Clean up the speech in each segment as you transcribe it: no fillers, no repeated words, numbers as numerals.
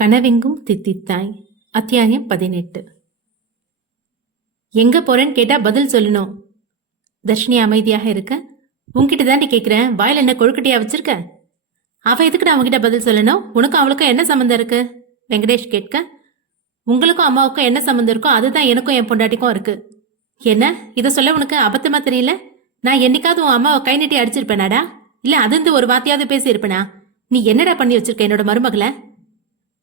கனவெங்கும் தித்தித்தாய். அத்தியாயம் 18. எங்க போறேன்னு கேட்டா பதில் சொல்லணும். தர்ஷினி அமைதியாக இருக்க. உன்கிட்ட தாண்டி கேக்குறேன், வாயில என்ன கொழுக்கட்டையா வச்சிருக்க? அவ எதுக்குடா அவங்கிட்ட பதில் சொல்லணும்? உனக்கும் அவளுக்கும் என்ன சம்மந்தம் இருக்கு? வெங்கடேஷ் கேட்க. உங்களுக்கும் அம்மாவுக்கும் என்ன சம்மந்தம் இருக்கோ அதுதான் எனக்கும் என் பொண்டாட்டிக்கும் இருக்கு. என்ன இத சொல்ல உனக்கு அபத்தமா தெரியல? நான் என்னைக்காவது உன் அம்மாவை கை நீட்டி அடிச்சிருப்பேனாடா? இல்ல அதிர்ந்து ஒரு வார்த்தையாவது பேசி இருப்பேனா? நீ என்னடா பண்ணி வச்சிருக்க என்னோட மருமகளை?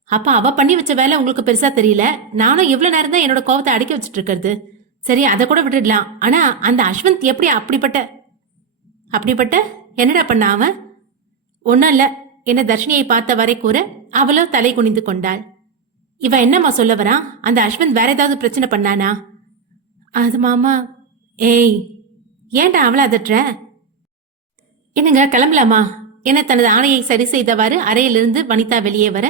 அப்ப அவ பண்ணி வச்ச வேலை உங்களுக்கு பெருசா தெரியல. நானும் எவ்வளவு நேரம் தான் என்னோட கோவத்தை அடக்கி வச்சுட்டு இருக்கிறது. சரி, அதை கூட விட்டுடலாம். ஆனா அந்த அஸ்வந்த் எப்படி அப்படிப்பட்ட என்னடா பண்ண அவன்? ஒன்னும் இல்ல. என்ன தர்ஷினியை பார்த்த வரை கூற அவளோ தலை குனிந்து கொண்டாள். இவ என்னம்மா சொல்ல வரா? அந்த அஸ்வந்த் வேற ஏதாவது பிரச்சனை பண்ணானா? அது மாமா. ஏய், ஏன்டா அவளை அதட்டுற? என்னங்க கிளம்பலாமா? என தனது ஆணையை சரி செய்தவாறு அறையிலிருந்து வனிதா வெளியே வர,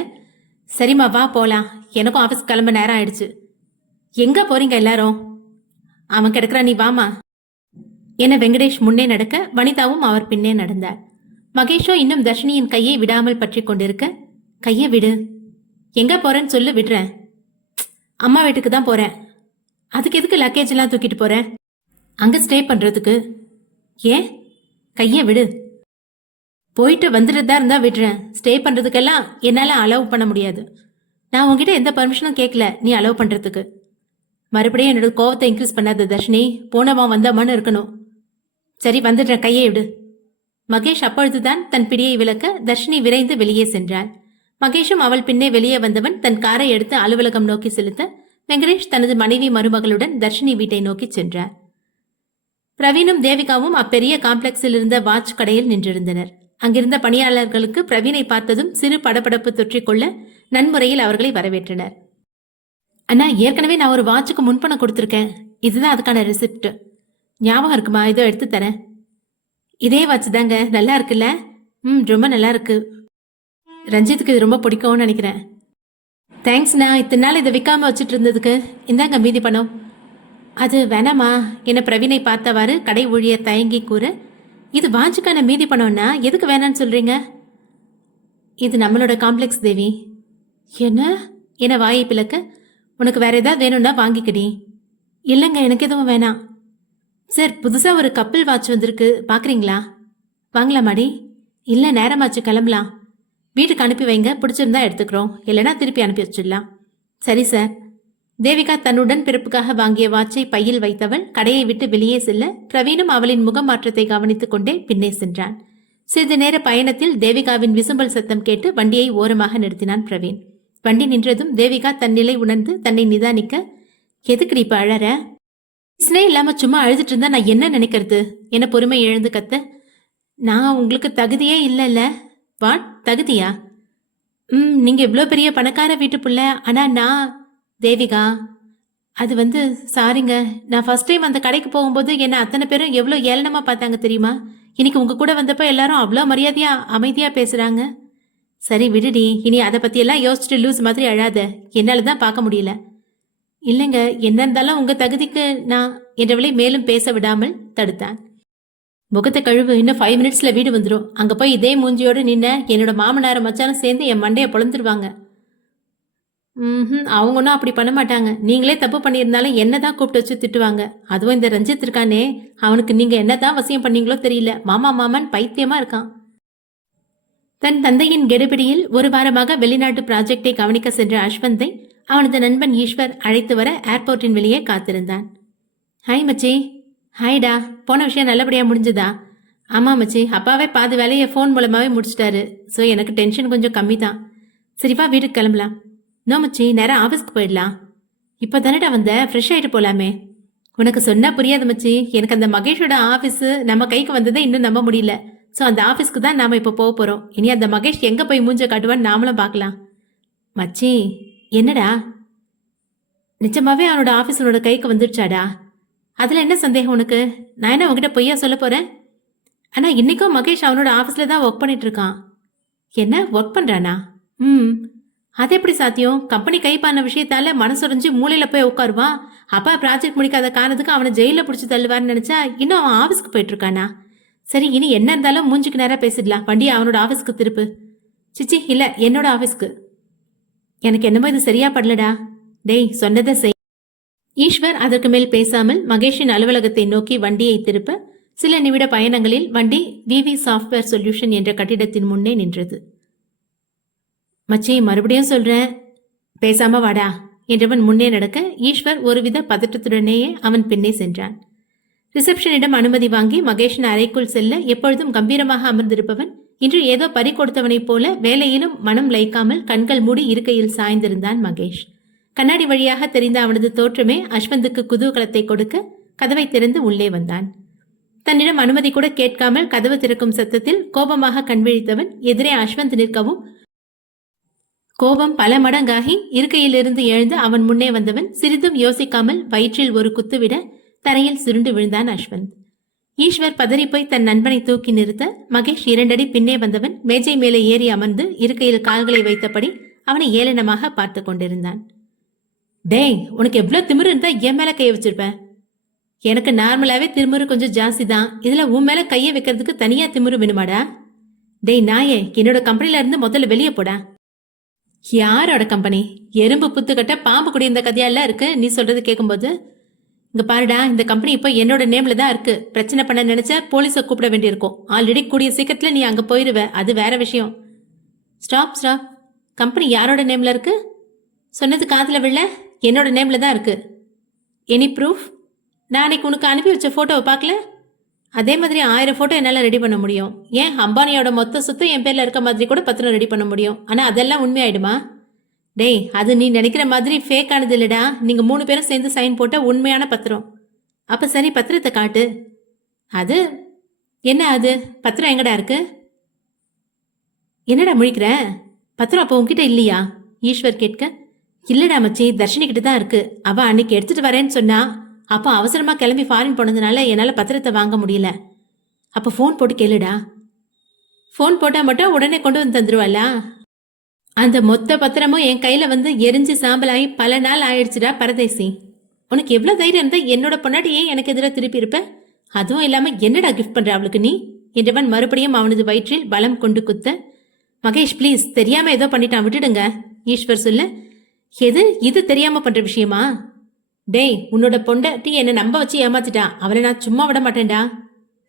சரிம்மா வா போலாம், எனக்கும் ஆஃபீஸ் கிளம்ப நேரம் ஆயிடுச்சு. எங்க போறீங்க எல்லாரும்? அவன் கிடக்குறா, நீ வாமா என வெங்கடேஷ் முன்னே நடக்க வனிதாவும் அவர் பின்னே நடந்தார். மகேஷோ இன்னும் தர்ஷினியின் கையை விடாமல் பற்றி கொண்டிருக்க, கையை விடு. எங்க போறேன்னு சொல்லு, விடுறேன். அம்மா வீட்டுக்கு தான் போறேன். அதுக்கு எதுக்கு லக்கேஜ் எல்லாம் தூக்கிட்டு போறேன்? அங்க ஸ்டே பண்றதுக்கு. ஏன்? கையை விடு. போயிட்டு வந்துடுறதா இருந்தா விடுறேன். ஸ்டே பண்றதுக்கெல்லாம் என்னால அலோவ் பண்ண முடியாது. நான் உங்ககிட்ட எந்த பர்மிஷனும் கேட்கல நீ அலோவ் பண்றதுக்கு. மறுபடியும் என்னோட கோவத்தை இன்க்ரீஸ் பண்ணாத தர்ஷினி. போனவா வந்தமான்னு இருக்கணும். சரி, வந்துடுறேன், கையை விடு. மகேஷ் அப்பொழுதுதான் தன் பிடியை விலக்க தர்ஷினி விரைந்து வெளியே சென்றாள். மகேஷும் அவள் பின்னே வெளியே வந்தவன் தன் காரை எடுத்து அலுவலகம் நோக்கி செலுத்த வெங்கடேஷ் தனது மனைவி மருமகளுடன் தர்ஷினி வீட்டை நோக்கி சென்றார். பிரவீனும் தேவிகாவும் அப்பெரிய காம்ப்ளெக்ஸில் இருந்த வாட்ச் கடையில் நின்றிருந்தனர். அங்கிருந்த பணியாளர்களுக்கு பிரவீனை பார்த்ததும் சிறு படபடப்பு தொற்றிக்கொள்ள நன்முறையில் அவர்களை வரவேற்றனர். அண்ணா, ஏற்கனவே நான் ஒரு வாட்சுக்கு முன்பணம் கொடுத்துருக்கேன். இதுதான் அதுக்கான ரெசிப்ட். ஞாபகம் இருக்குமா? இதோ எடுத்து தரேன். இதே வாட்ச் தாங்க, நல்லா இருக்குல்ல? ரொம்ப நல்லா இருக்கு. ரஞ்சித்துக்கு இது ரொம்ப பிடிக்கும்னு நினைக்கிறேன். தேங்க்ஸ்ண்ணா, இத்தனை நாள் இதை விற்காம வச்சுட்டு இருந்ததுக்கு. இந்தாங்க மீதி பணம். அது வேணாமா என பிரவீனை பார்த்தவாறு கடை ஊழியர் தயங்கி கூற, இது வாட்சுக்கான மீதி பணம்னா எதுக்கு வேணான்னு சொல்றீங்க? இது நம்மளோட காம்ப்ளெக்ஸ் தேவி. என்ன என வாயை பிளக்க, உனக்கு வேற ஏதாவது வேணும்னா வாங்கிக்கடி. இல்லைங்க, எனக்கு எதுவும் வேணாம். சார், புதுசா ஒரு கப்பிள் வாட்ச் வந்திருக்கு, பாக்குறீங்களா? வாங்கலாமாடி? இல்ல, நேரமாச்சு, கிளம்பலாம். வீட்டுக்கு அனுப்பி வைங்க, பிடிச்சிருந்தா எடுத்துக்கிறோம், இல்லைன்னா திருப்பி அனுப்பி வச்சிடலாம். சரி சார். தேவிகா தன்னுடன் பிறப்புக்காக வாங்கிய வாட்சை பையில் வைத்தவள் கடையை விட்டு வெளியே செல்ல பிரவீனும் அவளின் முக மாற்றத்தை கவனித்துக் கொண்டே பின்னே சென்றான். சிறிது நேர பயணத்தில் தேவிகாவின் விசும்பல் சத்தம் கேட்டு வண்டியை ஓரமாக நிறுத்தினான் பிரவீன். வண்டி நின்றதும் தேவிகா தன் நிலை உணர்ந்து தன்னை நிதானிக்க, எதுக்கு இப்ப அழற? ஸ்னே இல்லாம சும்மா அழுதுட்டு இருந்தா நான் என்ன நினைக்கிறது என பொறுமை இழந்து கத்த, நான் உங்களுக்கு தகுதியே இல்லைல்ல. வாட், தகுதியா? நீங்க இவ்வளோ பெரிய பணக்கார வீட்டு புள்ள. ஆனா நான் தேவிகா, அது சாரிங்க. நான் ஃபர்ஸ்ட் டைம் அந்த கடைக்கு போகும்போது என்ன அத்தனை பேரும் எவ்வளோ ஏளனமா பார்த்தாங்க தெரியுமா? இன்னைக்கு உங்க கூட வந்தப்ப எல்லாரும் அவ்வளோ மரியாதையா அமைதியா பேசுறாங்க. சரி விடுடி, இனி அதை பத்தியெல்லாம் யோசிச்சுட்டு லூஸ் மாதிரி அழாத. என்னால தான் பார்க்க முடியல. இல்லைங்க, என்ன இருந்தாலும் உங்க தகுதிக்கு நான் என்றவளை மேலும் பேச விடாமல் தடுத்தான். முகத்தை கழுவு, இன்னும் 5 மினிட்ஸ்ல வீடு வந்துடும். அங்க போய் இதே மூஞ்சியோடு நின்ன என்னோட மாமனார மச்சானும் சேர்ந்து என் மண்டையை பொழந்துருவாங்க. அவங்க ஒன்றும் அப்படி பண்ண மாட்டாங்க. நீங்களே தப்பு பண்ணியிருந்தாலும் என்னதான் கூப்பிட்டு வச்சு திட்டுவாங்க. அதுவும் இந்த ரஞ்சித் இருக்கானே, அவனுக்கு நீங்க என்னதான் வசியம் பண்ணீங்களோ தெரியல. மாமா மாமன் பைத்தியமா இருக்கான். தன் தந்தையின் கெடுபிடியில் ஒரு வாரமாக வெளிநாட்டு ப்ராஜெக்டை கவனிக்க சென்ற அஸ்வந்தை அவனது நண்பன் ஈஸ்வர் அழைத்து வர ஏர்போர்ட்டின் வெளியே காத்திருந்தான். ஹாய் மச்சி. ஹாய்டா. போன விஷயம் நல்லபடியா முடிஞ்சுதா? ஆமா மச்சி, அப்பாவே பாதி வேலையை ஃபோன் மூலமாவே முடிச்சிட்டாரு. ஸோ எனக்கு டென்ஷன் கொஞ்சம் கம்மி தான். சரிப்பா, வீட்டுக்கு கிளம்பலாம். நோ மச்சி, நேரம் ஆஃபீஸ்க்கு போயிடலாம். இப்போ தானேடா வந்த, ஃப்ரெஷ் ஆகிட்டு போகலாமே. உனக்கு சொன்னா புரியாது மச்சி. எனக்கு அந்த மகேஷோட ஆஃபீஸு நம்ம கைக்கு வந்ததே இன்னும் நம்ப முடியல. ஸோ அந்த ஆஃபீஸ்க்கு தான் நாம் இப்போ போக போகிறோம். இனி அந்த மகேஷ் எங்கே போய் மூஞ்ச காட்டுவான்னு நாமளும் பார்க்கலாம். மச்சி, என்னடா? நிஜமாவே அவனோட ஆஃபீஸ் உன்னோட கைக்கு வந்துடுச்சாடா? அதில் என்ன சந்தேகம் உனக்கு? நான் என்ன உங்ககிட்ட பொய்யா சொல்ல போகிறேன்? ஆனால் இன்னைக்கும் மகேஷ் அவனோட ஆஃபீஸில் தான் ஒர்க் பண்ணிட்டு இருக்கான். என்ன ஒர்க் பண்ணுறானா? அது எப்படி சாத்தியம்? கம்பெனி கைப்பான விஷயத்தால மனசுரைஞ்சு மூலையில போய் உட்காருவான். அப்பா ப்ராஜெக்ட் முடிக்காத காரணத்துக்கு அவனை ஜெயில பிடிச்சி தள்ளுவார்னு நினைச்சா இன்னும் அவன் ஆஃபீஸ்க்கு போயிட்டு இருக்கானா? சரி, இனி என்ன இருந்தாலும் மூஞ்சுக்கு நேரம் பேசிடலாம். வண்டியை அவனோட ஆஃபீஸ்க்கு திருப்பு. சிச்சி, இல்ல, என்னோட ஆஃபீஸ்க்கு. எனக்கு என்னமோ இது சரியா படலடா. டேய் சொன்னதை செய். ஈஸ்வர் அதற்கு மேல் பேசாமல் மகேஷின் அலுவலகத்தை நோக்கி வண்டியை திருப்ப சில நிமிட பயணங்களில் வண்டி விவி சாஃப்ட்வேர் சொல்யூஷன் என்ற கட்டிடத்தின் முன்னே நின்றது. மச்சி மறுபடியும் சொல்றேன், பேசாம வாடா என்றவன் முன்னே நடக்க ஈஸ்வர் ஒருவித பதற்றத்துடனேயே அவன் பின்னே சென்றான். ரிசப்ஷனிடம் அனுமதி வாங்கி மகேஷின் அறைக்குள் செல்ல எப்பொழுதும் கம்பீரமாக அமர்ந்திருப்பவன் இன்று ஏதோ பறி கொடுத்தவனைப் போல வேலையிலும் மனம் லைக்காமல் கண்கள் மூடி இருக்கையில் சாய்ந்திருந்தான் மகேஷ். கண்ணாடி வழியாக தெரிந்த அவனது தோற்றமே அஸ்வந்துக்கு குதூகலத்தை கொடுக்க கதவை திறந்து உள்ளே வந்தான். தன்னிடம் அனுமதி கூட கேட்காமல் கதவு திறக்கும் சத்தத்தில் கோபமாக கண்விழித்தவன் எதிரே அஸ்வந்த் நிற்கவும் கோபம் பல மடங்காகி இருக்கையிலிருந்து எழுந்து அவன் முன்னே வந்தவன் சிறிதும் யோசிக்காமல் வயிற்றில் ஒரு குத்துவிட தரையில் சுருண்டு விழுந்தான் அஸ்வந்த். ஈஸ்வர் பதறிப்போய் தன் நண்பனை தூக்கி நிறுத்த மகேஷ் 2 அடி பின்னே வந்தவன் மேஜை மேலே ஏறி அமர்ந்து இருக்கையில் கால்களை வைத்தபடி அவனை ஏளனமாக பார்த்து கொண்டிருந்தான். டேய், உனக்கு எவ்வளவு திமிரு இருந்தா என் மேல கைய வச்சிருப்ப? எனக்கு நார்மலாவே திமிரு கொஞ்சம் ஜாஸ்தி தான், இதுல உன் மேல கைய வைக்கிறதுக்கு தனியா திமிரு வேணுமாடா? டேய் நாயே, என்னோட கம்பெனில இருந்து முதல்ல வெளியே போடா. யாரோட கம்பெனி? எறும்பு புத்துக்கட்ட பாம்பு குடியிருந்த கதையெல்லாம் இருக்கு நீ சொல்றது கேட்கும்போது. இங்க பாருடா, இந்த கம்பெனி இப்போ என்னோட நேம்ல தான் இருக்கு. பிரச்சனை பண்ண நினைச்ச போலீஸை கூப்பிட வேண்டியிருக்கும். ஆல்ரெடி கூடிய சீக்கிரத்துல நீ அங்க போயிருவ, அது வேற விஷயம். Stop stop. கம்பெனி யாரோட நேம்ல இருக்கு? சொன்னது காதுல விழ. என்னோட நேம்ல தான் இருக்கு. Any proof? நான் அன்னைக்கு உனக்கு அனுப்பி வச்ச போட்டோவை பார்க்கல? அதே மாதிரி 1000 போட்டோ என்னால் ரெடி பண்ண முடியும். ஏன் அம்பானியோட மொத்த சொத்தும் என் பேர்ல இருக்க மாதிரி கூட பத்திரம் ரெடி பண்ண முடியும். ஆனா அதெல்லாம் உண்மையாயிடுமா? டேய், அது நீ நினைக்கிற மாதிரி ஃபேக் ஆனது இல்லடா. நீங்க 3 பேரும் சேர்ந்து சைன் போட்ட உண்மையான பத்திரம். அப்ப சரி, பத்திரத்தை காட்டு. அது என்ன? அது பத்திரம் எங்கடா இருக்கு? என்னடா முழிக்கிற? பத்திரம் அப்போ உன்கிட்ட இல்லையா? ஈஸ்வர் கேட்க, இல்லடா மச்சி, தர்ஷினி கிட்ட தான் இருக்கு. அவ அன்னைக்கு எடுத்துட்டு வரேன்னு சொன்னா. அப்போ அவசரமா கிளம்பி ஃபாரின் போனதுனால என்னால பத்திரத்தை வாங்க முடியல. அப்போ ஃபோன் போட்டு கேளுடா. ஃபோன் போட்டா மட்டும் உடனே கொண்டு வந்து தந்துருவாளா? அந்த மொத்த பத்திரமும் என் கையில வந்து எரிஞ்சு சாம்பலாகி பல நாள் ஆயிடுச்சுடா பரதேசி. உனக்கு எவ்வளவு தைரியம் இருந்தா என்னோட பொன்னாடியே எனக்கு எதிராக திருப்பி இருப்ப? அதுவும் இல்லாம என்னடா கிஃப்ட் பண்ற அவளுக்கு நீ என்றவன் மறுபடியும் அவனது வயிற்றில் பலம் கொண்டு குத்த, மகேஷ் ப்ளீஸ், தெரியாம ஏதோ பண்ணிட்டான், விட்டுடுங்க. ஈஸ்வர் சொல்ல, எது இது தெரியாம பண்ற விஷயமா? டேய், உன்னோட பொண்டாட்டி என்னை நம்ப வச்சு ஏமாத்திட்டா. அவளை நான் சும்மா விட மாட்டேன்டா.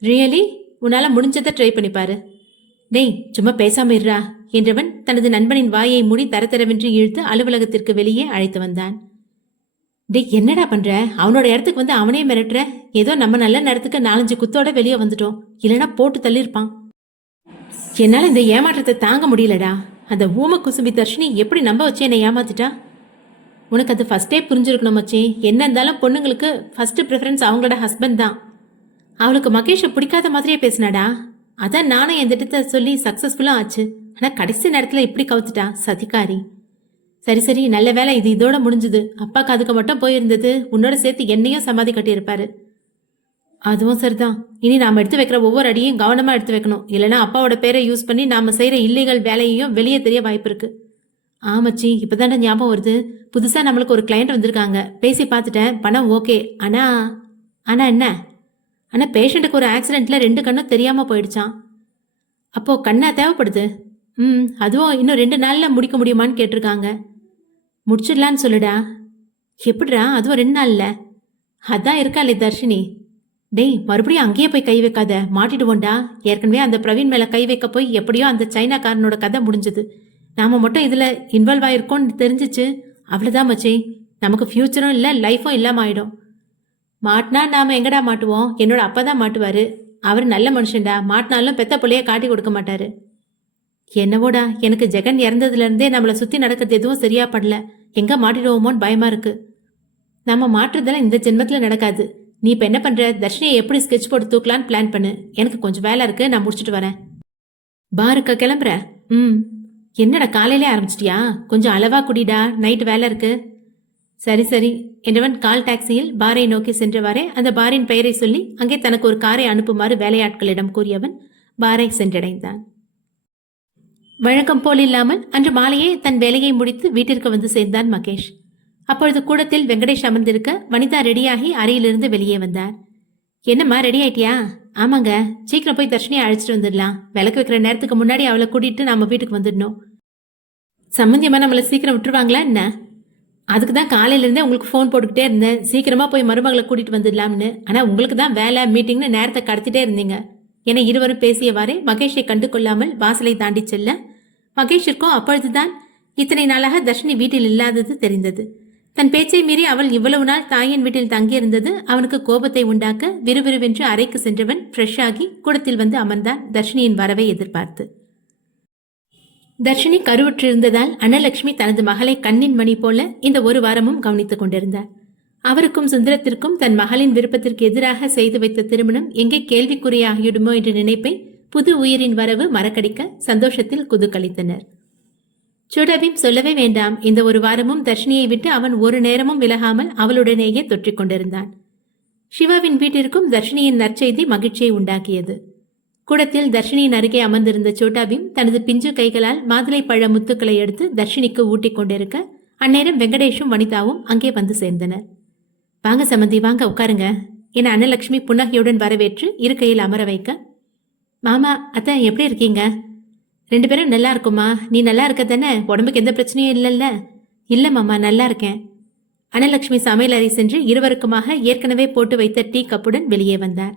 ரியலி? உன்னால முடிஞ்சதை ட்ரை பண்ணிப்பாரு. டேய் சும்மா பேசாம இருறா என்றவன் தனது நண்பனின் வாயை மூடி தரத்தரவென்று இழுத்து அலுவலகத்திற்கு வெளியே அழைத்து வந்தான். டேய் என்னடா பண்ற? அவனோட இடத்துக்கு வந்து அவனே மிரட்டுற. ஏதோ நம்ம நல்ல நேரத்துக்கு 4-5 குத்தோட வெளியே வந்துட்டோம், இல்லைன்னா போட்டு தள்ளியிருப்பான். என்னால இந்த ஏமாற்றத்தை தாங்க முடியலடா. அந்த ஊம குசும்பி தர்ஷினி எப்படி நம்ப வச்சு என்னை ஏமாத்திட்டா? உனக்கு அது ஃபர்ஸ்டே புரிஞ்சிருக்கணும் மச்சி. என்ன இருந்தாலும் பொண்ணுங்களுக்கு ஃபர்ஸ்ட் ப்ரிஃபரன்ஸ் அவங்களோட ஹஸ்பண்ட் தான். அவளுக்கு மகேஷை பிடிக்காத மாதிரியே பேசினாடா. அதான் நானும் என் திட்டத்தை சொல்லி சக்சஸ்ஃபுல்லா ஆச்சு. ஆனா கடைசி நேரத்துல இப்படி கவுத்துட்டா சதிகாரி. சரி சரி, நல்ல வேலை இது இதோட முடிஞ்சது. அப்பாக்கு அதுக்கு மட்டும் போயிருந்தது உன்னோட சேர்த்து என்னையும் சமாதி கட்டியிருப்பாரு. அதுவும் சரிதான். இனி நாம எடுத்து வைக்கிற ஒவ்வொரு அடியும் கவனமா எடுத்து வைக்கணும். இல்லைன்னா அப்பாவோட பேரை யூஸ் பண்ணி நாம செய்யற இல்லீகல் வேலையையும் வெளியே தெரிய வாய்ப்பு இருக்கு. ஆமச்சி, இப்பதானே ஞாபகம் வருது. புதுசா நம்மளுக்கு ஒரு கிளையண்ட் வந்திருக்காங்க. பேசி பார்த்துட்டேன், பணம் ஓகே. ஆனா ஆனா என்ன? ஆனா பேஷண்ட்டுக்கு ஒரு ஆக்சிடென்ட்ல 2 கண்ணும் தெரியாம போயிடுச்சான். அப்போ கண்ணா தேவைப்படுது. அதுவும் இன்னும் 2 நாள்ல முடிக்க முடியுமான்னு கேட்டிருக்காங்க. முடிச்சிடலான்னு சொல்லுடா. எப்படிடா அதுவும் 2 நாள்ல? அதான் இருக்காளே தர்ஷினி. டேய் மறுபடியும் அங்கேயே போய் கை வைக்காத, மாட்டிடுவோண்டா. ஏற்கனவே அந்த பிரவீன் மேல கை வைக்க போய் எப்படியோ அந்த சைனாக்காரனோட கதை முடிஞ்சது. நாம மட்டும் இதுல இன்வால்வ் ஆயிருக்கோம்னு தெரிஞ்சிச்சு, அவ்வளவுதான் மச்சி. நமக்கு ஃபியூச்சரும் இல்லை, லைஃபும் இல்லாம ஆயிடும். மாட்டினா நாம எங்கடா மாட்டுவோம்? என்னோட அப்பா தான் மாட்டுவாரு. அவர் நல்ல மனுஷன்டா. மாட்டினாலும் பெத்த பிள்ளைய காட்டி கொடுக்க மாட்டாரு. என்னவோடா, எனக்கு ஜெகன் இறந்ததுல இருந்தே நம்மளை சுத்தி நடக்கிறது எதுவும் சரியா படல. எங்க மாட்டிடுவோமோன்னு பயமா இருக்கு. நம்ம மாற்றுறதெல்லாம் இந்த ஜென்மத்துல நடக்காது. நீ இப்ப என்ன பண்ற? தர்ஷினியை எப்படி ஸ்கெட்ச் போட்டு தூக்கலான்னு பிளான் பண்ணு. எனக்கு கொஞ்சம் வேலை இருக்கு, நான் முடிச்சுட்டு வரேன். பாருக்கா கிளம்புற? என்னடா காலையிலே ஆரம்பிச்சிட்டியா? கொஞ்சம் அளவா குடிடா, நைட்டு வேலை இருக்கு. சரி சரி என்றவன் கால் டாக்ஸியில் பாரை நோக்கி சென்றவாறே அந்த பாரின் பெயரை சொல்லி அங்கே தனக்கு ஒரு காரை அனுப்புமாறு வேலையாட்களிடம் கூறியவன் பாரை சென்றடைந்தான். வழக்கம் போல் இல்லாமல் அன்று மாலையே தன் வேலையை முடித்து வீட்டிற்கு வந்து சேர்ந்தான் மகேஷ். அப்பொழுது கூடத்தில் வெங்கடேஷ் அமர்ந்திருக்க வனிதா ரெடியாகி அறையிலிருந்து வெளியே வந்தார். என்னம்மா, ரெடி ஆயிட்டியா? ஆமாங்க, சீக்கிரம் போய் தர்ஷினியை அழைச்சிட்டு வந்துடலாம். விளக்கு வைக்கிற நேரத்துக்கு முன்னாடி அவளை கூட்டிட்டு நாம வீட்டுக்கு வந்துடணும். சம்மந்தியமா நம்மளை சீக்கிரம் விட்டுருவாங்களா என்ன? அதுக்கு தான் காலையில இருந்தே உங்களுக்கு ஃபோன் போட்டுக்கிட்டே இருந்தேன், சீக்கிரமா போய் மருமகளை கூட்டிட்டு வந்துடலாம்னு. ஆனா உங்களுக்கு தான் வேலை மீட்டிங்னு நேரத்தை கடத்திட்டே இருந்தீங்க என இருவரும் பேசியவாறே மகேஷை கண்டு கொள்ளாமல் வாசலை தாண்டி செல்ல, மகேஷிற்கும் அப்பொழுதுதான் இத்தனை நாளாக தர்ஷினி வீட்டில் இல்லாதது தெரிந்தது. தன் பேச்சை மீறி அவள் இவ்வளவு நாள் தாயின் வீட்டில் தங்கியிருந்தது அவனுக்கு கோபத்தை உண்டாக்க விறுவிறுவென்று அறைக்கு சென்றவன் ஃப்ரெஷ் ஆகி கூடத்தில் வந்து அமர்ந்தான் தர்ஷினியின் வரவை எதிர்பார்த்து. தர்ஷினி கருவுற்றிருந்ததால் அன்னலட்சுமி தனது மகளை கண்ணின் மணி போல இந்த ஒரு வாரமும் கவனித்துக் கொண்டிருந்தார். அவருக்கும் சுந்தரத்திற்கும் தன் மகளின் விருப்பத்திற்கு எதிராக செய்து வைத்த திருமணம் எங்கே கேள்விக்குறியாகிவிடுமோ என்ற நினைப்பை புது உயிரின் வரவு மறக்கடிக்க சந்தோஷத்தில் குதூகலித்தனர். சோடாபீம் சொல்லவே வேண்டாம், இந்த ஒரு வாரமும் தர்ஷினியை விட்டு அவன் ஒரு நேரமும் விலகாமல் அவளுடனேயே தொற்றிக் கொண்டிருந்தான். சிவாவின் வீட்டிற்கும் தர்ஷினியின் நற்செய்தி மகிழ்ச்சியை உண்டாக்கியது. கூடத்தில் தர்ஷினியின் அருகே அமர்ந்திருந்த சோட்டாபீம் தனது பிஞ்சு கைகளால் மாதுளை பழ முத்துக்களை எடுத்து தர்ஷினிக்கு ஊட்டிக் கொண்டிருக்க அந்நேரம் வெங்கடேஷும் வனிதாவும் அங்கே வந்து சேர்ந்தனர். வாங்க சம்மந்தி, வாங்க உட்காருங்க என அன்னலட்சுமி புன்னகையுடன் வரவேற்று இருக்கையில் அமர வைக்க, மாமா அத்தை எப்படி இருக்கீங்க? 2 பேரும் நல்லா இருக்குமா? நீ நல்லா இருக்க தானே? உடம்புக்கு எந்த பிரச்சனையும் இல்லைல்ல? இல்லை மாமா, நல்லா இருக்கேன். அன்னலட்சுமி சமையல் அறை சென்று இருவருக்குமாக ஏற்கனவே போட்டு வைத்த டீ கப்புடன் வெளியே வந்தார்.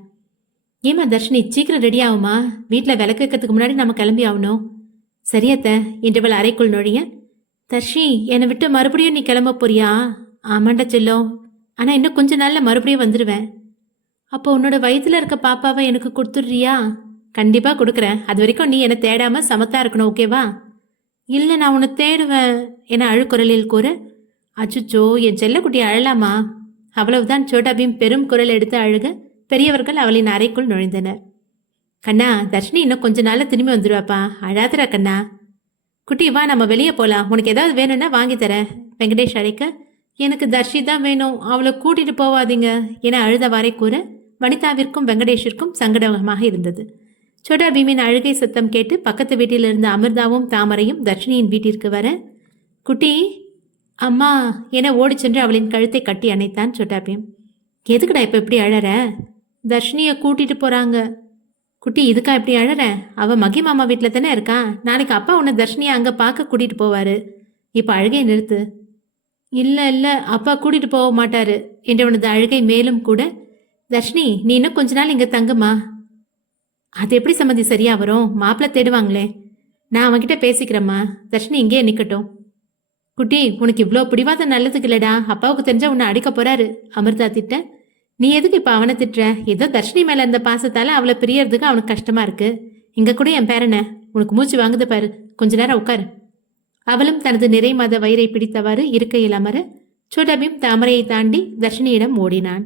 ஏமா தர்ஷினி, சீக்கிரம் ரெடி ஆகுமா? வீட்டில் விளக்கு வைக்கிறதுக்கு முன்னாடி நம்ம கிளம்பி ஆகணும். சரியத்த என்றவள் அறைக்குள் நுழைய, தர்ஷி என்னை விட்டு மறுபடியும் நீ கிளம்ப போறியா? ஆமாண்டா செல்லம், ஆனால் இன்னும் கொஞ்ச நாளில் மறுபடியும் வந்துடுவேன். அப்போ உன்னோட வயிற்றுல இருக்க பாப்பாவை எனக்கு கொடுத்துட்றியா? கண்டிப்பாக கொடுக்குறேன். அது வரைக்கும் நீ என்னை தேடாமல் சமத்தா இருக்கணும், ஓகேவா? இல்லை, நான் உன்னை தேடுவேன் என அழுக்குரலில் கூற, அச்சுச்சோ என் செல்லக்குட்டி அழலாமா? அவ்வளவுதான். சோட்டாபீம் பெரும் குரல் எடுத்து அழுக பெரியவர்கள் அவளின் அறைக்குள் நுழைந்தனர். கண்ணா, தர்ஷினி இன்னும் கொஞ்ச நாள்ல திரும்பி வந்துடுவாப்பா, அழாதரா கண்ணா. குட்டி வா, நம்ம வெளியே போலாம், உனக்கு ஏதாவது வேணும்னா வாங்கி தரேன். வெங்கடேஷ் அழைக்க, எனக்கு தர்ஷி தான் வேணும், அவளை கூட்டிட்டு போவாதீங்க என அழுதவாறே கூற வனிதாவிற்கும் வெங்கடேஷிற்கும் சங்கடமாக இருந்தது. சோட்டா பீமின் அழுகை சத்தம் கேட்டு பக்கத்து வீட்டில் இருந்த அமிர்தாவும் தாமரையும் தர்ஷினியின் வீட்டிற்கு வர, குட்டி அம்மா என ஓடி சென்று அவளின் கழுத்தை கட்டி அணைத்தான் சோட்டா பீம். எதுக்குடா இப்ப இப்படி அழற? தர்ஷினியை கூட்டிட்டு போறாங்க. குட்டி இதுக்கா இப்படி அழற? அவ மகி மாமா வீட்டில் தானே இருக்கா, நாளைக்கு அப்பா உன்னை தர்ஷினியை அங்கே பார்க்க கூட்டிட்டு போவாரு. இப்போ அழுகையை நிறுத்து. இல்லை இல்லை, அப்பா கூட்டிட்டு போக மாட்டாரு என்றவனது அழுகை மேலும் கூட, தர்ஷினி நீ இன்னும் கொஞ்ச நாள் இங்கே தங்குமா. அது எப்படி சம்மந்தி சரியா வரும்? மாப்பிள்ளை தேடுவாங்களே. நான் அவன்கிட்ட பேசிக்கிறேம்மா, தர்ஷினி இங்கேயே நிற்கட்டும். குட்டி உனக்கு இவ்வளோ பிடிவாதம் நல்லதுக்கு இல்லடா, அப்பாவுக்கு தெரிஞ்சா உன்னை அடிக்க போறாரு. அமிர்தா திட்ட, நீ எதுக்கு இப்போ அவனை திட்டுற? ஏதோ தர்ஷினி மேலே இருந்த பாசத்தால் அவளை பிரியறதுக்கு அவனுக்கு கஷ்டமா இருக்கு. இங்கே கூட என் பேரனை உனக்கு மூச்சு வாங்குது பாரு, கொஞ்ச நேரம் உட்காரு. அவளும் தனது நிறை மாத வயிறை பிடித்தவாறு இருக்கையில் அமர சோட்டாபீம் தாமரையை தாண்டி தர்ஷினியிடம் ஓடினான்.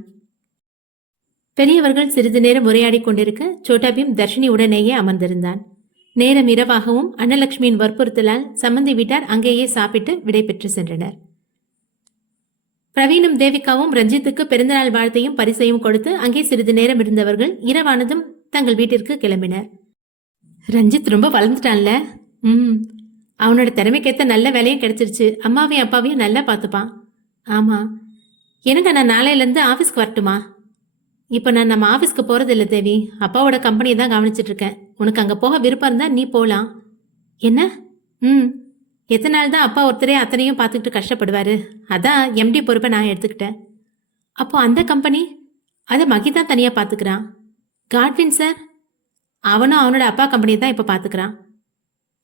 பெரியவர்கள் சிறிது நேரம் உரையாடி கொண்டிருக்க சோட்டாபீம் தர்ஷினி உடனேயே அமர்ந்திருந்தான். நேரம் இரவாகவும் அன்னலட்சுமியின் வற்புறுத்தலால் சம்மந்தி வீட்டார் அங்கேயே சாப்பிட்டு விடை பெற்று சென்றனர். பிரவீனும் தேவிகாவும் ரஞ்சித்துக்கு பிறந்தநாள் வாழ்த்தையும் பரிசையும் கொடுத்து அங்கே சிறிது நேரம் இருந்தவர்கள் இரவானதும் தங்கள் வீட்டிற்கு கிளம்பினர். ரஞ்சித் ரொம்ப வளர்ந்துட்டான்ல. அவனோட திறமைக்கேற்ற நல்ல வேலையும் கிடைச்சிருச்சு. அம்மாவையும் அப்பாவையும் நல்லா பார்த்துப்பான். ஆமா, என்னடா நான் நாளையிலேருந்து ஆஃபீஸ்க்கு வரட்டுமா? இப்போ நான் நம்ம ஆஃபீஸ்க்கு போகிறதில்ல தேவி, அப்பாவோட கம்பெனியை தான் கவனிச்சிட்டு இருக்கேன். உனக்கு அங்கே போக விருப்பம் இருந்தால் நீ போகலாம். என்ன? எத்தனை நாள் தான் அப்பா ஒருத்தரே அத்தனையும் பார்த்துக்கிட்டு கஷ்டப்படுவார், அதான் எம்டி பொறுப்பை நான் எடுத்துக்கிட்டேன். அப்போ அந்த கம்பெனி அதை மகி தான் தனியாக பார்த்துக்கிறான். காட்வின் சார் அவனும் அவனோட அப்பா கம்பெனியை தான் இப்போ பார்த்துக்கிறான்.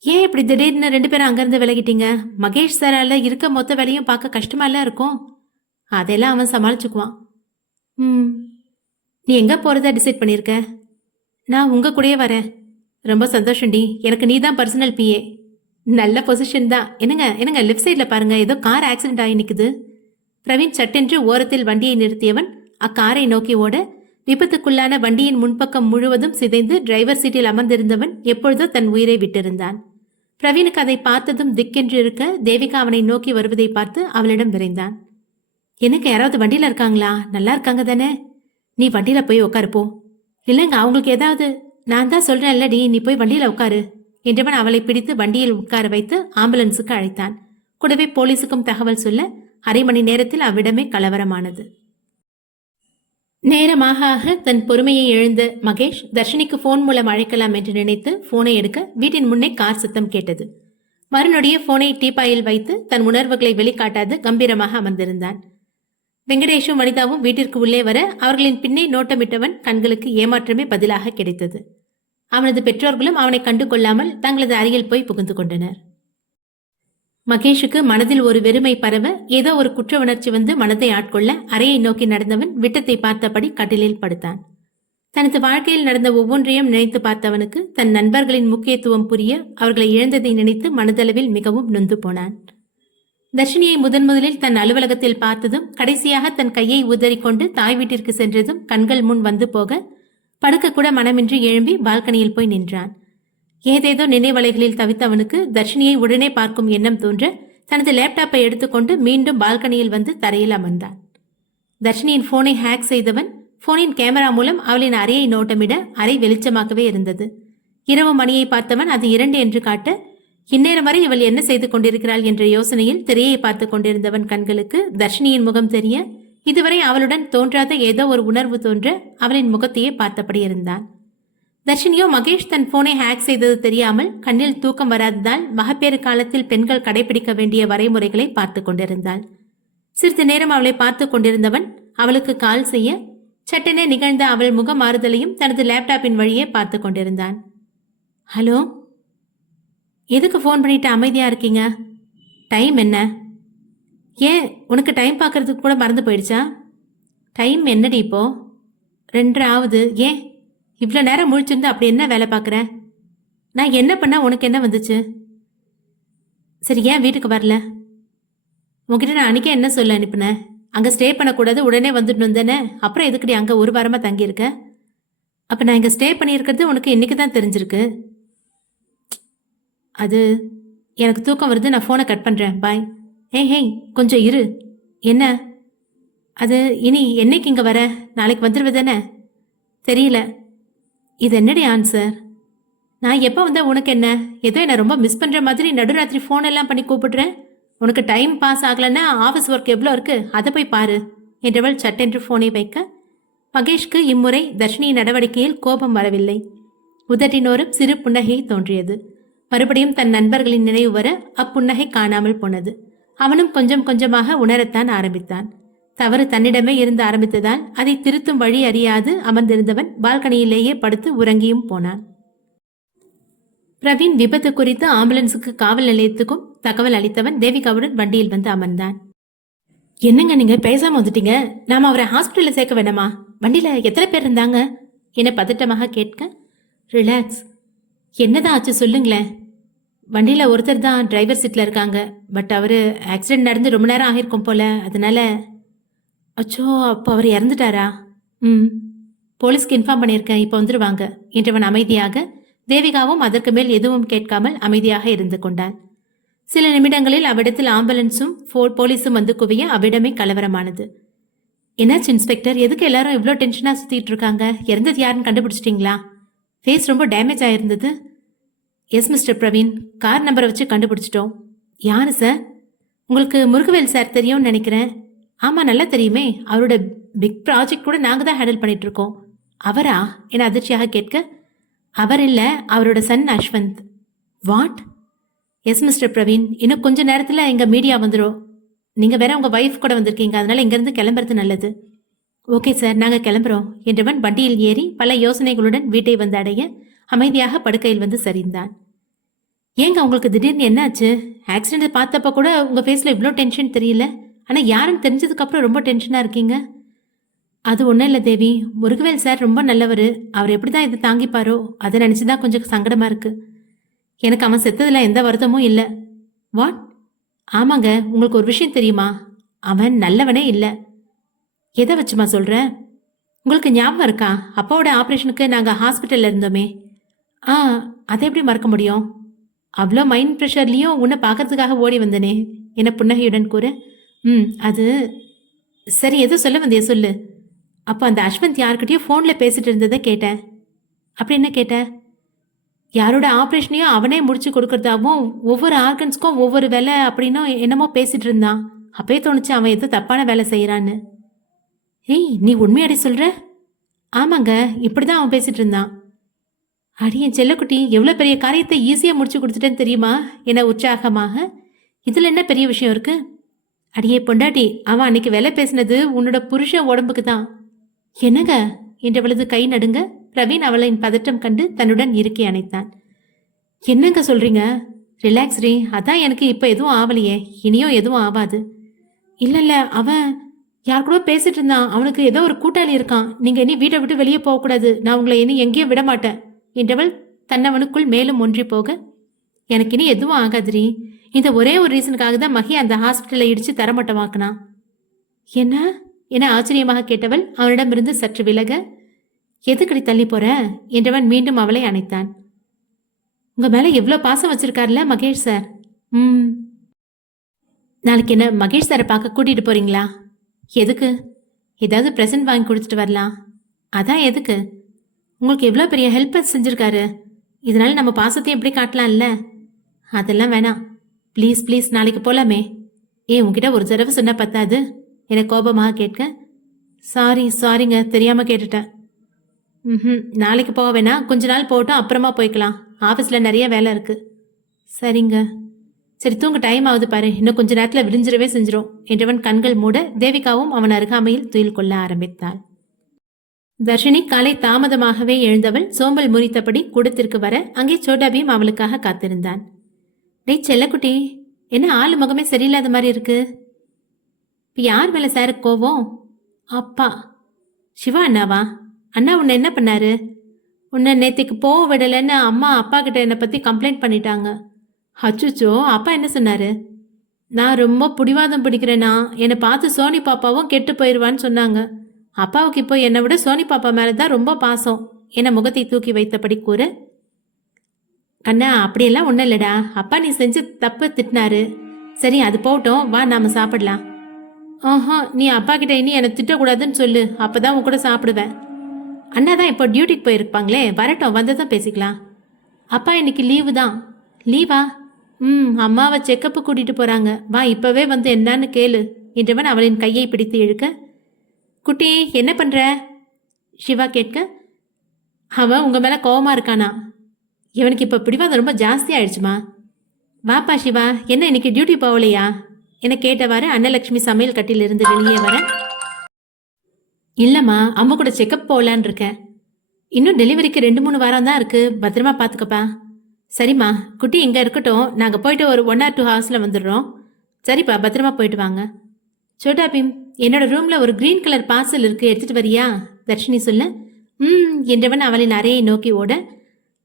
ஏன் இப்படி திடீர்னு 2 பேரும் அங்கேருந்து விலகிட்டீங்க? மகேஷ் சாரால் இருக்க மொத்த வேலையும் பார்க்க கஷ்டமால இருக்கும். அதெல்லாம் அவன் சமாளிச்சுக்குவான். நீ எங்கே போகிறதா டிசைட் பண்ணியிருக்க? நான் உங்கள் கூடயே வரேன். ரொம்ப சந்தோஷம்டி, எனக்கு நீ தான் பர்சனல் பிஏ. நல்ல பொசிஷன் தான். என்னங்க லெஃப்ட் சைடில் பாருங்க, ஏதோ கார் ஆக்சிடென்ட் ஆகி நிற்குது. பிரவீன் சட்டென்று ஓரத்தில் வண்டியை நிறுத்தியவன் அக்காரை நோக்கி ஓட விபத்துக்குள்ளான வண்டியின் முன்பக்கம் முழுவதும் சிதைந்து டிரைவர் சீட்டில் அமர்ந்திருந்தவன் எப்பொழுதோ தன் உயிரை விட்டிருந்தான். பிரவீனுக்கு அதை பார்த்ததும் திக்கென்று இருக்க தேவிகா அவனை நோக்கி வருவதை பார்த்து அவளிடம் விரைந்தான். எனக்கு யாராவது வண்டியில இருக்காங்களா? நல்லா இருக்காங்க தானே? நீ வண்டியில போய் உட்காருப்போ. இல்லைங்க அவங்களுக்கு ஏதாவது. நான் தான் சொல்றேன்லடி, நீ போய் வண்டியில உட்காரு என்றவன் அவளை பிடித்து வண்டியில் உட்கார வைத்து ஆம்புலன்ஸுக்கு அழைத்தான். கூடவே போலீஸுக்கும் தகவல் சொல்ல அரை மணி நேரத்தில் அவ்விடமே கலவரமானது. நேரமாக தன் பொறுமையை இழந்த மகேஷ் தர்ஷினிக்கு போன் மூலம் அழைக்கலாம் என்று நினைத்து போனை எடுக்க வீட்டின் முன்னே கார் சத்தம் கேட்டது. மறுநொடியே போனை டீப்பாயில் வைத்து தன் உணர்வுகளை வெளிக்காட்டாது கம்பீரமாக அமர்ந்திருந்தான். வெங்கடேஷும் வனிதாவும் வீட்டிற்கு உள்ளே வர அவர்களின் பின்னே நோட்டமிட்டவன் கண்களுக்கு ஏமாற்றமே பதிலாக கிடைத்தது. அவனது பெற்றோர்களும் அவனை கண்டு கொள்ளாமல் தங்களது அறையில் போய் புகுந்து கொண்டனர். மகேஷுக்கு மனதில் ஒரு வெறுமை பரவ ஏதோ ஒரு குற்ற உணர்ச்சி வந்து மனதை ஆட்கொள்ள அறையை நோக்கி நடந்தவன் விட்டத்தை பார்த்தபடி கட்டிலில் படுத்தான். தனது வாழ்க்கையில் நடந்த ஒவ்வொன்றையும் நினைத்து பார்த்தவனுக்கு தன் நண்பர்களின் முக்கியத்துவம் புரிய அவர்களை இழந்ததை நினைத்து மனதளவில் மிகவும் நொந்து போனான். தர்ஷினியை முதலில் தன் அலுவலகத்தில் பார்த்ததும் கடைசியாக தன் கையை உதறிக்கொண்டு தாய் வீட்டிற்கு சென்றதும் கண்கள் முன் வந்து போக படுக்க கூட மனமின்றி எழும்பி பால்கனியில் போய் நின்றான். ஏதேதோ நினைவலைகளில் தவித்தவனுக்கு தர்ஷினியை உடனே பார்க்கும் எண்ணம் தோன்ற தனது லேப்டாப்பை எடுத்துக்கொண்டு மீண்டும் பால்கனியில் வந்து தரையில் அமர்ந்தான். தர்ஷினியின் போனை ஹேக் செய்தவன் போனின் கேமரா மூலம் அவளின் அறையை நோட்டமிட அறை வெளிச்சமாகவே இருந்தது. இரவு மணியை பார்த்தவன் அது 2 என்று காட்ட இந்நேரம் வரை இவள் என்ன செய்து கொண்டிருக்கிறாள் என்ற யோசனையில் திரையை பார்த்து கொண்டிருந்தவன் கண்களுக்கு தர்ஷினியின் முகம் தெரிய இதுவரை அவளுடன் தோன்றாத ஏதோ ஒரு உணர்வு தோன்ற அவளின் முகத்தையே பார்த்தபடி இருந்தான். தர்ஷினியோ மகேஷ் தன் போனை ஹேக் செய்தது தெரியாமல் கண்ணில் தூக்கம் வராததால் மகப்பேறு காலத்தில் பெண்கள் கடைபிடிக்க வேண்டிய வரைமுறைகளை பார்த்து கொண்டிருந்தாள். சிறிது நேரம் அவளை பார்த்து கொண்டிருந்தவன் அவளுக்கு கால் செய்ய சட்டென நிகழ்ந்த அவள் முக மாறுதலையும் தனது லேப்டாப்பின் வழியே பார்த்து கொண்டிருந்தான். ஹலோ, எதுக்கு ஃபோன் பண்ணிட்டு அமைதியா இருக்கீங்க? டைம் என்ன? ஏன் உனக்கு டைம் பார்க்கறதுக்கு கூட மறந்து போயிடுச்சா? டைம் என்னடி இப்போ? 2:30 ஆகுது. ஏன் இவ்வளோ நேரம் முழிச்சிருந்து அப்படி என்ன வேலை பார்க்குற? நான் என்ன பண்ணா உனக்கு என்ன வந்துச்சு? சரி, ஏன் வீட்டுக்கு வரல? உங்ககிட்ட நான் அன்றைக்கே என்ன சொல்ல அனுப்பினேன்? அங்கே ஸ்டே பண்ணக்கூடாது, உடனே வந்துட்டு தானே. அப்புறம் எதுக்கடி அங்கே ஒரு வாரமாக தங்கியிருக்க? அப்போ நான் இங்கே ஸ்டே பண்ணியிருக்கிறது உனக்கு இன்றைக்கி தான் தெரிஞ்சிருக்கு. அது எனக்கு தூக்கம் வருது, நான் ஃபோனை கட் பண்ணுறேன், பாய். ஹேய் கொஞ்சம் இரு. என்ன அது? இனி என்னைக்கு இங்கே வர? நாளைக்கு வந்துடுவது தானே? தெரியல. இது என்னடி ஆன்சர்? நான் எப்போ வந்தால் உனக்கு என்ன? ஏதோ என்னை ரொம்ப மிஸ் பண்ணுற மாதிரி நடுராத்திரி ஃபோன் எல்லாம் பண்ணி கூப்பிடுறேன். உனக்கு டைம் பாஸ் ஆகலைன்னா ஆஃபீஸ் ஒர்க் எவ்வளோ இருக்கு, அதை போய் பாரு என்றவள் சட்டென்று ஃபோனை வைக்க மகேஷ்க்கு இம்முறை தர்ஷினியின் நடவடிக்கையில் கோபம் வரவில்லை. உதட்டினோரும் சிறு புன்னகை தோன்றியது. மறுபடியும் தன் நண்பர்களின் நினைவு வர அப்புன்னகை காணாமல் போனது. அவனும் கொஞ்சம் கொஞ்சமாக உணரத்தான் ஆரம்பித்தான். தவறு தன்னிடமே இருந்து ஆரம்பித்ததால் அதை திருத்தும் வழி அறியாது அமர்ந்திருந்தவன் பால்கனியிலேயே படுத்து உறங்கியும் போனான். பிரவீன் விபத்து குறித்து ஆம்புலன்ஸுக்கு காவல் நிலையத்துக்கும் தகவல் அளித்தவன் தேவிகாவுடன் வண்டியில் வந்து அமர்ந்தான். என்னங்க நீங்க பேசாம வந்துட்டீங்க? நாம அவரை ஹாஸ்பிட்டல்ல சேர்க்க வேண்டாமா? வண்டியில எத்தனை பேர் இருந்தாங்க என பதட்டமாக கேட்க, ரிலாக்ஸ், என்னதான் ஆச்சு சொல்லுங்களேன். வண்டியில ஒருத்தர் தான் டிரைவர் சீட்ல இருக்காங்க. பட் அவரு ஆக்சிடென்ட் நடந்து ரொம்ப நேரம் ஆகிருக்கும் போல, அதனால. அச்சோ, அப்போ அவர் இறந்துட்டாரா? போலீஸ்க்கு இன்ஃபார்ம் பண்ணியிருக்கேன், இப்போ வந்துடுவாங்க என்றவன் அமைதியாக. தேவிகாவும் அதற்கு மேல் எதுவும் கேட்காமல் அமைதியாக இருந்து கொண்டாள். சில நிமிடங்களில் அவ்விடத்தில் ஆம்புலன்ஸும் போலீஸும் வந்து குவிய அவ்விடமே கலவரமானது. என்னாச்சு இன்ஸ்பெக்டர்? எதுக்கு எல்லாரும் இவ்வளோ டென்ஷனாக சுற்றிட்டு இருக்காங்க? இறந்தது யாருன்னு கண்டுபிடிச்சிட்டிங்களா? ஃபேஸ் ரொம்ப டேமேஜ் ஆயிருந்தது. எஸ் மிஸ்டர் பிரவீன், கார் நம்பரை வச்சு கண்டுபிடிச்சிட்டோம். யாரு சார்? உங்களுக்கு முருகவேல் சார் தெரியும்னு நினைக்கிறேன். ஆமாம், நல்லா தெரியுமே. அவரோட பிக் ப்ராஜெக்ட் கூட நாங்கள் தான் ஹேண்டில் பண்ணிட்டு இருக்கோம். அவரா என அதிர்ச்சியாக கேட்க, அவர் இல்லை, அவரோட son Ashwanth. What? Yes mister Praveen, இன்னும் கொஞ்ச நேரத்தில் எங்கள் மீடியா வந்துடும். நீங்கள் வேற உங்கள் ஒய்ஃப் கூட வந்திருக்கீங்க, அதனால இங்கேருந்து கிளம்புறது நல்லது. ஓகே சார், நாங்கள் கிளம்புறோம் என்றவன் வண்டியில் ஏறி பல யோசனைகளுடன் வீட்டை வந்து அடைய அமைதியாக படுக்கையில் வந்து சரிந்தான். ஏங்க உங்களுக்கு திடீர்னு என்னாச்சு? ஆக்சிடென்ட் பார்த்தப்ப கூட உங்கள் ஃபேஸில் இவ்வளோ டென்ஷன் தெரியல, ஆனால் யாருன்னு தெரிஞ்சதுக்கப்புறம் ரொம்ப டென்ஷனாக இருக்கீங்க. அது ஒன்றும் இல்லை தேவி, முருகவேல் சார் ரொம்ப நல்லவர். அவர் எப்படி தான் இதை தாங்கிப்பாரோ அதை நினச்சி தான் கொஞ்சம் சங்கடமாக இருக்குது. எனக்கு அவன் செத்ததில் எந்த வருத்தமும் இல்லை. வாட்? ஆமாங்க, உங்களுக்கு ஒரு விஷயம் தெரியுமா? அவன் நல்லவனே இல்லை. எதை வச்சுமா சொல்கிற? உங்களுக்கு ஞாபகம் இருக்கா, அப்பாவோட ஆப்ரேஷனுக்கு நாங்கள் ஹாஸ்பிட்டலில் இருந்தோமே? அதை எப்படி மறக்க முடியும்? அவ்வளோ மைண்ட் ப்ரெஷர்லேயும் உன்னை பார்க்கறதுக்காக ஓடி வந்தனே என புன்னகையுடன் கூற, அது சரி, எதோ சொல்ல வந்தியே சொல்லு. அப்போ அந்த அஸ்வந்த் யார்கிட்டயும் ஃபோனில் பேசிட்டு இருந்ததை கேட்டேன். அப்படி என்ன கேட்ட? யாரோட ஆப்ரேஷனையும் அவனே முடிச்சு கொடுக்கறதாவும் ஒவ்வொரு ஆர்கன்ஸ்க்கும் ஒவ்வொரு வேலை அப்படின்னும் என்னமோ பேசிட்டு இருந்தான். அப்பயே தோணுச்சு அவன் ஏதோ தப்பான வேலை செய்கிறான்னு. ஏய், நீ உண்மையாடி சொல்கிற? ஆமாங்க, இப்படி தான் அவன் பேசிட்டு இருந்தான். அடியே செல்லக்குட்டி, எவ்வளோ பெரிய காரியத்தை ஈஸியாக முடிச்சு கொடுத்துட்டேன்னு தெரியுமா என உற்சாகமாக. இதில் என்ன பெரிய விஷயம் இருக்கு? அடியே பொண்டாட்டி, அவன் அன்னைக்கு வேலை பேசினது உன்னோட புருஷன் உடம்புக்கு தான். என்னங்க என்றவளது கை நடுங்க. பிரவீன் அவளின் பதட்டம் கண்டு தன்னுடன் இறுக்கி அணைத்தான். என்னங்க சொல்றீங்க? ரிலாக்ஸ் ரீ, அதான் எனக்கு இப்போ எதுவும் ஆவலையே, இனியும் எதுவும் ஆகாது. இல்ல அவன் யார் கூட பேசிட்டு இருந்தான். அவனுக்கு ஏதோ ஒரு கூட்டாளி இருக்கான். நீங்க இனி வீட்டை விட்டு வெளியே போகக்கூடாது. நான் உங்களை இனி எங்கேயும் விட மாட்டேன் என்றவள் தன்னவனுக்குள் மேலும் ஒன்றி போக, எனக்கு இனி எதுவும் ஆகாதுரி. இந்த ஒரே ஒரு ரீசனுக்காக தான் மகி அந்த ஹாஸ்பிட்டலை இடிச்சு தரமட்டமாக்கினான். என்ன என ஆச்சரியமாக கேட்டவள் அவனிடமிருந்து சற்று விலக, எதுக்கடி தள்ளி போற என்றவன் மீண்டும் அவளை அணைத்தான். உங்க மேல எவ்வளோ பாசம் வச்சிருக்காருல மகேஷ் சார். நாளைக்கு என்ன மகேஷ் சாரை பார்க்க கூட்டிட்டு போறீங்களா? எதுக்கு? ஏதாவது ப்ரெசன்ட் வாங்கி கொடுத்துட்டு வரலாம். அதான் எதுக்கு? உங்களுக்கு எவ்வளோ பெரிய ஹெல்ப் செஞ்சுருக்காரு. இதனால நம்ம பாசத்தையும் எப்படி காட்டலாம்ல? அதெல்லாம் வேணாம். ப்ளீஸ் ப்ளீஸ், நாளைக்கு போகலாமே. உங்ககிட்ட ஒரு தடவை சொன்ன பத்தாது என கோபமாக கேட்க, சாரிங்க, தெரியாமல் கேட்டுட்டேன். நாளைக்கு போக வேணாம், கொஞ்ச நாள் போகட்டும், அப்புறமா போய்க்கலாம். ஆஃபீஸில் நிறைய வேலை இருக்கு. சரிங்க. சரி தூங்க, டைம் ஆகுது பாரு, இன்னும் கொஞ்ச நேரத்தில் விடிஞ்சிடவே செஞ்சிரும் என்றவன் கண்கள் மூட தேவிகாவும் அவன் அருகாமையில் துயில் கொள்ள ஆரம்பித்தாள். தர்ஷினி காலை தாமதமாகவே எழுந்தவள் சோம்பல் முறித்தபடி கூடத்திற்கு வர அங்கே சோட்டாபியும் அவளுக்காக காத்திருந்தான். டேய் செல்லக்குட்டி, என்ன ஆளு முகமே சரியில்லாத மாதிரி இருக்கு? இப்போ யார் மேலே சாருக்கு கோவம்? அப்பா. சிவா அண்ணாவா? அண்ணா உன்னை என்ன பண்ணாரு? உன்னை நேற்றுக்கு போக விடலைன்னு அம்மா அப்பா கிட்ட என்னை பற்றி கம்ப்ளைண்ட் பண்ணிட்டாங்க. அச்சுச்சோ, அப்பா என்ன சொன்னாரு? நான் ரொம்ப பிடிவாதம் பிடிக்கிறேனா, என்னை பார்த்து சோனி பாப்பாவும் கெட்டு போயிடுவான்னு சொன்னாங்க. அப்பாவுக்கு இப்போ என்னை விட சோனி பாப்பா மேலே தான் ரொம்ப பாசம் என முகத்தை தூக்கி வைத்தபடி கூற, கண்ணா அப்படியெல்லாம் ஒன்றும் இல்லடா, அப்பா நீ செஞ்சு தப்பு திட்டினாரு. சரி அது போகட்டும், வா நாம சாப்பிடலாம். நீ அப்பா கிட்ட இனி என்னை திட்டக்கூடாதுன்னு சொல்லு, அப்பதான் உன் கூட சாப்பிடுவேன். அண்ணா தான் இப்போ டியூட்டிக்கு போயிருப்பாங்களே, வரட்டும், வந்ததான் பேசிக்கலாம். அப்பா இன்னைக்கு லீவு தான். லீவா? அம்மாவை செக்கப்பு கூட்டிட்டு போறாங்க, வா இப்பவே வந்து என்னன்னு கேளு என்றவன் அவளின் கையை பிடித்து இழுக்க, குட்டி என்ன பண்ற? சிவா கேட்க, அவன் உங்க மேல கோவமா இருக்கானா? இவனுக்கு இப்போ பிடிவாதம் ரொம்ப ஜாஸ்தி ஆயிடுச்சுமா. வாப்பா சிவா, என்ன இன்னைக்கு டியூட்டி போகலையா என கேட்டவாறு அன்னலட்சுமி சமையல் கட்டிலிருந்து வெளியே வர, இல்லம்மா அம்மா கூட செக்கப் போகலான் இருக்கேன். இன்னும் டெலிவரிக்கு 2-3 வாரம் தான் இருக்கு, பத்திரமா பார்த்துக்கப்பா. சரிம்மா, குட்டி இங்கே இருக்கட்டும், நாங்கள் போயிட்டு ஒரு 1 or 2 ஹவர்ஸில் வந்துடுறோம். சரிப்பா, பத்திரமா போயிட்டு வாங்க. சோட்டா பீம், என்னோட ரூம்ல ஒரு கிரீன் கலர் பார்சல் இருக்கு, எடுத்துட்டு வரியா? தர்ஷினி சொல்ல, என்றவன் அவளின் அறையை நோக்கி ஓட,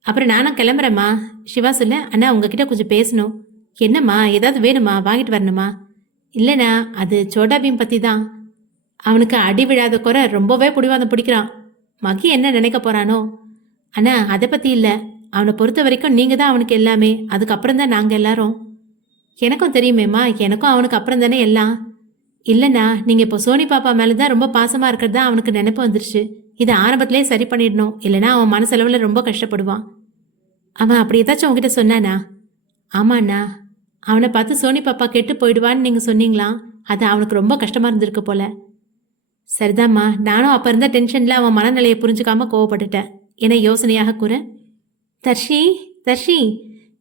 அப்புறம் நானும் கிளம்புறேம்மா. சிவா சொல்ல, அண்ணா உங்ககிட்ட கொஞ்சம் பேசணும். என்னம்மா, ஏதாவது வேணுமா? வாங்கிட்டு வரணுமா? இல்லைண்ணா, அது சோட்டா பீம் பற்றி தான். அவனுக்கு அடி விழாத குறை ரொம்பவே பிடிவாதம் பிடிக்கிறான். மகி என்ன நினைக்க போறானோ? அண்ணா அதை பற்றி இல்லை, அவனை பொறுத்த வரைக்கும் நீங்கள் தான் அவனுக்கு எல்லாமே, அதுக்கப்புறம் தான் நாங்கள் எல்லாரும். எனக்கும் தெரியுமேம்மா, எனக்கும் அவனுக்கு அப்புறம் தானே எல்லாம். இல்லைண்ணா, நீங்கள் இப்போ சோனி பாப்பா மேலே தான் ரொம்ப பாசமாக இருக்கிறது தான் அவனுக்கு நினைப்பு வந்துருச்சு. இதை ஆரம்பத்திலே சரி பண்ணிடணும், இல்லைனா அவன் மனசளவில் ரொம்ப கஷ்டப்படுவான். அவன் அப்படி ஏதாச்சும் உங்ககிட்ட சொன்னானா? ஆமாண்ணா, அவனை பார்த்து சோனி பாப்பா கெட்டு போயிடுவான்னு நீங்கள் சொன்னீங்களா? அது அவனுக்கு ரொம்ப கஷ்டமாக இருந்திருக்கு போல. சரிதாம்மா, நானும் அப்போ இருந்த டென்ஷனில் அவன் மனநிலையை புரிஞ்சுக்காம கோவப்பட்டுட்டேன் என யோசனையாக கூற, தர்ஷி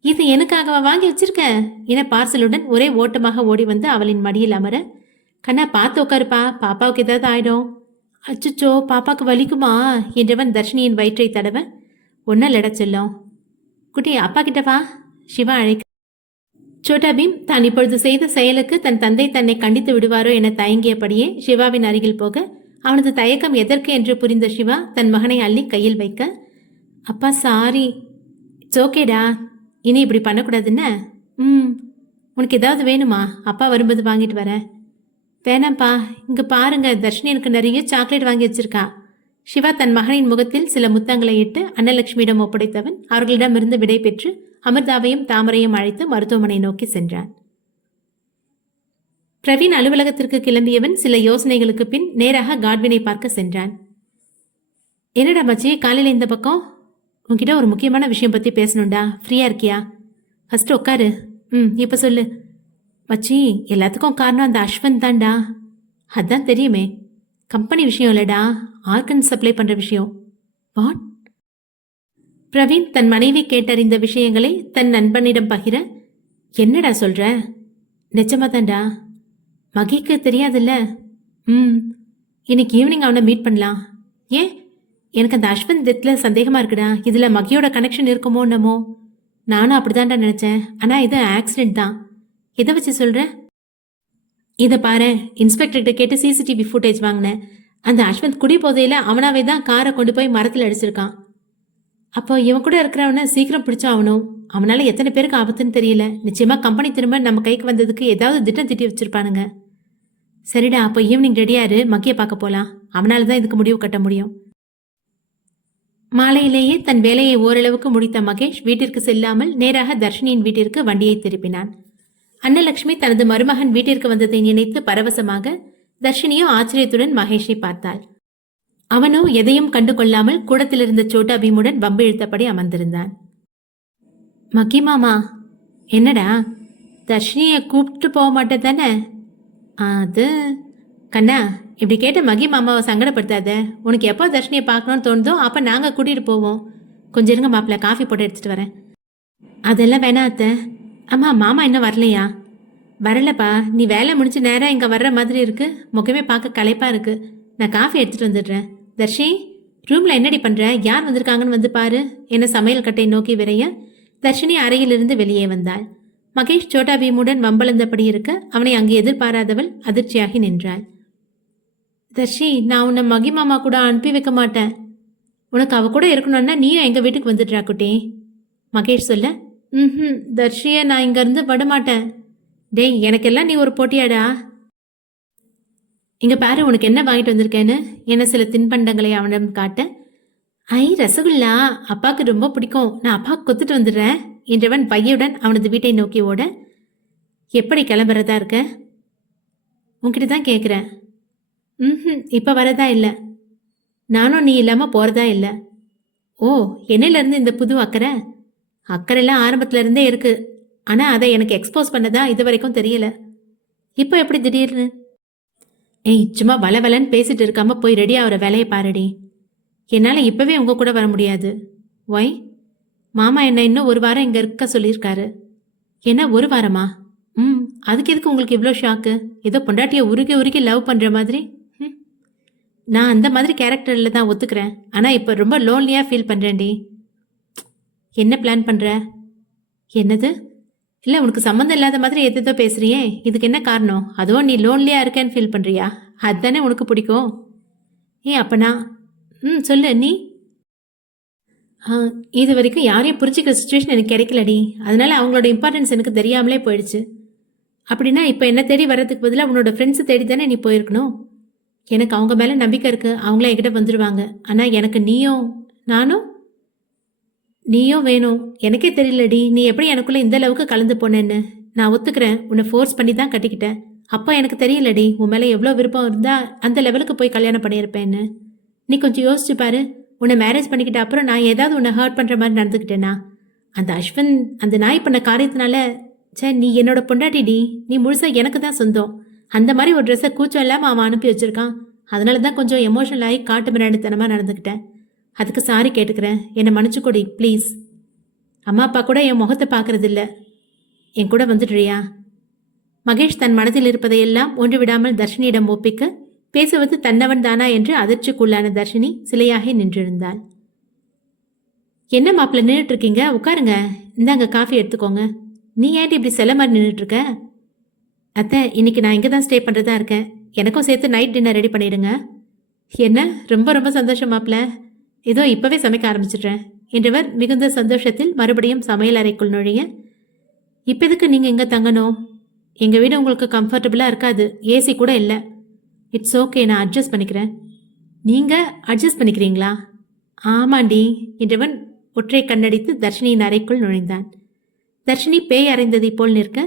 இது எனக்காகவா வாங்கி வச்சிருக்க என பார்சலுடன் ஒரே ஓட்டமாக ஓடி வந்து அவளின் மடியில் அமர, கண்ணா பார்த்து உட்காருப்பா, பாப்பாவுக்கு ஏதாவது ஆயிடும். அச்சுச்சோ, பாப்பாவுக்கு வலிக்குமா என்றவன் தர்ஷினியின் வயிற்றை தடவ, ஒன்னும் லட செல்லும். குட்டி அப்பா கிட்ட வா, சிவா அழைக்க. சோட்டா பீம் தான் இப்பொழுது செய்த செயலுக்கு தன் தந்தை தன்னை கண்டித்து விடுவாரோ என தயங்கியபடியே சிவாவின் அருகில் போக, அவனது தயக்கம் எதற்கு என்று புரிந்த சிவா தன் மகனை அள்ளி கையில் வைக்க, அப்பா சாரி. இட்ஸ் ஓகேடா, இனி இப்படி பண்ணக்கூடாதுன்னு. உனக்கு ஏதாவது வேணுமா? அப்பா வரும்போது வாங்கிட்டு வரேன். வேணாம்ப்பா, இங்கே பாருங்க, தர்ஷினி எனக்கு நிறைய சாக்லேட் வாங்கி வச்சிருக்கா. சிவா தன் மகனின் முகத்தில் சில முத்தங்களை இட்டு அன்னலட்சுமியிடம் ஒப்படைத்தவன் அவர்களிடமிருந்து விடை பெற்று அமிர்தாவையும் தாமரையும் அழைத்து மருத்துவமனை நோக்கி சென்றான். பிரவீன் அலுவலகத்திற்கு கிளம்பியவன் சில யோசனைகளுக்கு பின் நேராக காட்வினை பார்க்க சென்றான். என்னடா மச்சி, காலையில் இந்த பக்கம்? உன்கிட்ட ஒரு முக்கியமான விஷயம் பற்றி பேசணும்டா, ஃப்ரீயாக இருக்கியா? ஃபஸ்ட்டு உட்காரு. இப்போ சொல்லு. மச்சி, எல்லாத்துக்கும் காரணம் அந்த அஸ்வந்த் தான்டா. அதான் தெரியுமே, கம்பெனி விஷயம் இல்லைடா, ஆர்கன் சப்ளை பண்ணுற விஷயம். வாட்? பிரவீன் தன் மனைவி கேட்டறிந்த விஷயங்களை தன் நண்பனிடம் பகிர, என்னடா சொல்ற? நிஜமாதான்டா. மகிக்கு தெரியாதுல்ல? இன்னைக்கு ஈவினிங் அவனை மீட் பண்ணலாம். ஏன்? எனக்கு அந்த அஸ்வந்த் டெத்ல சந்தேகமா இருக்குடா. இதுல மகியோட கனெக்ஷன் இருக்குமோ என்னமோ. நானும் அப்படிதான்டா நினைச்சேன். ஆனா இது ஆக்சிடென்ட் தான். எதை வச்சு சொல்ற? இதை பாரு, இன்ஸ்பெக்டர்கிட்ட கேட்டு சிசிடிவி ஃபுட்டேஜ் வாங்கினேன். அந்த அஸ்வந்த் குடி போதையில அவனாவே தான் காரை கொண்டு போய் மரத்தில் அடிச்சிருக்கான். அப்போ இவன் கூட இருக்கிறவனை சீக்கிரம் பிடிச்சா ஆகணும். அவனால எத்தனை பேருக்கு ஆபத்துன்னு தெரியல. நிச்சயமா கம்பெனி திரும்ப நம்ம கைக்கு வந்ததுக்கு ஏதாவது திட்டம் திட்டி வச்சிருப்பானுங்க. சரிடா, அப்போ ஈவினிங் ரெடியாரு, மக்கிய பார்க்க போலாம். அவனால தான் இதுக்கு முடிவு கட்ட முடியும். மாலையிலேயே தன் வேலையை ஓரளவுக்கு முடித்த மகேஷ் வீட்டிற்கு செல்லாமல் நேராக தர்ஷினியின் வீட்டிற்கு வண்டியை திருப்பினான். அன்னலட்சுமி தனது மருமகன் வீட்டிற்கு வந்ததை நினைத்து பரவசமாக, தர்ஷினியோ ஆச்சரியத்துடன் மகேஷை பார்த்தாள். அவனோ எதையும் கண்டு கொள்ளாமல் கூடத்திலிருந்த சோட்டா பீமுடன் வம்பு இழுத்தபடி அமர்ந்திருந்தான். மக்கி மாமா, என்னடா தர்ஷினியை கூப்பிட்டு போக மாட்டே தானே? அது கண்ணா, இப்படி கேட்ட மகி மாமாவை சங்கடப்படுத்தாத. உனக்கு எப்போ தர்ஷினியை பார்க்கணும்னு தோணுதோ அப்போ நாங்கள் கூட்டிகிட்டு போவோம். கொஞ்சம் இருங்க மாப்பிள்ள, காஃபி போட்டு எடுத்துகிட்டு வரேன். அதெல்லாம் வேணாம் அத்தை. அம்மா, மாமா இன்னும் வரலையா? வரலப்பா, நீ வேலை முடிச்சு நேராக இங்கே வர்ற மாதிரி இருக்கு. முகமே பார்க்க களைப்பாக இருக்கு. நான் காஃபி எடுத்துகிட்டு வந்துடுறேன். தர்ஷி, ரூமில் என்னடி பண்ணுற? யார் வந்திருக்காங்கன்னு வந்து பாரு என்ன சமையல் கட்டை நோக்கி விரைய தர்ஷினி அறையிலிருந்து வெளியே வந்தாள். மகேஷ் சோட்டா பீமுடன் வம்பளந்தபடி இருக்க அவனை அங்கு எதிர்பாராதவள் அதிர்ச்சியாகி நின்றாள். தர்ஷி, நான் உன்னை மகி மாமா கூட அனுப்பி வைக்க மாட்டேன். உனக்கு அவ கூட இருக்கணும்னா நீயும் எங்கள் வீட்டுக்கு வந்துடுறா குட்டி. மகேஷ் சொல்ல, தர்ஷியை நான் இங்கேருந்து விடமாட்டேன். டேய், எனக்கெல்லாம் நீ ஒரு போட்டியாடா. இங்கே பாரு, உனக்கு என்ன வாங்கிட்டு வந்திருக்கேன்னு என்ன சில தின்பண்டங்களை அவனிடம் காட்ட, ஐ ரசகுல்லா, அப்பாவுக்கு ரொம்ப பிடிக்கும், நான் அப்பாவுக்கு கொத்துட்டு வந்துடுறேன் என்றவன் பையுடன் அவனது வீட்டை நோக்கி ஓட, எப்படி கிளம்புறதா இருக்க? உன்கிட்ட தான் கேட்குறேன். இப்போ வரதா இல்லை. நானும் நீ இல்லாமல் போகிறதா இல்லை. ஓ, என்னையிலேருந்து இந்த புது அக்கறை? அக்கறையெல்லாம் ஆரம்பத்துல இருந்தே இருக்கு. ஆனால் அதை எனக்கு எக்ஸ்போஸ் பண்ணதா இது வரைக்கும் தெரியல. இப்போ எப்படி திடீர்னு? ஏய், சும்மா வளவலன்னு பேசிட்டு இருக்காம போய் ரெடி ஆகிற வேலையை பாருடி. என்னால் இப்போவே உங்கள் கூட வர முடியாது. ஒய்? மாமா என்ன இன்னும் ஒரு வாரம் இங்கே இருக்க சொல்லியிருக்காரு. என்ன ஒரு வாரமா? அதுக்கு எதுக்கு உங்களுக்கு இவ்வளோ ஷாக்கு? ஏதோ பொண்டாட்டியை உருகி உருகி லவ் பண்ணுற மாதிரி. நான் அந்த மாதிரி கேரக்டரில் தான் ஒத்துக்கிறேன். ஆனால் இப்போ ரொம்ப லோன்லியாக ஃபீல் பண்ணுறேன்டி. என்ன பிளான் பண்ணுற? என்னது? இல்லை, உனக்கு சம்மந்தம் இல்லாத மாதிரி எதோ பேசுறியே, இதுக்கு என்ன காரணம்? அதுவும் நீ லோன்லியாக இருக்கேன்னு ஃபீல் பண்ணுறியா? அதுதானே உனக்கு பிடிக்கும். அப்பனா சொல்லு நீ. இது வரைக்கும் யாரையும் புரிஞ்சிக்கிற சுச்சுவேஷன் எனக்கு கிடைக்கலடி. அதனால அவங்களோட இம்பார்ட்டன்ஸ் எனக்கு தெரியாமலே போயிடுச்சு. அப்படின்னா இப்போ என்ன தேடி வர்றதுக்கு பதிலாக உன்னோட ஃப்ரெண்ட்ஸை தேடி தானே நீ போயிருக்கணும். எனக்கு அவங்க மேலே நம்பிக்கை இருக்குது, அவங்களே என்கிட்ட வந்துடுவாங்க. ஆனால் எனக்கு நீயும் வேணும். எனக்கே தெரியலடி, நீ எப்படி எனக்குள்ளே இந்த அளவுக்கு கலந்து போனேன்னு. நான் ஒத்துக்கிறேன், உன்னை ஃபோர்ஸ் பண்ணி தான் கட்டிக்கிட்டேன். அப்போ எனக்கு தெரியலடி, உன் மேலே எவ்வளோ விருப்பம் இருந்தால் அந்த லெவலுக்கு போய் கல்யாணம் பண்ணியிருப்பேன்னு. நீ கொஞ்சம் யோசிச்சு பாரு. உன்னை மேரேஜ் பண்ணிக்கிட்ட அப்புறம் நான் ஏதாவது உன்னை ஹர்ட் பண்ணுற மாதிரி நடந்துக்கிட்டேனா? அந்த அஸ்வந்த் அந்த நாய் பண்ண காரியத்தினால, நீ என்னோட பொண்டாட்டிடி, நீ முழுசாக எனக்கு தான் சொந்தம். அந்த மாதிரி ஒரு ட்ரெஸ்ஸை கூச்சம் இல்லாமல் அவன் அனுப்பி வச்சிருக்கான். அதனால தான் கொஞ்சம் எமோஷனல் ஆகி காட்டு மிராண்டித்தனமாக நடந்துக்கிட்டேன். அதுக்கு சாரி கேட்டுக்கிறேன், என்னை மன்னிச்சுக்கொடி ப்ளீஸ். அம்மா அப்பா கூட என் முகத்தை பார்க்கறதில்ல. என் கூட வந்துடுறியா? மகேஷ் தன் மனதில் இருப்பதையெல்லாம் ஒன்று விடாமல் தர்ஷினியிடம் ஒப்பிக்க, பேசுவது தன்னவன் தானா என்று அதிர்ச்சிக்குள்ளான தர்ஷினி சிலையாகி நின்றிருந்தாள். என்ன மாப்பிள்ள நின்றுட்டு இருக்கீங்க? உட்காருங்க, இந்தாங்க காஃபி எடுத்துக்கோங்க. நீ ஏன்டி இப்படி சில மாதிரி நின்றுட்டு இருக்க? அத்தை, இன்னைக்கு நான் இங்கே தான் ஸ்டே பண்ணுறதா இருக்கேன். எனக்கும் சேர்த்து நைட் டின்னர் ரெடி பண்ணிடுங்க. என்ன, ரொம்ப ரொம்ப சந்தோஷம் மாப்பிள்ள. இதோ இப்போவே சமைக்க ஆரம்பிச்சிடுறேன் என்றவர் மிகுந்த சந்தோஷத்தில் மறுபடியும் சமையல் அறைக்குள் நுழைய, இப்போ எதுக்கு நீங்கள் இங்கே தங்கணும்? எங்கள் வீடு உங்களுக்கு கம்ஃபர்டபுளாக இருக்காது, ஏசி கூட இல்லை. இட்ஸ் ஓகே, நான் அட்ஜஸ்ட் பண்ணிக்கிறேன். நீங்கள் அட்ஜஸ்ட் பண்ணிக்கிறீங்களா? ஆமாண்டி என்றவன் ஒற்றை கண்ணடித்து தர்ஷினியின் அறைக்குள் நுழைந்தான். தர்ஷினி பேய் அறைந்ததை போல் நிற்க,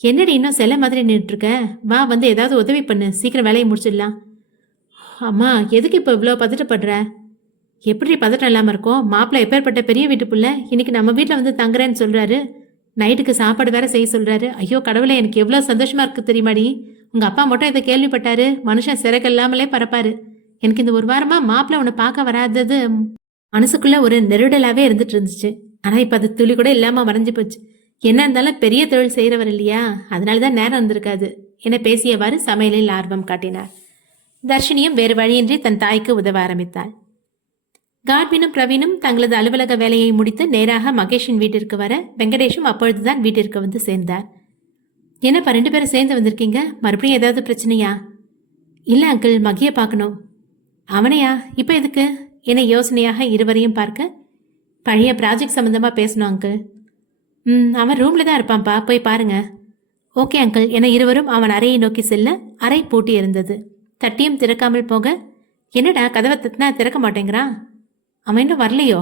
என்னடி இன்னும் சில மாதிரி நின்றுருக்க? வா, வந்து ஏதாவது உதவி பண்ணு, சீக்கிரம் வேலையை முடிச்சிடலாம். அம்மா, எதுக்கு இப்போ இவ்வளோ பதட்டப்படுற? எப்படி பதட்டம் இல்லாமல் இருக்கும்? மாப்பிள்ளை எப்பேற்பட்ட பெரிய வீட்டு புள்ள, இன்னைக்கு நம்ம வீட்டில் வந்து தங்குறேன்னு சொல்கிறாரு. நைட்டுக்கு சாப்பாடு வேற செய்ய சொல்கிறாரு. ஐயோ கடவுளே, எனக்கு எவ்வளோ சந்தோஷமாக இருக்குது தெரியுமாடி. உங்கள் அப்பா மட்டும் இதை கேள்விப்பட்டாரு, மனுஷன் சிறகு இல்லாமலே பறப்பாரு. எனக்கு இந்த ஒரு வாரமாக மாப்பிள்ளை உன்னை பார்க்க வராதது மனசுக்குள்ள ஒரு நெருடலாவே இருந்துட்டு இருந்துச்சு. ஆனா இப்ப அது துளி கூட இல்லாம மறைஞ்சு போச்சு. என்ன இருந்தாலும் பெரிய தொழில் செய்யறவர் இல்லையா, அதனாலதான் நேரம் இருந்திருக்காது என பேசியவாறு சமையலில் ஆர்வம் காட்டினார். தர்ஷினியும் வேறு வழியின்றி தன் தாய்க்கு உதவ ஆரம்பித்தாள். காட்வினும் பிரவீனும் தங்களது அலுவலக வேலையை முடித்து நேராக மகேஷின் வீட்டிற்கு வர வெங்கடேஷும் அப்பொழுதுதான் வீட்டிற்கு வந்து சேர்ந்தார். என்னப்பா 2 பேரும் சேர்ந்து வந்திருக்கீங்க? மறுபடியும் ஏதாவது பிரச்சனையா? இல்ல அங்கிள், மகிய பார்க்கணும். அவனையா? இப்ப எதுக்கு என யோசனையாக இருவரையும் பார்க்க, பழைய ப்ராஜெக்ட் சம்பந்தமா பேசணும் அங்கிள். அவன் ரூம்ல தான் இருப்பான்ப்பா, போய் பாருங்க. ஓகே அங்கிள் என இருவரும் அவன் அறையை நோக்கி செல்ல அறை பூட்டி இருந்தது. தட்டியும் திறக்காமல் போக, என்னடா கதவை தட்டினா திறக்க மாட்டேங்கிறான்? அவன் இன்னும் வரலையோ?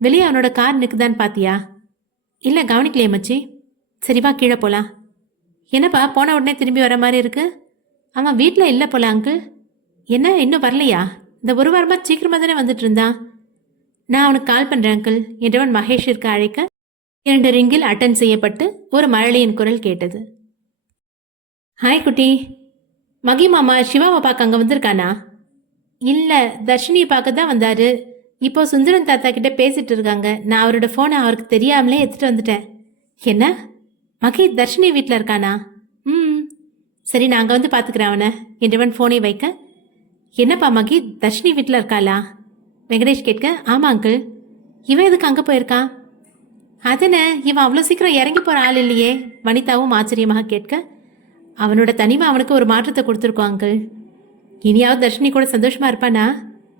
வெளியே அவனோட கார் நிற்குதான்னு பாத்தியா? இல்ல கவனிக்கலையே மச்சி. சரிவா கீழே போலாம். என்னப்பா போன உடனே திரும்பி வர மாதிரி இருக்கு? அவன் வீட்டில் இல்லை போல அங்கிள். என்ன இன்னும் வரலையா? இந்த ஒரு வாரமா சீக்கிரமா தானே வந்துட்டு இருந்தான். நான் அவனுக்கு கால் பண்றேன் அங்கிள் என்றவன் மகேஷிற்கு அழைக்க 2 ரிங்கில் அட்டன் செய்யப்பட்டு ஒரு மழலையின் குரல் கேட்டது. ஹாய் குட்டி. மகி மாமா சிவாவை பார்க்க அங்கே வந்திருக்கானா? இல்லை, தர்ஷினியை பார்க்க தான் வந்தாரு. இப்போ சுந்தரன் தாத்தா கிட்ட பேசிட்டு இருக்காங்க. நான் அவரோட ஃபோனை அவருக்கு தெரியாமலே எடுத்துட்டு வந்துட்டேன். என்ன மகி தர்ஷினி வீட்டில் இருக்கானா? சரி நான் அங்கே வந்து பார்த்துக்கிறேன் அவனை என்றவன் ஃபோனை வைக்க, என்னப்பா மகி தர்ஷினி வீட்டில் இருக்காளா? வெங்கடேஷ் கேட்க, ஆமா அங்கிள். இவன் எதுக்கு அங்கே போயிருக்கான்? அதனை இவன் அவ்வளோ சீக்கிரம் இறங்கி போகிற ஆள் இல்லையே. வனிதாவும் ஆச்சரியமாக கேட்க, அவனோட தனிமை அவனுக்கு ஒரு மாற்றத்தை கொடுத்துருக்கோம் அங்கிள். இனியாவது தர்ஷினி கூட சந்தோஷமா இருப்பானா?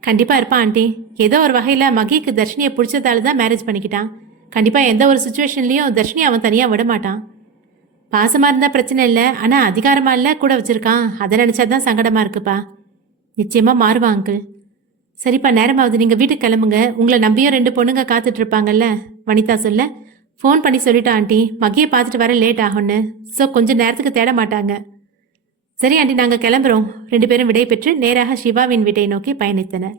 கண்டிப்பா இருப்பான் ஆண்டி. ஏதோ ஒரு வகையில் மகிக்கு தர்ஷினியை பிடிச்சதால தான் மேரேஜ் பண்ணிக்கிட்டான். கண்டிப்பா எந்த ஒரு சுச்சுவேஷன்லயும் தர்ஷினி அவன் தனியா விட மாட்டான். பாசமா இருந்தா பிரச்சனை இல்லை, ஆனா அதிகாரமா இல்ல கூட வச்சிருக்கான். அதை நினைச்சாதான் சங்கடமா இருக்குப்பா. நிச்சயமா மாறுவான் அங்கிள். சரிப்பா நேரமாவது, நீங்க வீட்டுக்கு கிளம்புங்க. உங்களை நம்பியும் 2 பொண்ணுங்க காத்துட்டு இருப்பாங்கல்ல. வனிதா சொல்ல, ஃபோன் பண்ணி சொல்லிட்டா ஆண்டி, மகியை பார்த்துட்டு வர லேட் ஆகும்னு. ஸோ கொஞ்சம் நேரத்துக்கு தேட மாட்டாங்க. சரி ஆண்டி நாங்கள் கிளம்புறோம். 2 பேரும் விடை பெற்று நேராக சிவாவின் வீட்டை நோக்கி பயணித்தனர்.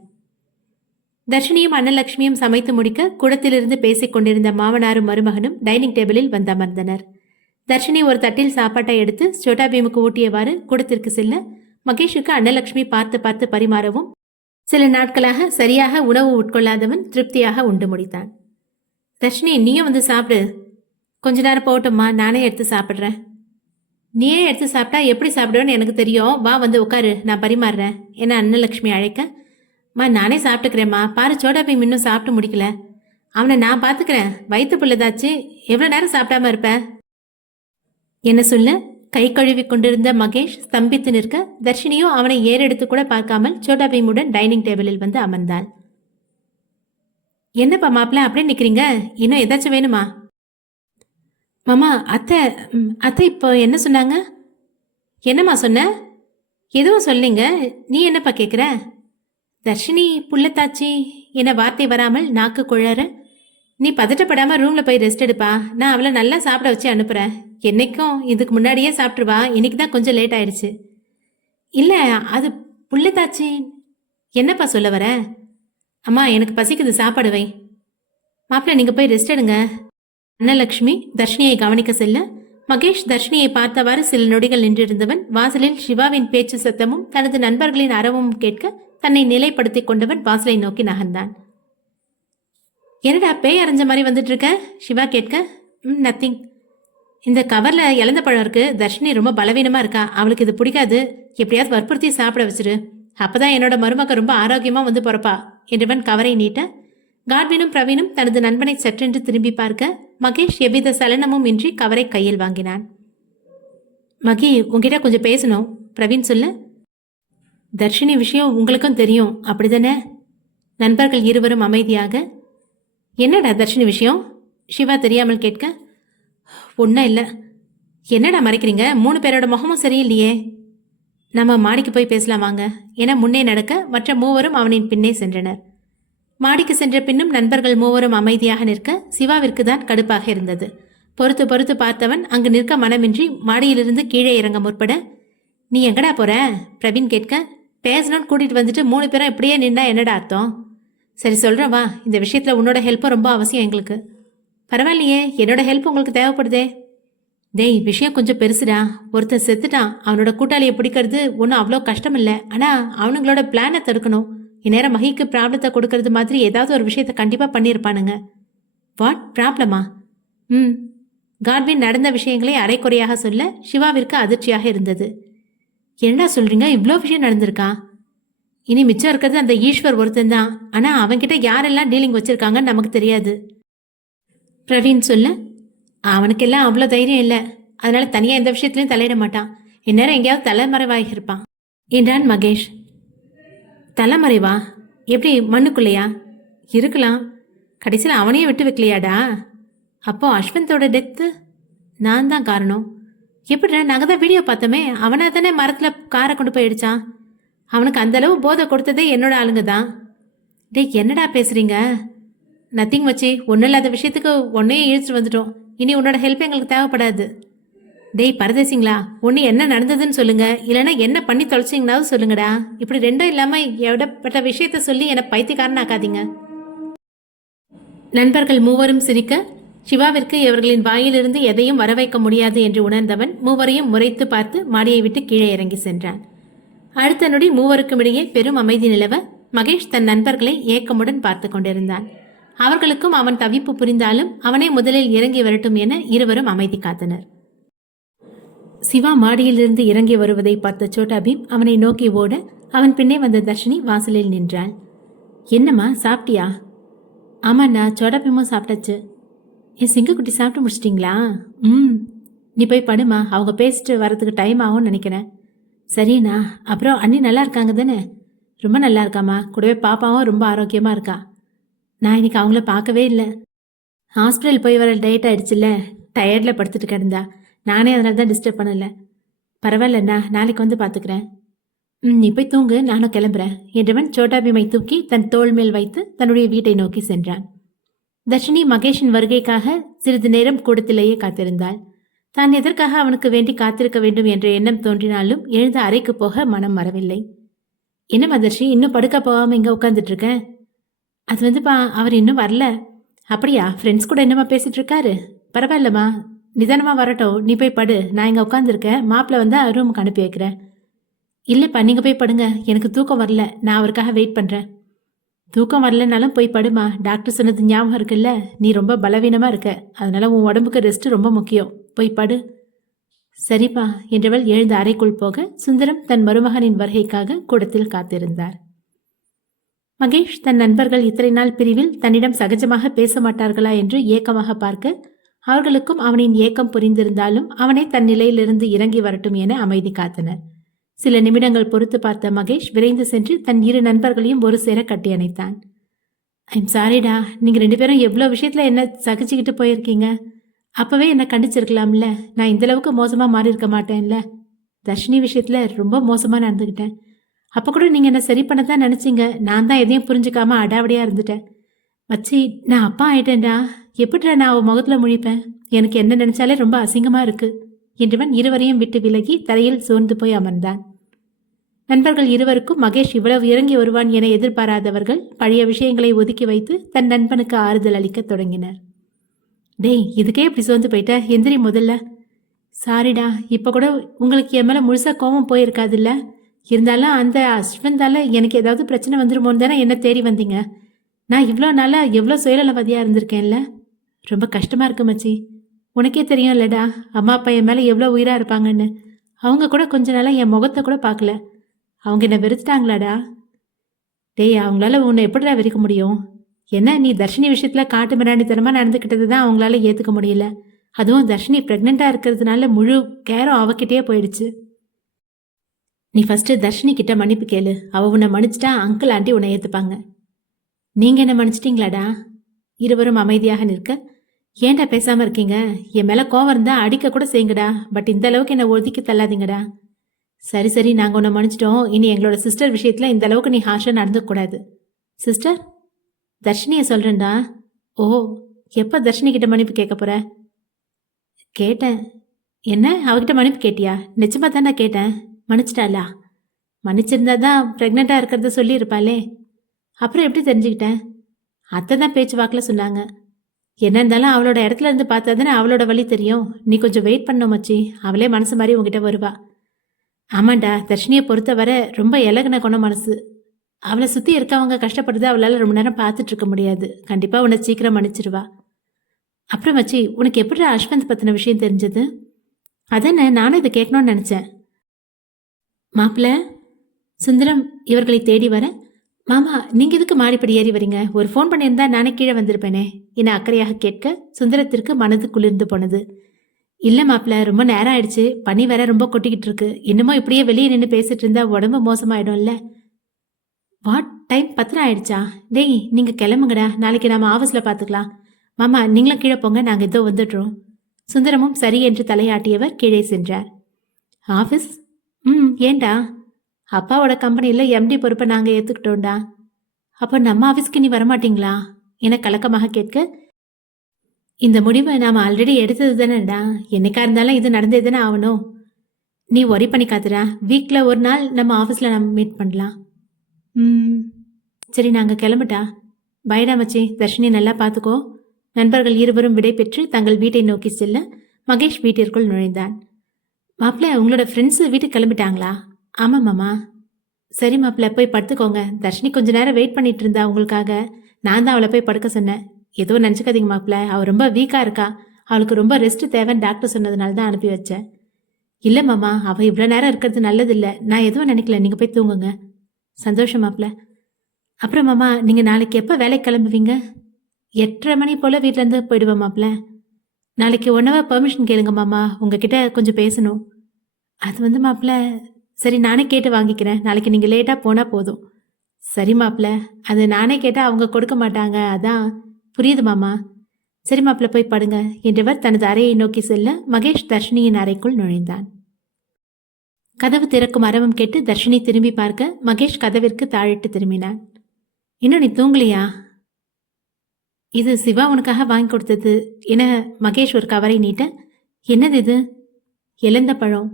தர்ஷினியும் அன்னலட்சுமியும் சமைத்து முடிக்க குடத்திலிருந்து பேசிக் கொண்டிருந்த மாமனாரும் மருமகனும் டைனிங் டேபிளில் வந்து அமர்ந்தனர். தர்ஷினி ஒரு தட்டில் சாப்பாட்டை எடுத்து சோட்டா பீமுக்கு ஊட்டியவாறு குடத்திற்கு செல்ல, மகேஷுக்கு அன்னலட்சுமி பார்த்து பார்த்து பரிமாறவும் சில நாட்களாக சரியாக உணவு உட்கொள்ளாதவன் திருப்தியாக உண்டு முடித்தான். தர்ஷினி நீயும் வந்து சாப்பிடு. கொஞ்ச நேரம் போகட்டும்மா, நானே எடுத்து சாப்பிட்றேன். நீயே எடுத்து சாப்பிட்டா எப்படி சாப்பிடுவேன்னு எனக்கு தெரியும். வா வந்து உட்காரு, நான் பரிமாறுறேன் என அன்னலட்சுமி அழைக்க, நானே சாப்பிட்டுக்கிறேம்மா. பாரு சோடா பீம் இன்னும் சாப்பிட்டு முடிக்கல. அவனை நான் பார்த்துக்கிறேன். வயிற்று புள்ளதாச்சு, எவ்வளோ நேரம் சாப்பிடாம இருப்ப என்ன சொல்ல கை கழுவி கொண்டிருந்த மகேஷ் ஸ்தம்பித்து நிற்க, தர்ஷினியோ அவனை ஏறெடுத்து கூட பார்க்காமல் சோட்டா பீமுடன் டைனிங் டேபிளில் வந்து அமர்ந்தாள். என்னப்பா மாப்பிள்ள அப்படியே நிக்கிறீங்க? இன்னும் ஏதாச்சும் வேணுமா? மாமா அத்தை அத்தை இப்போ என்ன சொன்னாங்க? என்னம்மா சொன்ன? எதுவும் சொல்லிங்க. நீ என்னப்பா கேட்குற? தர்ஷினி புள்ளத்தாச்சி என வார்த்தை வராமல் நாக்கு குழற, நீ பதட்டப்படாம ரூம்ல போய் ரெஸ்ட் எடுப்பா. நான் அவளை நல்லா சாப்பிட வச்சு அனுப்புறேன். என்னைக்கும் இதுக்கு முன்னாடியே சாப்பிட்டுருவா. இன்னைக்கு தான் கொஞ்சம் லேட் ஆயிடுச்சு. இல்லை அது புள்ளத்தாச்சி. என்னப்பா சொல்ல வர? அம்மா எனக்கு பசிக்குது, சாப்பாடு வை. மாப்பிள்ள நீங்கள் போய் ரெஸ்ட் எடுங்க. அன்னலட்சுமி தர்ஷினியை கவனிக்க செல்ல, மகேஷ் தர்ஷினியை பார்த்தவாறு சில நொடிகள் நின்றிருந்தவன் வாசலில் சிவாவின் பேச்சு சத்தமும் தனது நண்பர்களின் அரவமும் கேட்க தன்னை நிலைப்படுத்திக் கொண்டவன் வாசலை நோக்கி நகர்ந்தான். என்னடா பேய் அரைஞ்ச மாதிரி வந்துட்டு இருக்க? சிவா கேட்க, நத்திங். இந்த கவர்ல இழந்த பழம் இருக்கு. தர்ஷினி ரொம்ப பலவீனமா இருக்கா, அவளுக்கு இது பிடிக்காது. எப்படியாவது வற்புறுத்தி சாப்பிட வச்சிரு. அப்பதான் என்னோட மருமக ரொம்ப ஆரோக்கியமா வந்து பிறப்பா என்றவன் கவரை நீட்ட, காட்வினும் பிரவீனும் தனது நண்பனை சற்றென்று திரும்பி பார்க்க மகேஷ் எவ்வித சலனமும் இன்றி கவரை கையில் வாங்கினான். மகி உங்ககிட்ட கொஞ்சம் பேசணும் பிரவீன் சொல்ல, தர்ஷினி விஷயம் உங்களுக்கும் தெரியும் அப்படிதானே? நண்பர்கள் இருவரும் அமைதியாக, என்னடா தர்ஷினி விஷயம்? சிவா தெரியாமல் கேட்க, ஒன்றும் இல்லை. என்னடா மறைக்கிறீங்க? 3 பேரோட முகமும் சரியில்லையே. நம்ம மாடிக்கு போய் பேசலாம் வாங்க என முன்னே நடக்க மற்ற மூவரும் அவனின் பின்னே சென்றனர். மாடிக்கு சென்ற பின்னும் நண்பர்கள் மூவரும் அமைதியாக நிற்க சிவாவிற்கு தான் கடுப்பாக இருந்தது. பொறுத்து பொறுத்து பார்த்தவன் அங்கு நிற்க மனமின்றி மாடியிலிருந்து கீழே இறங்க முற்பட, நீ எங்கடா போற? பிரவீன் கேட்க, பேசணும்னு கூட்டிட்டு வந்துட்டு 3 பேரும் இப்படியே நின்னா என்னடா அர்த்தம்? சரி சொல்கிறேன் வா, இந்த விஷயத்தில் உன்னோட ஹெல்ப்பும் ரொம்ப அவசியம் எங்களுக்கு. பரவாயில்லையே, என்னோட ஹெல்ப் உங்களுக்கு தேவைப்படுதே. டேய் விஷயம் கொஞ்சம் பெருசுடா. ஒருத்தர் செத்துட்டான். அவனோட கூட்டாளியை பிடிக்கிறது ஒன்றும் அவ்வளோ கஷ்டம் இல்லை. ஆனால் அவனுங்களோட பிளானை தடுக்கணும். இந்நேரம் மகிக்கு ப்ராப்ளத்தை கொடுக்கறது மாதிரி ஏதாவது ஒரு விஷயத்த கண்டிப்பாக பண்ணியிருப்பானுங்க. வாட் ப்ராப்ளமா? காட்வின் நடந்த விஷயங்களை அரைக்குறையாக சொல்ல சிவாவிற்கு அதிர்ச்சியாக இருந்தது. என்னடா சொல்றீங்க, இவ்வளோ விஷயம் நடந்திருக்கா? இனி மிச்சம் இருக்கிறது அந்த ஈஸ்வர் ஒருத்தன் தான். ஆனால் அவன்கிட்ட யாரெல்லாம் டீலிங் வச்சிருக்காங்கன்னு நமக்கு தெரியாது. பிரவீன் சொல்ல, அவனுக்கெல்லாம் அவ்வளோ தைரியம் இல்லை. அதனால தனியாக எந்த விஷயத்துலையும் தலையிட மாட்டான். இந்நேரம் எங்கேயாவது தலைமறைவாகி இருப்பான் என்றான் மகேஷ். தலைமறைவா? எப்படி, மண்ணுக்குள்ளையா? இருக்கலாம். கடைசியில் அவனையும் விட்டு வைக்கலையாடா? அப்போ அஸ்வந்தோட டெத்து நான் தான் காரணம். எப்படிடா? நாங்கள் தான் வீடியோ பார்த்தோமே. அவனை தானே மரத்தில் காரை கொண்டு போய் அடிச்சான். அவனுக்கு அந்தளவு போதை கொடுத்ததே என்னோட ஆளுங்க தான். டேய், என்னடா பேசுறீங்க? நத்திங் மச்சி, ஒன்றும் இல்லாத விஷயத்துக்கு ஒன்னையும் இழுத்துட்டு வந்துட்டோம். இனி உன்னோட ஹெல்ப் எங்களுக்கு தேவைப்படாது. டேய் பரதேசிங்களா, ஒன்று என்ன நடந்ததுன்னு சொல்லுங்க, இல்லைன்னா என்ன பண்ணி தொலைச்சிங்கனாவது சொல்லுங்கடா. இப்படி ரெண்டும் இல்லாமல் எவ்வளோப்பட்ட விஷயத்த சொல்லி என்னை பைத்தியக்காரனாக்காதீங்க. நண்பர்கள் மூவரும் சிரிக்க சிவாவிற்கு இவர்களின் வாயிலிருந்து எதையும் வர வைக்க முடியாது என்று உணர்ந்தவன் மூவரையும் முறைத்து பார்த்து மாடியை விட்டு கீழே இறங்கி சென்றான். அடுத்த நொடி மூவருக்கும் இடையே பெரும் அமைதி நிலவ மகேஷ் தன் நண்பர்களை ஏக்கமுடன் பார்த்து கொண்டிருந்தான். அவர்களுக்கும் அவன் தவிப்பு புரிந்தாலும் அவனே முதலில் இறங்கி வரட்டும் என இருவரும் அமைதி காத்தனர். சிவா மாடியிலிருந்து இறங்கி வருவதை பார்த்த சோட்டா பீம் அவனை நோக்கி ஓட அவன் பின்னே வந்த தர்ஷினி வாசலில் நின்றாள். என்னம்மா, சாப்பிட்டியா? ஆமாண்ணா, சோட்டா பீமும் சாப்பிட்டாச்சு. என் சிங்கக்குட்டி சாப்பிட்டு முடிச்சிட்டிங்களா? நீ போய் படுமா, அவங்க பேசிட்டு வரதுக்கு டைம் ஆகும்னு நினைக்கிறேன். சரிண்ணா. அப்புறம் அண்ணி நல்லா இருக்காங்க தானே? ரொம்ப நல்லா இருக்காம்மா. கூடவே பாப்பாவும் ரொம்ப ஆரோக்கியமாக இருக்கா. நான் இன்னைக்கு அவங்கள பார்க்கவே இல்லை. ஹாஸ்பிட்டல் போய் வர லேட் ஆயிடுச்சுல்ல, டயர்டில் படுத்துட்டு கிடந்தா. நானே அதனால தான் டிஸ்டர்ப் பண்ணலை. பரவாயில்லண்ணா, நாளைக்கு வந்து பார்த்துக்கிறேன். நீ போய் தூங்கு, நானும் கிளம்புறேன் என்றவன் சோட்டா பீமை தூக்கி தன் தோள் மேல் வைத்து தன்னுடைய வீட்டை நோக்கி சென்றான். தர்ஷினி மகேஷின் வருகைக்காக சிறிது நேரம் கூடத்திலேயே காத்திருந்தாள். தான் எதற்காக அவனுக்கு வேண்டி காத்திருக்க வேண்டும் என்ற எண்ணம் தோன்றினாலும் எழுந்த அறைக்கு போக மனம் வரவில்லை. என்ன மதர்ஷி, இன்னும் படுக்க போகாமல் இங்கே உட்காந்துட்டு இருக்க? அது வந்துப்பா, அவர் இன்னும் வரல. அப்படியா? ஃப்ரெண்ட்ஸ் கூட என்னம்மா பேசிட்டு இருக்காரு? பரவாயில்லம்மா, நிதானமாக வரட்டும். நீ போய் படு, நான் இங்கே உட்காந்துருக்கேன். மாப்பிள்ளை வந்து ரூமுக்கு அனுப்பி வைக்கிறேன். இல்லைப்பா, நீங்கள் போய் படுங்க. எனக்கு தூக்கம் வரல, நான் அவருக்காக வெயிட் பண்ணுறேன். தூக்கம் வரலனாலும் போய் படுமா. டாக்டர் சொன்னது ஞாபகம் இருக்குல்ல, நீ ரொம்ப பலவீனமாக இருக்க. அதனால உன் உடம்புக்கு ரெஸ்ட் ரொம்ப முக்கியம். போய் படு. சரிப்பா என்றவள் எழுந்த அறைக்குள் போக சுந்தரம் தன் மருமகனின் வருகைக்காக கூடத்தில் காத்திருந்தார். மகேஷ் தன் நண்பர்கள் இத்தனை நாள் பிரிவில் தன்னிடம் சகஜமாக பேச மாட்டார்களா என்று ஏக்கமாக பார்க்க அவர்களுக்கும் அவனின் ஏக்கம் புரிந்திருந்தாலும் அவனை தன் நிலையிலிருந்து இறங்கி வரட்டும் என அமைதி காத்தனர். சில நிமிடங்கள் பொறுத்து பார்த்த மகேஷ் விரைந்து சென்று தன் இரு நண்பர்களையும் ஒரு சேர கட்டி அணைத்தான். ஐம் சாரிடா, நீங்கள் 2 பேரும் எவ்வளோ விஷயத்தில் என்ன சகிச்சுக்கிட்டு போயிருக்கீங்க. அப்போவே என்னை கண்டிச்சிருக்கலாம்ல. நான் இந்தளவுக்கு மோசமாக மாறி இருக்க மாட்டேன்ல. தர்ஷினி விஷயத்தில் ரொம்ப மோசமாக நடந்துக்கிட்டேன். அப்போ கூட நீங்கள் என்ன சரி பண்ண தான் நினச்சிங்க. நான் தான் எதையும் புரிஞ்சுக்காம அடாவடியாக இருந்துட்டேன். மச்சி, நான் அப்பா ஆயிட்டேன்டா. எப்படிடா நான் அவன் முகத்தில் முழிப்பேன்? எனக்கு என்ன நினச்சாலே ரொம்ப அசிங்கமாக இருக்குது என்றவன் இருவரையும் விட்டு விலகி தரையில் சோர்ந்து போய் அமர்ந்தான். நண்பர்கள் இருவருக்கும் மகேஷ் இவ்வளவு இறங்கி வருவான் என எதிர்பாராதவர்கள் பழைய விஷயங்களை ஒதுக்கி வைத்து தன் நண்பனுக்கு ஆறுதல் அளிக்க தொடங்கினர். டேய், இதுக்கே இப்படி சோர்ந்து போயிட்ட, எந்திரி முதல்ல. சாரிடா, இப்போ கூட உங்களுக்கு என் மேலே முழுசாக கோபம் போயிருக்காதுல்ல. இருந்தாலும் அந்த அஸ்வந்தால எனக்கு ஏதாவது பிரச்சனை வந்துருமோன்னு தானே என்ன தேடி வந்தீங்க. நான் இவ்வளோ நாளாக எவ்வளோ சுயநலவாதியாக இருந்திருக்கேன்ல. ரொம்ப கஷ்டமாக இருக்கு மச்சி. உனக்கே தெரியும் இல்லடா, அம்மா அப்பா என் மேலே எவ்வளோ உயிராக இருப்பாங்கன்னு. அவங்க கூட கொஞ்ச நாளாக என் முகத்தை கூட பார்க்கல. அவங்க என்னை வெறுத்துட்டாங்களாடா. டேய், அவங்களால உன்னை எப்படிடா வெறுக்க முடியும்? என்ன, நீ தர்ஷினி விஷயத்தில் காட்டு மிராண்டித்தனமாக நடந்துக்கிட்டது தான் அவங்களால ஏற்றுக்க முடியல. அதுவும் தர்ஷினி ப்ரெக்னெண்ட்டாக இருக்கிறதுனால முழு கேரம் அவகிட்டே போயிடுச்சு. நீ ஃபஸ்ட்டு தர்ஷினி கிட்ட மன்னிப்பு கேளு. அவள் உன்னை மன்னிச்சிட்டா அங்கிள் ஆண்டி உன்னை ஏற்றுப்பாங்க. நீங்கள் என்ன மன்னிச்சிட்டிங்களாடா? இருவரும் அமைதியாக நிற்க, ஏன்டா பேசாமல் இருக்கீங்க? என் மேலே கோவம் இருந்தால் அடிக்க கூட செய்யுங்கடா. பட் இந்த அளவுக்கு என்னை ஒதுக்கி தள்ளாதீங்கடா. சரி சரி, நாங்கள் உன்னை மன்னிச்சிட்டோம். இனி எங்களோட சிஸ்டர் விஷயத்தில் இந்த அளவுக்கு நீ ஹார்ஷாக நடந்துக்கூடாது. சிஸ்டர்? தர்ஷினியை சொல்கிறேன்டா. ஓ, எப்போ தர்ஷினி கிட்ட மன்னிப்பு கேட்க போகிற? கேட்டேன். என்ன, அவகிட்ட மன்னிப்பு கேட்டியா? நிச்சயமாக தான் நான் கேட்டேன். மன்னிச்சிட்டாளா? மன்னிச்சிருந்தா தான் ப்ரெக்னெண்ட்டாக இருக்கிறத சொல்லியிருப்பாளே. அப்புறம் எப்படி தெரிஞ்சுக்கிட்டேன்? அத்தை தான் பேச்சு வாக்கில் சொன்னாங்க. என்ன இருந்தாலும் அவளோட இடத்துல இருந்து பார்த்தா தானே அவளோட வழி தெரியும். நீ கொஞ்சம் வெயிட் பண்ணோம் மச்சி, அவளே மனசு மாதிரி உங்ககிட்ட வருவா. ஆமாண்டா, தர்ஷினியை பொறுத்த வர ரொம்ப இலகுன குண மனசு. அவளை சுற்றி இருக்கவங்க கஷ்டப்படுறது அவளால் ரொம்ப நேரம் பார்த்துட்டு இருக்க முடியாது. கண்டிப்பாக உன்னை சீக்கிரம் மன்னிச்சிருவா. அப்புறம் மச்சி, உனக்கு எப்படி அஸ்வந்த் பற்றின விஷயம் தெரிஞ்சது? அதானே நானும் இதை கேட்கணும்னு நினச்சேன். மாப்பிள்ள சுந்தரம் இவர்களை தேடி வர, மாமா நீங்க எதுக்கு மாடிப்படி ஏறி வரீங்க? ஒரு ஃபோன் பண்ணியிருந்தா நானே கீழே வந்திருப்பேனே என அக்கறையாக கேட்க சுந்தரத்திற்கு மனது குளிர்ந்து போனது. இல்லை மாப்பிள்ள, ரொம்ப நேரம் ஆயிடுச்சு, பனி வேற ரொம்ப கொட்டிக்கிட்டு இருக்கு. இன்னமும் இப்படியே வெளியே நின்று பேசிட்டு இருந்தா உடம்பு மோசமாயிடும்ல. வாட் டைம் 10 ஆயிடுச்சா? டேய் நீங்க கிளம்புங்கடா, நாளைக்கு நாம ஆஃபீஸில் பார்த்துக்கலாம். மாமா நீங்களும் கீழே போங்க, நாங்கள் இதோ வந்துடுறோம். சுந்தரமும் சரி என்று தலையாட்டியவர் கீழே சென்றார். ஆஃபீஸ்? ஏண்டா? அப்பாவோட கம்பெனியில் எம்டி பொறுப்பை நாங்கள் ஏற்றுக்கிட்டோண்டா. அப்போ நம்ம ஆஃபீஸ்க்கு நீ வரமாட்டீங்களா என கலக்கமாக கேட்க, இந்த முடிவை நாம் ஆல்ரெடி எடுத்தது தானேடா. என்னைக்கா இருந்தாலும் இது நடந்தே தானே ஆகணும். நீ ஒரி பண்ணி காத்துடா. வீக்கில் ஒரு நாள் நம்ம ஆஃபீஸில் நம்ம மீட் பண்ணலாம். சரி நாங்கள் கிளம்பட்டா. பைடா மச்சி, தர்ஷினி நல்லா பார்த்துக்கோ. நண்பர்கள் இருவரும் விடை பெற்று தங்கள் வீட்டை நோக்கி செல்ல மகேஷ் வீட்டிற்குள் நுழைந்தான். மாப்பிள்ள உங்களோட ஃப்ரெண்ட்ஸு வீட்டுக்கு கிளம்பிட்டாங்களா? ஆமாம் மாமா. சரி மாப்பிள்ள போய் படுத்துக்கோங்க. தர்ஷினி கொஞ்ச நேரம் வெயிட் பண்ணிட்டு இருந்தா உங்களுக்காக. நான் தான் அவளை போய் படுக்க சொன்னேன். ஏதோ நினச்சிக்காதீங்க மாப்பிள்ள, அவள் ரொம்ப வீக்காக இருக்கா. அவளுக்கு ரொம்ப ரெஸ்ட் தேவைன்னு டாக்டர் சொன்னதுனால தான் அனுப்பி வச்சேன். இல்லை மாமா, அவள் இவ்வளோ நேரம் இருக்கிறது நல்லதில்லை. நான் எதுவும் நினைக்கல, நீங்கள் போய் தூங்குங்க. சந்தோஷம் மாப்பிள்ள. அப்புறம் மாமா நீங்கள் நாளைக்கு எப்போ வேலைக்கு கிளம்புவீங்க? 8:30 மணி போல் வீட்டிலேருந்து போயிடுவேன் மாப்பிள்ள. நாளைக்கு 1 hour பெர்மிஷன் கேளுங்க மாமா, உங்ககிட்ட கொஞ்சம் பேசணும். அது மாப்பிள்ள, சரி நானே கேட்டு வாங்கிக்கிறேன். நாளைக்கு நீங்கள் லேட்டாக போனால் போதும். சரி மாப்பிள்ள, அது நானே கேட்டால் அவங்க கொடுக்க மாட்டாங்க, அதான். புரியுது மாமா. சரி மாப்பிள்ள போய் படுங்க என்றவர் தனது அறையை நோக்கி செல்ல மகேஷ் தர்ஷினியின் அறைக்குள் நுழைந்தான். கதவு திறக்கும் அரவம் கேட்டு தர்ஷினி திரும்பி பார்க்க மகேஷ் கதவிற்கு தாழிட்டு திரும்பினான். இன்னும் நீ தூங்கலையா? இது சிவா உனக்காக வாங்கி கொடுத்தது என மகேஷ் ஒரு கவரை நீட்ட, என்னது இது? இழந்த பழம்.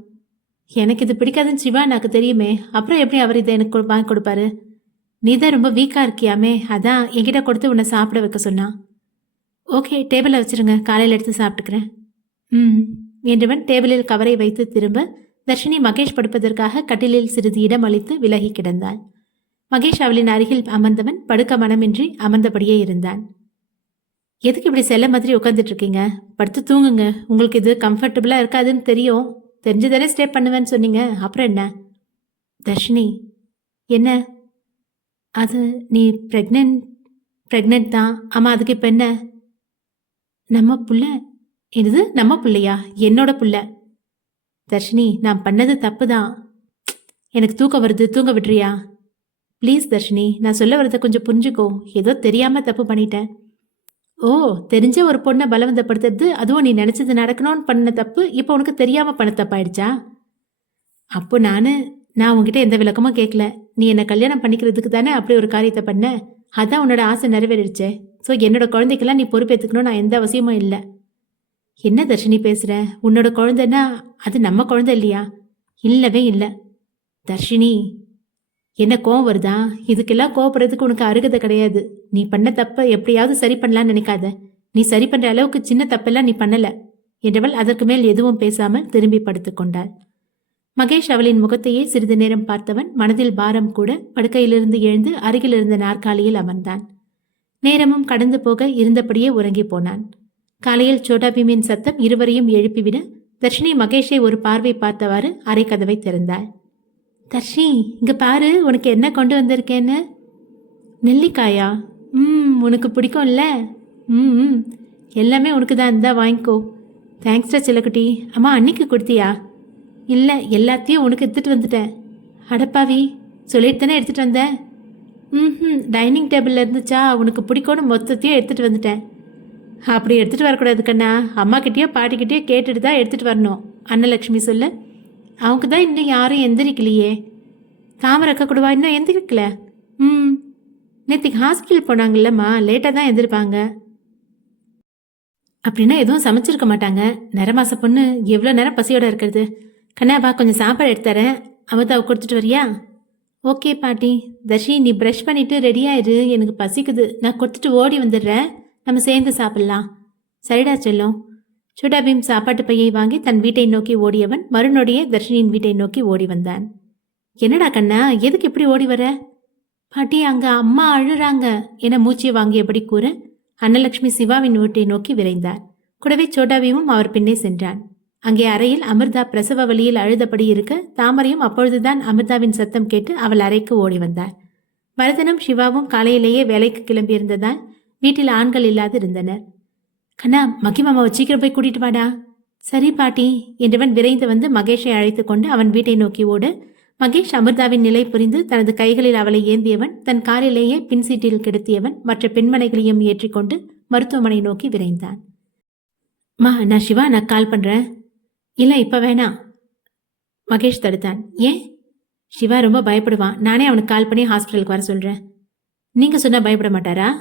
எனக்கு இது பிடிக்காதுன்னு சிவா எனக்கு தெரியுமே, அப்புறம் எப்படி அவர் இதை எனக்கு வாங்கி கொடுப்பாரு? நீ தான் ரொம்ப வீக்காக இருக்கியாமே, அதான் என்கிட்ட கொடுத்து உன்னை சாப்பிட வைக்க சொன்னான். ஓகே டேபிளில் வச்சுருங்க, காலையில் எடுத்து சாப்பிட்டுக்கிறேன். என்றவன் டேபிளில் கவரை வைத்து திரும்ப தர்ஷினி மகேஷ் படுப்பதற்காக கட்டிலில் சிறிது இடம் அளித்து விலகி கிடந்தாள். மகேஷ் அவளின் அருகில் அமர்ந்தவன் படுக்க மனமின்றி அமர்ந்தபடியே இருந்தான். எதுக்கு இப்படி செல்ல மாதிரி உட்காந்துட்டு இருக்கீங்க? படுத்து தூங்குங்க. உங்களுக்கு இது கம்ஃபர்டபுளாக இருக்காதுன்னு தெரியும். தெரிஞ்சுதானே ஸ்டே பண்ணுவேன்னு சொன்னீங்க, அப்புறம் என்ன? தர்ஷினி என்ன? அது நீ ப்ரெக்னென்ட் தான். ஆமாம், அதுக்கு இப்போ என்ன? நம்ம புள்ள? என்னது நம்ம பிள்ளையா? என்னோட புள்ள. தர்ஷினி நான் பண்ணது தப்பு தான். எனக்கு தூக்கம் வருது, தூங்க விடுறியா? ப்ளீஸ் தர்ஷினி, நான் சொல்ல வரதை கொஞ்சம் புரிஞ்சுக்கோ. ஏதோ தெரியாமல் தப்பு பண்ணிட்டேன். ஓ, தெரிஞ்ச ஒரு பொண்ணை பலவந்தப்படுத்துறது, அதுவும் நீ நினச்சது நடக்கணும்னு பண்ண தப்பு இப்போ உனக்கு தெரியாமல் பண்ண தப்பாயிடுச்சா? அப்போ நான் உங்ககிட்ட எந்த விளக்கமும் கேட்கல. நீ என்னை கல்யாணம் பண்ணிக்கிறதுக்கு தானே அப்படி ஒரு காரியத்தை பண்ண. அதான் உன்னோட ஆசை நிறைவேறிடுச்சே. ஸோ என்னோட குழந்தைக்கெல்லாம் நீ பொறுப்பேற்றுக்கணும் நான் எந்த அவசியமும் இல்லை. என்ன தர்ஷினி பேசுகிற? உன்னோட குழந்தைன்னா அது நம்ம குழந்தை இல்லையா? இல்லவே இல்லை. தர்ஷினி என்ன கோவம் வருதா? இதுக்கெல்லாம் கோவப்படுறதுக்கு உனக்கு அருகதை கிடையாது. நீ பண்ண தப்பை எப்படியாவது சரி பண்ணலான்னு நினைக்காத. நீ சரி பண்ணுற அளவுக்கு சின்ன தப்பெல்லாம் நீ பண்ணலை என்றவள் அதற்கு மேல் எதுவும் பேசாமல் திரும்பி படுத்து கொண்டாள். மகேஷ் அவளின் முகத்தையே சிறிது நேரம் பார்த்தவன் மனதில் பாரம் கூட படுக்கையிலிருந்து எழுந்து அருகில் இருந்த நாற்காலியில் அமர்ந்தான். நேரமும் கடந்து போக இருந்தபடியே உறங்கி போனான். காலையில் சோட்டா பீமின் சத்தம் இருவரையும் எழுப்பிவிட தர்ஷினி மகேஷை ஒரு பார்வை பார்த்தவாறு அறை கதவை திறந்தாள். தர்ஷி இங்க பாரு, உனக்கு என்ன கொண்டு வந்திருக்கேன்னு. நெல்லிக்காயா? உனக்கு பிடிக்கும்ல? எல்லாமே உனக்கு தான், இருந்தா வாங்கிக்கோ. தேங்க்ஸ்டா செல்லக்குட்டி. அம்மா அன்னைக்கு கொடுத்தியா? இல்லை, எல்லாத்தையும் உனக்கு எடுத்துகிட்டு வந்துட்டேன். அடப்பாவி, சொல்லிட்டு தானே எடுத்துகிட்டு வந்தேன். டைனிங் டேபிளில் இருந்துச்சா, உனக்கு பிடிக்கும்னு மொத்தத்தையும் எடுத்துகிட்டு வந்துட்டேன். அப்படி எடுத்துகிட்டு வரக்கூடாது கண்ணா. அம்மாக்கிட்டேயோ பாட்டிக்கிட்டேயோ கேட்டுட்டு தான் எடுத்துகிட்டு வரணும். அன்னலக்ஷ்மி சொல்ல. அவங்க தான் இன்னும் யாரும் எந்திரிக்கலையே. தாமரக்கா கூடவா இன்னும் எந்திரிக்கல? நேற்றுக்கு ஹாஸ்பிட்டல் போனாங்கல்லம்மா, லேட்டாக தான் எந்திரிப்பாங்க. அப்படின்னா எதுவும் சமைச்சிருக்க மாட்டாங்க. நிறமாச பொண்ணு எவ்வளோ நேரம் பசியோடு இருக்கிறது. கண்ணாப்பா கொஞ்சம் சாப்பாடு எடுத்துறேன், அமதாவை கொடுத்துட்டு வரியா? ஓகே பாட்டி. தர்ஷி நீ ப்ரஷ் பண்ணிவிட்டு ரெடியாயிரு, எனக்கு பசிக்குது. நான் கொடுத்துட்டு ஓடி வந்துடுறேன், நம்ம சேர்ந்து சாப்பிட்லாம். சரிடா செல்லும். சோட்டா பீம் சாப்பாட்டு பையை வாங்கி தன் வீட்டை நோக்கி ஓடியவன் மறுநொடியே தர்ஷினியின் வீட்டை நோக்கி ஓடி வந்தான். என்னடா கண்ணா, எதுக்கு இப்படி ஓடி வர? பாட்டி அங்க அம்மா அழுறாங்க என மூச்சை வாங்கியபடி கூற அன்னலட்சுமி சிவாவின் வீட்டை நோக்கி விரைந்தார். கூடவே சோட்டாவியும் அவர் பின்னே சென்றான். அங்கே அறையில் அமிர்தா பிரசவ வலியில் அழுதபடி இருக்க தாமரையும் அப்பொழுதுதான் அமிர்தாவின் சத்தம் கேட்டு அவள் அறைக்கு ஓடி வந்தார். பரதனும் சிவாவும் காலையிலேயே வேலைக்கு கிளம்பியிருந்ததால் வீட்டில் ஆண்கள் இல்லாது இருந்தனர். கண்ணா, மகி மாமாவை சீக்கிரம் போய் கூட்டிட்டு வாடா. சரி பாட்டி என்றவன் விரைந்து வந்து மகேஷை அழைத்து கொண்டு அவன் வீட்டை நோக்கி ஓட மகேஷ் அமிர்தாவின் நிலை புரிந்து தனது கைகளில் அவளை ஏந்தியவன் தன் காரிலேயே பின்சீட்டில் கிடத்தியவன் மற்ற பெண்மனைகளையும் ஏற்றிக்கொண்டு மருத்துவமனை நோக்கி விரைந்தான். மா, நான் சிவா, நான் கால் பண்றேன். இல்ல, இப்ப வேணாம். மகேஷ் தடுத்தான். ஏன்? சிவா ரொம்ப பயப்படுவான். நானே அவனுக்கு கால் பண்ணி ஹாஸ்பிட்டலுக்கு வர சொல்றேன். நீங்க சொன்னா பயப்பட மாட்டாரா?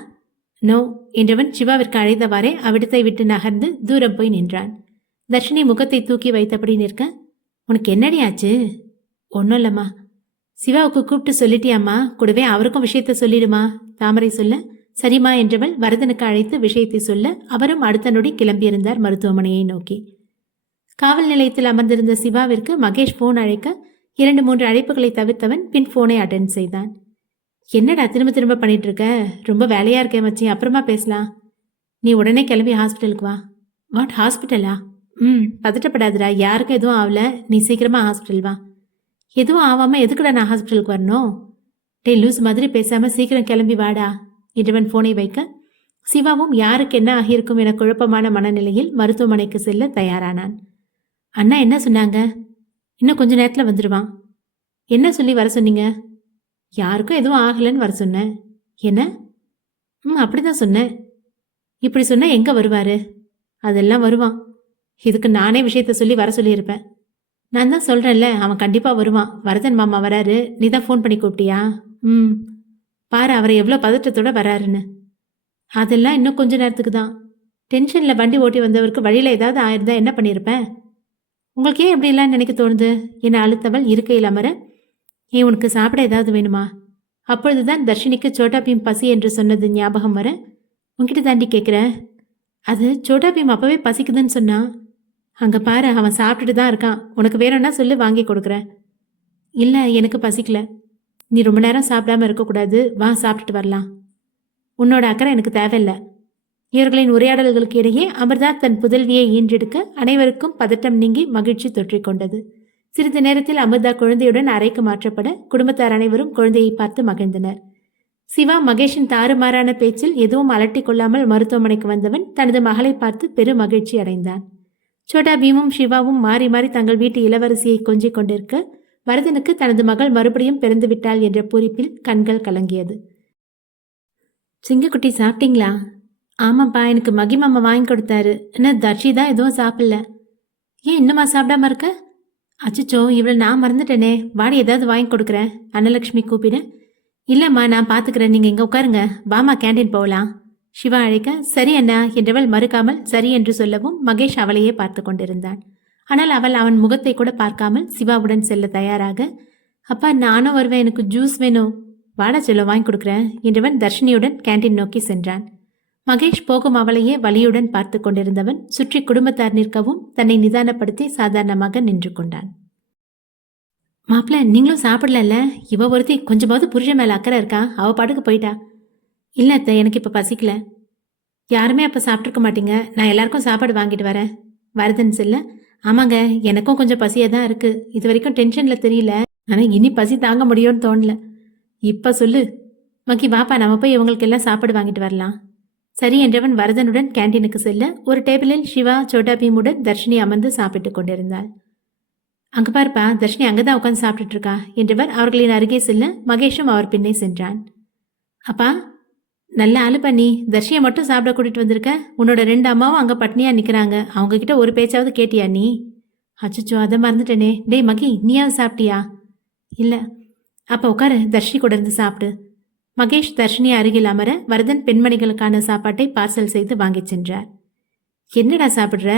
நோ என்றவன் சிவாவிற்கு அழைத்தவாறே அவ்விடத்தை விட்டு நகர்ந்து தூரம் போய் நின்றான். தர்ஷினி முகத்தை தூக்கி வைத்தபடி நிற்க, உனக்கு என்னடி ஆச்சு? ஒன்னும் இல்லம்மா. சிவாவுக்கு கூப்பிட்டு சொல்லிட்டியாம்மா? கூடவே அவருக்கும் விஷயத்த சொல்லிடுமா? தாமரை சொல்ல, சரிம்மா என்றவள் வரதனுக்கு அழைத்து விஷயத்தை சொல்ல அவரும் அடுத்த நொடி கிளம்பியிருந்தார் மருத்துவமனையை நோக்கி. காவல் நிலையத்தில் அமர்ந்திருந்த சிவாவிற்கு மகேஷ் போன் அழைக்க 2-3 அழைப்புகளை தவிர்த்தவன் பின் போனை அட்டென்ட் செய்தான். என்னடா திரும்ப திரும்ப பண்ணிட்டு இருக்க? ரொம்ப வேலையா இருக்கே மச்சி, அப்புறமா பேசலாம். நீ உடனே கிளம்பி ஹாஸ்பிட்டலுக்கு வா. வாட், ஹாஸ்பிட்டலா? பதட்டப்படாதடா, யாருக்கும் எதுவும் ஆகல. நீ சீக்கிரமா ஹாஸ்பிட்டல் வா. எதுவும் ஆகாம எதுக்குடா நான் ஹாஸ்பிட்டலுக்கு வரணும்? டே லூஸ் மாதிரி பேசாம சீக்கிரம் கிளம்பி வாடா என்றவன் போனை வைக்க சிவாவும் யாருக்கு என்ன ஆகியிருக்கும் என குழப்பமான மனநிலையில் மருத்துவமனைக்கு செல்ல தயாரானான். அண்ணா என்ன சொன்னாங்க? இன்னும் கொஞ்ச நேரத்தில் வந்துடுவான். என்ன சொல்லி வர சொன்னீங்க? யாருக்கும் எதுவும் ஆகலன்னு வர சொன்னேன். என்ன? அப்படிதான் சொன்னேன். இப்படி சொன்னா எங்க வருவாரு? அதெல்லாம் வருவான். இதுக்கு நானே விஷயத்த சொல்லி வர சொல்லியிருப்பேன். நான் தான் சொல்றேன்ல, அவன் கண்டிப்பா வருவான். வரதன் மாமா வராரு, நீ தான் ஃபோன் பண்ணி கூப்பிட்டியா? பாரு அவரை எவ்வளோ பதட்டத்தோட வராருன்னு. அதெல்லாம் இன்னும் கொஞ்ச நேரத்துக்கு தான். டென்ஷன்ல வண்டி ஓட்டி வந்தவருக்கு வழியில ஏதாவது ஆயிருந்தா என்ன பண்ணியிருப்பேன்? உங்களுக்கு ஏன் எப்படிலாம் நினைக்க தோணுது என அழுத்தவள் இருக்கையில் அமர, ஏன் உனக்கு சாப்பிட ஏதாவது வேணுமா? அப்பொழுதுதான் தர்ஷினிக்கு சோட்டா பீம் பசி என்று சொன்னது ஞாபகம் வர, உன்கிட்ட தாண்டி கேட்குறேன். அது சோட்டா பீம் அப்பவே பசிக்குதுன்னு சொன்னா. அங்கே பாரு, அவன் சாப்பிட்டுட்டு தான் இருக்கான். உனக்கு வேணும்னா சொல்லி வாங்கி கொடுக்குறேன். இல்லை, எனக்கு பசிக்கல. நீ ரொம்ப நேரம் சாப்பிடாம இருக்கக்கூடாது, வா சாப்பிட்டுட்டு வரலாம். உன்னோட அக்கறை எனக்கு தேவையில்லை. இவர்களின் உரையாடல்களுக்கு இடையே அமிர்தா தன் புதல்வியை ஈன்றெடுக்க அனைவருக்கும் பதட்டம் நீங்கி மகிழ்ச்சி தொற்றிக்கொண்டது. சிறிது நேரத்தில் அமிர்தா குழந்தையுடன் அறைக்கு மாற்றப்பட குடும்பத்தார் அனைவரும் குழந்தையை பார்த்து மகிழ்ந்தனர். சிவா மகேஷின் தாறுமாறான பேச்சில் எதுவும் அலட்டிக் கொள்ளாமல் மருத்துவமனைக்கு வந்தவன் தனது மகளை பார்த்து பெரும் மகிழ்ச்சி அடைந்தான். சோட்டா பீமும் சிவாவும் மாறி மாறி தங்கள் வீட்டு இளவரசியை கொஞ்சிக் கொண்டிருக்க வரதனுக்கு தனது மகள் மறுபடியும் பிறந்து விட்டாள் என்ற பூரிப்பில் கண்கள் கலங்கியது. சிங்கக்குட்டி, சாப்பிட்டீங்களா? ஆமாப்பா, எனக்கு மகி மாமா வாங்கி கொடுத்தாரு. என்ன தர்ஷி தான் எதுவும் சாப்பிடல. ஏன் இன்னுமா சாப்பிடாம இருக்க? அச்சச்சோ, இவளை நான் மறந்துட்டேனே. வாடி, ஏதாவது வாங்கி கொடுக்குறேன். அன்னலட்சுமி கூப்பிட, இல்லைம்மா நான் பார்த்துக்கிறேன், நீங்கள் இங்கே உட்காருங்க, வாமா கேண்டீன் போகலாம். சிவா அழைக்க, சரி அண்ணா என்றவள் மறுக்காமல் சரி என்று சொல்லவும் மகேஷ் அவளையே பார்த்து கொண்டிருந்தான். ஆனால் அவள் அவன் முகத்தை கூட பார்க்காமல் சிவாவுடன் செல்ல தயாராக, அப்பா நானும் வருவேன், எனக்கு ஜூஸ் வேணும். வாடா சொல்ல வாங்கி கொடுக்குறேன் என்றவன் தர்ஷினியுடன் கேண்டீன் நோக்கி சென்றான். மகேஷ் போகும் அவளையே வலியுடன் பார்த்து கொண்டிருந்தவன் சுற்றி குடும்பத்தார் நிற்கவும் தன்னை நிதானப்படுத்தி சாதாரணமாக நின்று கொண்டான். மாப்பிள்ள, நீங்களும் சாப்பிடல? இவ ஒருத்தி கொஞ்சமாவது புருஷன் மேல அக்கறை இருக்கா? அவ பாட்டுக்கு போயிட்டா. இல்லை அத்தை, எனக்கு இப்போ பசிக்கல. யாருமே அப்போ சாப்பிட்ருக்க மாட்டீங்க, நான் எல்லாருக்கும் சாப்பாடு வாங்கிட்டு வரேன். வரதன் செல்ல, ஆமாங்க எனக்கும் கொஞ்சம் பசியாக தான் இருக்கு. இது வரைக்கும் டென்ஷனில் தெரியல, ஆனால் இனி பசி தாங்க முடியும்னு தோணல. இப்போ சொல்லு மக்கி, வாப்பா நம்ம போய் இவங்களுக்கு எல்லாம் சாப்பாடு வாங்கிட்டு வரலாம். சரி என்றவன் வரதனுடன் கேண்டீனுக்கு செல்ல ஒரு டேபிளில் சிவா சோட்டா பீமுடன் தர்ஷினி அமர்ந்து சாப்பிட்டு கொண்டிருந்தாள். அங்கே பாருப்பா, தர்ஷினி அங்கே தான் உட்காந்து சாப்பிட்டுட்டு இருக்கா என்றவர் அவர்களின் அருகே செல்ல மகேஷும் அவர் பின்னே சென்றான். அப்பா, நல்ல ஆளு பண்ணி தர்ஷியை மட்டும் சாப்பிட கூட்டிட்டு வந்திருக்க. உன்னோட 2 அம்மாவும் அங்கே பட்னியா நிற்கிறாங்க, அவங்க கிட்ட ஒரு பேச்சாவது கேட்டியா நீ? அச்சச்சோ, அதை மறந்துட்டேனே. டேய் மகி, நீயாவது சாப்பிட்டியா? இல்லை. அப்போ உட்காரு, தர்ஷி கூட இருந்து சாப்பிடு. மகேஷ் தர்ஷினி அருகில் அமர வரதன் பெண்மணிகளுக்கான சாப்பாட்டை பார்சல் செய்து வாங்கிச் சென்றார். என்னடா சாப்பிட்ற?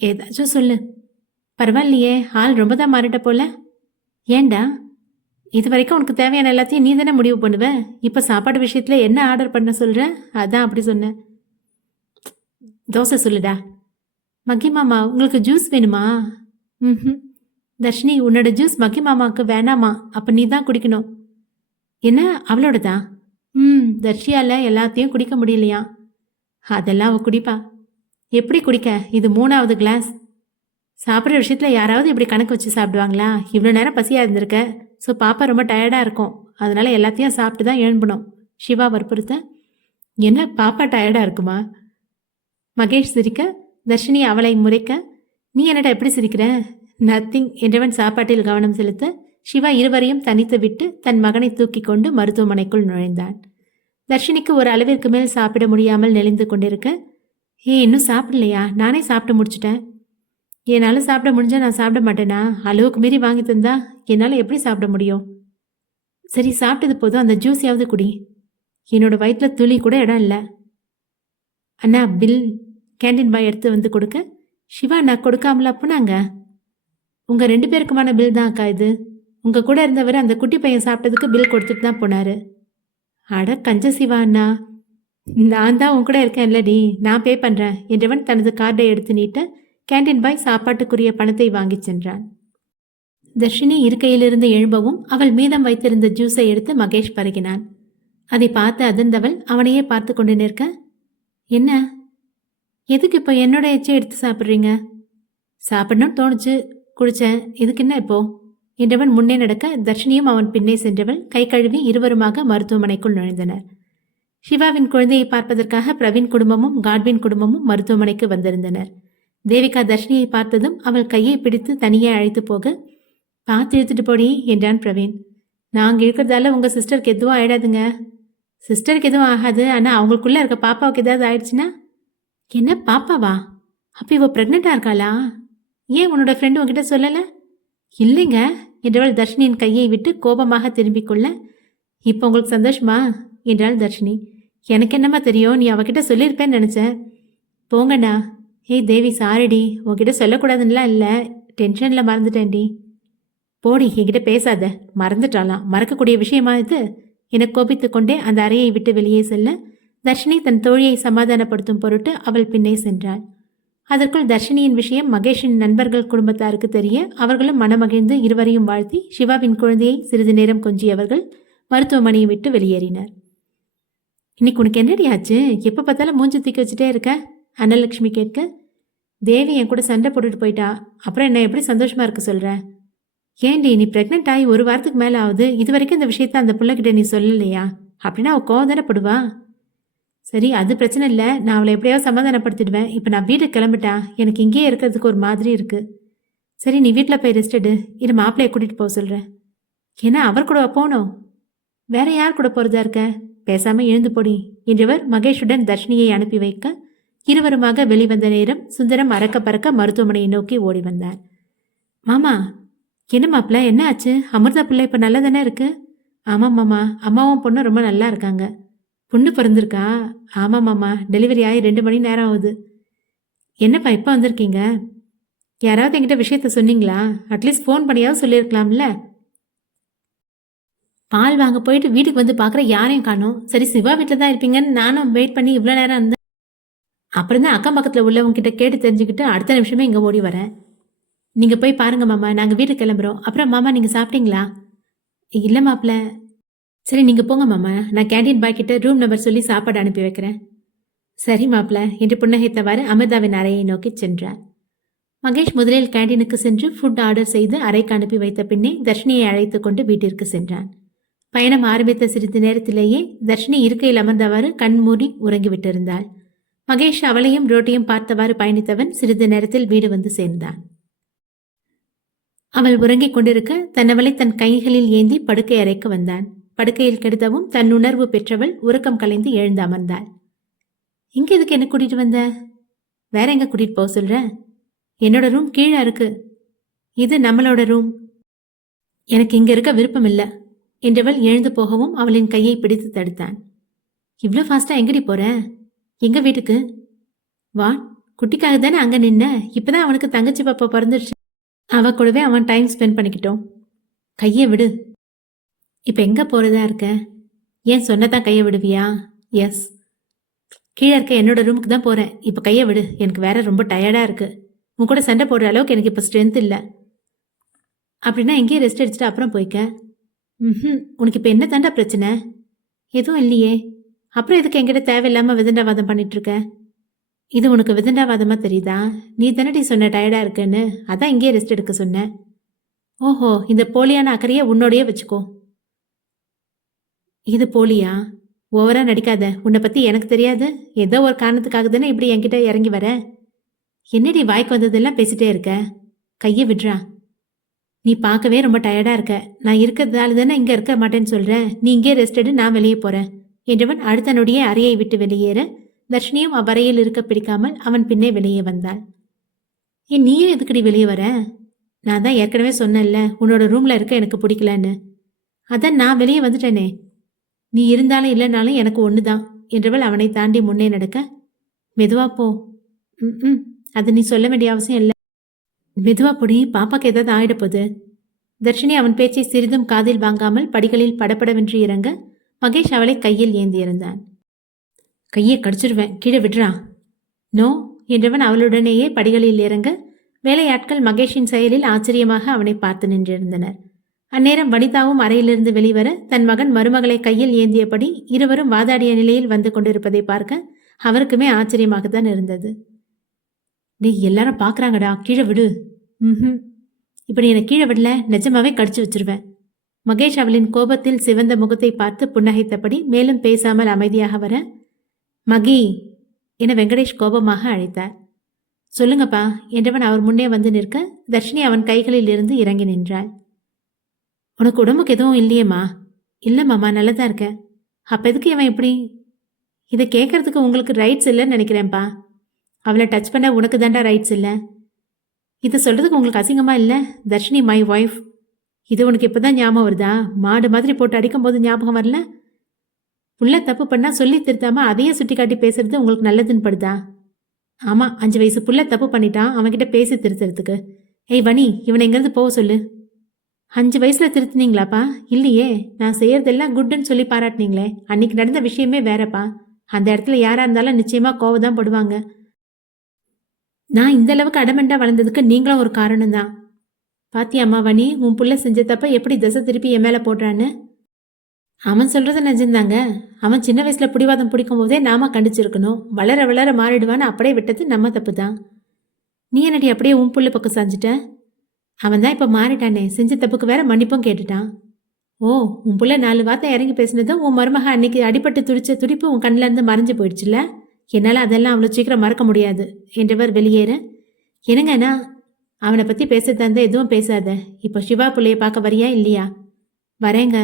ஏதாச்சும் சொல்லு. பரவாயில்லையே, ஆள் ரொம்ப தான் மாறிட்ட போல. ஏண்டா? இது வரைக்கும் உனக்கு தேவையான எல்லாத்தையும் நீ தானே முடிவு பண்ணுவ. இப்போ சாப்பாடு விஷயத்தில் என்ன ஆர்டர் பண்ண சொல்கிற? அதான் அப்படி சொன்னேன். தோசை சொல்லுடா. மக்கி மாமா, உங்களுக்கு ஜூஸ் வேணுமா? தர்ஷினி, உன்னோட ஜூஸ் மக்கி மாமாவுக்கு வேணாமா? அப்போ நீ தான் குடிக்கணும். என்ன அவளோடதா? தர்ஷியால எல்லாத்தையும் குடிக்க முடியலையா? அதெல்லாம் அவ குடிப்பா. எப்படி குடிக்க? இது 3வது கிளாஸ். சாப்பிட்ற விஷயத்துல யாராவது இப்படி கணக்கு வச்சு சாப்பிடுவாங்களா? இவ்வளோ நேரம் பசியா இருந்திருக்க. ஸோ பாப்பா ரொம்ப டயர்டா இருக்கும். அதனால எல்லாத்தையும் சாப்பிட்டு தான் எழும்பணும். சிவா வற்புறுத்த. என்ன பாப்பா டயர்டா இருக்குமா? மகேஷ் சிரிக்க, தர்ஷினி அவளை முறைக்க, நீ என்னடா எப்படி சிரிக்கிற? நத்திங் என்றவன் சாப்பாட்டில் கவனம் செலுத்த, சிவா இருவரையும் தனித்து விட்டு தன் மகனை தூக்கி கொண்டு மருத்துவமனைக்குள் நுழைந்தான். தர்ஷினிக்கு ஒரு அளவிற்கு மேல் சாப்பிட முடியாமல் நெளிந்து கொண்டிருக்க, இன்னும் சாப்பிடலையா? நானே சாப்பிட்டு முடிச்சிட்டேன். என்னால் சாப்பிட முடிஞ்சா நான் சாப்பிட மாட்டேனா? அளவுக்கு மீறி வாங்கி தந்தா என்னால் எப்படி சாப்பிட முடியும்? சரி, சாப்பிட்டது போதும், அந்த ஜூஸையாவது குடி. என்னோட வயிற்றுல துளி கூட இடம் இல்லை. அண்ணா பில். கேண்டீன் பாய் எடுத்து வந்து கொடுக்க, சிவா நான் கொடுக்காமல போனாங்க. உங்க 2 பேருக்குமான பில் தான் அக்கா இது. உங்க கூட இருந்தவர் அந்த குட்டி பையன் சாப்பிட்டதுக்கு பில் கொடுத்துட்டு தான் போனாரு. அட கஞ்ச சிவா அண்ணா, நான் தான் உன் கூட இருக்கேன் இல்லடி, நான் பே பண்றேன் என்றவன் தனது கார்டை எடுத்து நீட்ட, கேண்டீன் பாய் சாப்பாட்டுக்குரிய பணத்தை வாங்கி சென்றான். தர்ஷினி இருக்கையிலிருந்து எழும்பவும் அவள் மீதம் வைத்திருந்த ஜூஸை எடுத்து மகேஷ் பருகினான். அதை பார்த்து அதிர்ந்தவள் அவனையே பார்த்து கொண்டு நிற்க, என்ன, எதுக்கு இப்போ என்னோட எச்சை எடுத்து சாப்பிட்றீங்க? சாப்பிடணும்னு தோணுச்சு, குடிச்சேன், இதுக்கு என்ன இப்போ என்றவன் முன்னே நடக்க, தர்ஷினியும் அவன் பின்னே சென்றவள் கை கழுவி இருவருமாக மருத்துவமனைக்குள் நுழைந்தனர். சிவாவின் குழந்தையை பார்ப்பதற்காக பிரவீன் குடும்பமும் காட்வின் குடும்பமும் மருத்துவமனைக்கு வந்திருந்தனர். தேவிகா தர்ஷினியை பார்த்ததும் அவள் கையை பிடித்து தனியே அழைத்து போக, பார்த்து இழுத்துட்டு போடி என்றான் பிரவீன். நாங்கள் இருக்கிறதால உங்கள் சிஸ்டருக்கு எதுவும் ஆயிடாதுங்க. சிஸ்டருக்கு எதுவும் ஆகாது, ஆனால் அவங்களுக்குள்ள இருக்க பாப்பாவுக்கு ஏதாவது ஆயிடுச்சுன்னா? என்ன பாப்பாவா? அப்போ இவ பிரெக்னெண்டா இருக்காளா? ஏன் உன்னோட ஃப்ரெண்டு உங்ககிட்ட சொல்லலை? இல்லைங்க என்றவள் தர்ஷினியின் கையை விட்டு கோபமாக திரும்பிக் கொள்ள, இப்போ உங்களுக்கு சந்தோஷமா என்றாள் தர்ஷினி. எனக்கு என்னம்மா தெரியும், நீ அவகிட்ட சொல்லியிருப்பேன்னு நினச்சேன். போங்கண்ணா. ஏய் தேவி, சாரிடி, உங்ககிட்ட சொல்லக்கூடாதுன்னெலாம் இல்லை, டென்ஷனில் மறந்துட்டேன்டி. போடி, என்கிட்ட பேசாத. மறந்துட்டாலாம், மறக்கக்கூடிய விஷயமா இது? என கோபித்து கொண்டே அந்த அறையை விட்டு வெளியே செல்ல, தர்ஷினி தன் தோழியை சமாதானப்படுத்தும் பொருட்டு அவள் பின்னே சென்றாள். அதற்குள் தர்ஷினியின் விஷயம் மகேஷின் நண்பர்கள் குடும்பத்தாருக்கு தெரிய அவர்களும் மனமகிழ்ந்து இருவரையும் வாழ்த்தி சிவாவின் குழந்தையை சிறிது நேரம் கொஞ்சியவர்கள் மருத்துவமனையை விட்டு வெளியேறினர். இன்னைக்கு உனக்கு என்னடி ஆச்சு? எப்போ பார்த்தாலும் மூஞ்சி தூக்கி வச்சுட்டே இருக்க? அன்னலட்சுமி கேட்க, தேவி என் கூட சண்டை போட்டுட்டு போயிட்டா. அப்புறம் என்ன எப்படி சந்தோஷமா இருக்க சொல்ற? ஏண்டி, நீ பிரெக்னென்ட் ஆகி 1 வாரத்துக்கு மேலே ஆகுது, இது வரைக்கும் இந்த விஷயத்த அந்த பிள்ளைகிட்ட நீ சொல்லலையா? அப்படின்னா அவள் கோவம் தானே படுவா. சரி, அது பிரச்சனை இல்லை, நான் அவளை எப்படியாவது சமாதானப்படுத்திடுவேன். இப்போ நான் வீட்டுக்கு கிளம்பிட்டா, எனக்கு இங்கேயே இருக்கிறதுக்கு ஒரு மாதிரி இருக்கு. சரி, நீ வீட்டில் போய் ரெஸ்ட் எடு. இது மாப்பிள்ளையை கூட்டிகிட்டு போக சொல்கிறேன். ஏன்னா அவர் கூட போகணும்? வேற யார் கூட போகிறதா இருக்க? பேசாமல் எழுந்து போடி என்றவர் மகேஷுடன் தர்ஷினியை அனுப்பி வைக்க, இருவருமாக வெளிவந்த நேரம் சுந்தரம் அறக்க பறக்க மருத்துவமனையை நோக்கி ஓடி வந்தார். மாமா, என்ன மாப்பிள்ள, என்ன ஆச்சு? அமிர்தா பிள்ளை இப்போ நல்லா தானே இருக்கு? ஆமாம் மாமா, அம்மாவும் பொண்ணும் ரொம்ப நல்லா இருக்காங்க. பொண்ணு பிறந்திருக்கா? ஆமாம் மாமா, டெலிவரி ஆகி 2 மணி நேரம் ஆகுது. என்னப்பா இப்போ வந்திருக்கீங்க? யாராவது என்கிட்ட விஷயத்த சொன்னீங்களா? At least phone பண்ணியாவது சொல்லியிருக்கலாம்ல. பால் வாங்க போயிட்டு வீட்டுக்கு வந்து பார்க்குற யாரையும் காணோம். சரி, சிவா வீட்டில் தான் இருப்பீங்கன்னு நானும் வெயிட் பண்ணி இவ்வளோ நேரம் இருந்தேன். அப்புறம் தான் அக்கம் பக்கத்தில் உள்ளவங்ககிட்ட கேட்டு தெரிஞ்சுக்கிட்டு அடுத்த நிமிஷமே இங்கே ஓடி வரேன். நீங்கள் போய் பாருங்க மாமா, நாங்கள் வீட்டுக்கு கிளம்புறோம். அப்புறம் மாமா, நீங்கள் சாப்பிட்டீங்களா? இல்லை மாப்பிள்ள. சரி, நீங்கள் போங்க மாமா, நான் கேண்டீன் பாய் கிட்ட ரூம் நம்பர் சொல்லி சாப்பாடு அனுப்பி வைக்கிறேன். சரி மாப்பிள்ள என்று புன்னகைத்தவாறு அமிர்தாவின் அறையை நோக்கி சென்றார். மகேஷ் முதலில் கேண்டீனுக்கு சென்று ஃபுட் ஆர்டர் செய்து அறைக்கு அனுப்பி வைத்த பின்னே தர்ஷினியை அழைத்து கொண்டு வீட்டிற்கு சென்றான். பயணம் ஆரம்பித்த சிறிது நேரத்திலேயே தர்ஷினி இருக்கையில் அமர்ந்தவாறு கண்மூடி உறங்கிவிட்டிருந்தாள். மகேஷ் அவளையும் ரோட்டியும் பார்த்தவாறு பயணித்தவன் சிறிது நேரத்தில் வீடு வந்து சேர்ந்தான். அவள் உறங்கிக் கொண்டிருக்க தன்னவளை தன் கைகளில் ஏந்தி படுக்கை அறைக்கு வந்தான். படுக்கையில் கெடுத்தவும் தன் உணர்வு பெற்றவள் உறக்கம் கலைந்து எழுந்து அமர்ந்தாள். இங்க எதுக்கு என்ன கூட்டிட்டு வந்த? வேற எங்க கூட்டிட்டு போக சொல்ற? என்னோட ரூம் கீழே இருக்கு. இது நம்மளோட ரூம். எனக்கு இங்க இருக்க விருப்பம் இல்ல என்றவள் எழுந்து போகவும் அவளின் கையை பிடித்து தடுத்தான். இவ்வளோ ஃபாஸ்டா எங்கடி போற? எங்க வீட்டுக்கு? வா, குட்டிக்காக தானே அங்க நின்ன. இப்பதான் அவனுக்கு தங்கச்சி பாப்பா பிறந்துருச்சு. அவ கூடவே அவன் டைம் ஸ்பெண்ட் பண்ணிக்கிட்டோம். கையை விடு. இப்ப எங்க போறதா இருக்க? ஏன் சொன்னதான் கையை விடுவியா? எஸ். கீழே இருக்க என்னோட ரூமுக்கு தான் போறேன். இப்ப கையை விடு, எனக்கு வேற ரொம்ப டயர்டா இருக்கு. உன் கூட சண்டை போடுற அளவுக்கு எனக்கு இப்ப ஸ்ட்ரென்த் இல்லை. அப்படின்னா எங்கேயும் ரெஸ்ட் எடுத்துட்டு அப்புறம் போய்க்க. ம். உனக்கு இப்போ என்ன தாண்டா பிரச்சனை? எதுவும் இல்லையே. அப்புறம் எதுக்கு என்கிட்ட தேவையில்லாம விதண்டாவாதம் பண்ணிட்டு இருக்க? இது உனக்கு விதண்டாவாதமா தெரியுதா? நீ தானடி சொன்ன டயர்டா இருக்குன்னு. அதான் இங்கேயே ரெஸ்ட் எடுக்க சொன்னேன். ஓஹோ, இந்த போலியான அக்கறையை உன்னோடயே வச்சுக்கோ. இது போலியா? ஓவரா நடிக்காத. உன்னை பத்தி எனக்கு தெரியாது. ஏதோ ஒரு காரணத்துக்காக தானே இப்படி என்கிட்ட இறங்கி வர. என்னடி வாய்க்கு வந்ததெல்லாம் பேசிட்டே இருக்க? கையை விடுறா. நீ பார்க்கவே ரொம்ப டயர்டா இருக்க. நான் இருக்கிறதால தானே இங்க இருக்க மாட்டேன்னு சொல்றேன். நீ இங்கே ரெஸ்ட் எடு, நான் வெளியே போறேன் என்றவன் அடுத்த நொடியே அறையை விட்டு வெளியேற தர்ஷினியும் அவ்வறையில் இருக்க பிடிக்காமல் அவன் பின்னே வெளியே வந்தாள். ஏன் நீயே எதுக்கடி வெளியே வர? நான் தான் ஏற்கனவே சொன்னேன்ல, உன்னோட ரூம்ல இருக்க எனக்கு பிடிக்கலன்னு. அதான் நான் வெளியே வந்துட்டேனே. நீ இருந்தாலும் இல்லைனாலும் எனக்கு ஒண்ணுதான் என்றவள் அவனை தாண்டி முன்னே நடக்க, மெதுவா போ. ம் அது நீ சொல்ல வேண்டிய அவசியம் இல்லை. மெதுவா பொடி, பாப்பாக்கு ஏதாவது ஆயிடப்போகுது. தர்ஷினி அவன் பேச்சை சிறிதும் காதில் வாங்காமல் படிகளில் படபடவென்று இறங்க மகேஷ் அவளை கையில் ஏந்தியிருந்தான். கையை கடிச்சிருவேன், கீழே விடுறா. நோ என்றவன் அவளுடனேயே படிகளில் இறங்க வேலையாட்கள் மகேஷின் செயலில் ஆச்சரியமாக அவனை பார்த்து நின்றிருந்தனர். அந்நேரம் வனிதாவும் அறையிலிருந்து வெளிவர தன் மகன் மருமகளை கையில் ஏந்தியபடி இருவரும் வாதாடிய நிலையில் வந்து கொண்டிருப்பதை பார்க்க அவருக்குமே ஆச்சரியமாகத்தான் இருந்தது. நீ எல்லாரும் பார்க்குறாங்கடா, கீழே விடு. ம் இப்படி என்னை கீழே விடல, நிஜமாவே கடிச்சு வச்சிருவேன். மகேஷ் அவளின் கோபத்தில் சிவந்த முகத்தை பார்த்து புன்னகைத்தபடி மேலும் பேசாமல் அமைதியாக வர, மகி என வெங்கடேஷ் கோபமாக அழைத்தார். சொல்லுங்கப்பா என்றவன் அவர் முன்னே வந்து நிற்க தர்ஷினி அவன் கைகளில் இருந்து இறங்கி நின்றாள். உனக்கு உடம்புக்கு எதுவும் இல்லையேம்மா? இல்லை மாமா, நல்லதான் இருக்க. அப்போ எதுக்கு இவன் இப்படி? இதை கேட்கறதுக்கு உங்களுக்கு ரைட்ஸ் இல்லைன்னு நினைக்கிறேன்ப்பா. அவளை டச் பண்ண உனக்கு தாண்டா ரைட்ஸ் இல்லை. இதை சொல்றதுக்கு உங்களுக்கு அசிங்கமா இல்லை? Dharshini my wife. இது உனக்கு இப்போதான் ஞாபகம் வருதா? மாடு மாதிரி போட்டு அடிக்கும் போது ஞாபகம் வரல? புள்ள தப்பு பண்ணா சொல்லி திருத்தாம அதையே சுட்டி காட்டி பேசுறது உங்களுக்கு நல்லதுன்னு படுதா? ஆமா, 5 வயசு புள்ள தப்பு பண்ணிட்டான், அவன்கிட்ட பேசி திருத்துறதுக்கு. ஏய் வனி, இவனை எங்கேருந்து போக சொல்லு. 5 வயசுல திருத்துனீங்களாப்பா? இல்லையே, நான் செய்யறதெல்லாம் குட்டுன்னு சொல்லி பாராட்டினீங்களே. அன்னைக்கு நடந்த விஷயமே வேறப்பா. அந்த இடத்துல யாரா இருந்தாலும் நிச்சயமா கோவதான் படுவாங்க. நான் இந்த அளவுக்கு அடமெண்டா வளர்ந்ததுக்கு நீங்களும் ஒரு காரணம் தான். பாத்தியாம்மா வனி, உன் புள்ள செஞ்ச தப்ப எப்படி திசை திருப்பி என் மேல போடுறான்னு? அவன் சொல்றது நிஜம்தாங்க. அவன் சின்ன வயசுல பிடிவாதம் பிடிக்கும் போதே நாம கண்டிச்சிருக்கணும். வளர வளர மாறிடுவான்னு அப்படியே விட்டது நம்ம தப்பு தான். நீ என்னடி அப்படியே உன் புள்ள பக்கம் சாஞ்சிட்ட? அவன் தான் இப்ப மாறிட்டானே, செஞ்ச தப்புக்கு வேற மன்னிப்பும் கேட்டுட்டான். ஓ, உன் புள்ள 4 வார்த்தை இறங்கி பேசினதும் உன் மருமக அன்னைக்கு அடிபட்டு துடிச்ச துடிப்பு உன் கண்ணில இருந்து மறைஞ்சு போயிடுச்சுல. என்னால அதெல்லாம் அவ்வளோ சீக்கிரம் மறக்க முடியாது என்றவர் வெளியேற, என்னங்கண்ணா அவனை பத்தி பேசுறதா இருந்தா எதுவும் பேசாத. இப்போ சிவா பிள்ளைய பார்க்க வரியா இல்லையா? வரேங்க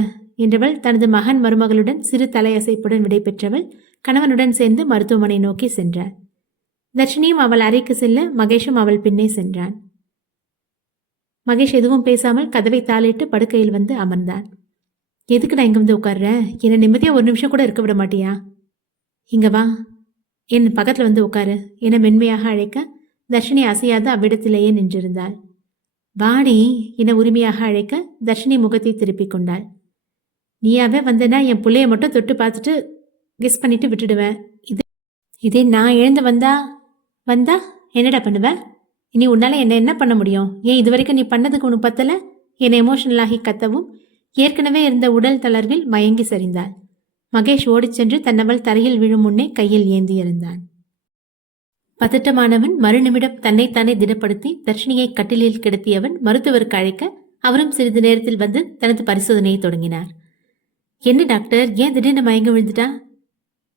என்றவள் தனது மகன் மருமகளுடன் சிறு தலையசைப்புடன் விடைபெற்றவள் கணவனுடன் சேர்ந்து மருத்துவமனை நோக்கி சென்றார். தர்ஷினியும் அவள் அறைக்கு செல்ல மகேஷும் அவள் பின்னே சென்றான். மகேஷ் எதுவும் பேசாமல் கதவை தாளிட்டு படுக்கையில் வந்து அமர்ந்தான். எதுக்கு நான் இங்க வந்து உட்கார்ற? என்னை நிம்மதியா ஒரு நிமிஷம் கூட இருக்க விட மாட்டியா? இங்க வா, என் பக்கத்துல வந்து உட்காரு என மென்மையாக அழைக்க தர்ஷினி அசையாத அவ்விடத்திலேயே நின்றிருந்தாள். வாடி என உரிமையாக அழைக்க தர்ஷினி முகத்தை திருப்பிக் கொண்டாள். நீயாவே வந்தனா என் பிள்ளைய மட்டும் தொட்டு பார்த்துட்டு கெஸ் பண்ணிட்டு விட்டுடுவேன். இதே நான் எழுந்து வந்தா என்னடா பண்ணுவ? இனி உன்னால என்ன பண்ண முடியும்? ஏன் இது வரைக்கும் நீ பண்ணதுக்கு உனக்கு பத்தல? என்னை எமோஷனலாகி கத்தவும் ஏற்கனவே இருந்த உடல் தளர்வில் மயங்கி சரிந்தாள். மகேஷ் ஓடிச் சென்று தன்னவள் தரையில் விழும் முன்னே கையில் ஏந்தியிருந்தான். பதட்டமானவன் மறுநிமிடம் தன்னைத்தானே திடப்படுத்தி தர்ஷினியை கட்டிலில் கிடத்தியவன் மருத்துவருக்கு அழைக்க அவரும் சிறிது நேரத்தில் வந்து தனது பரிசோதனையை தொடங்கினார். என்ன டாக்டர், ஏன் திடீர்னு மயங்க விழுந்துட்டா?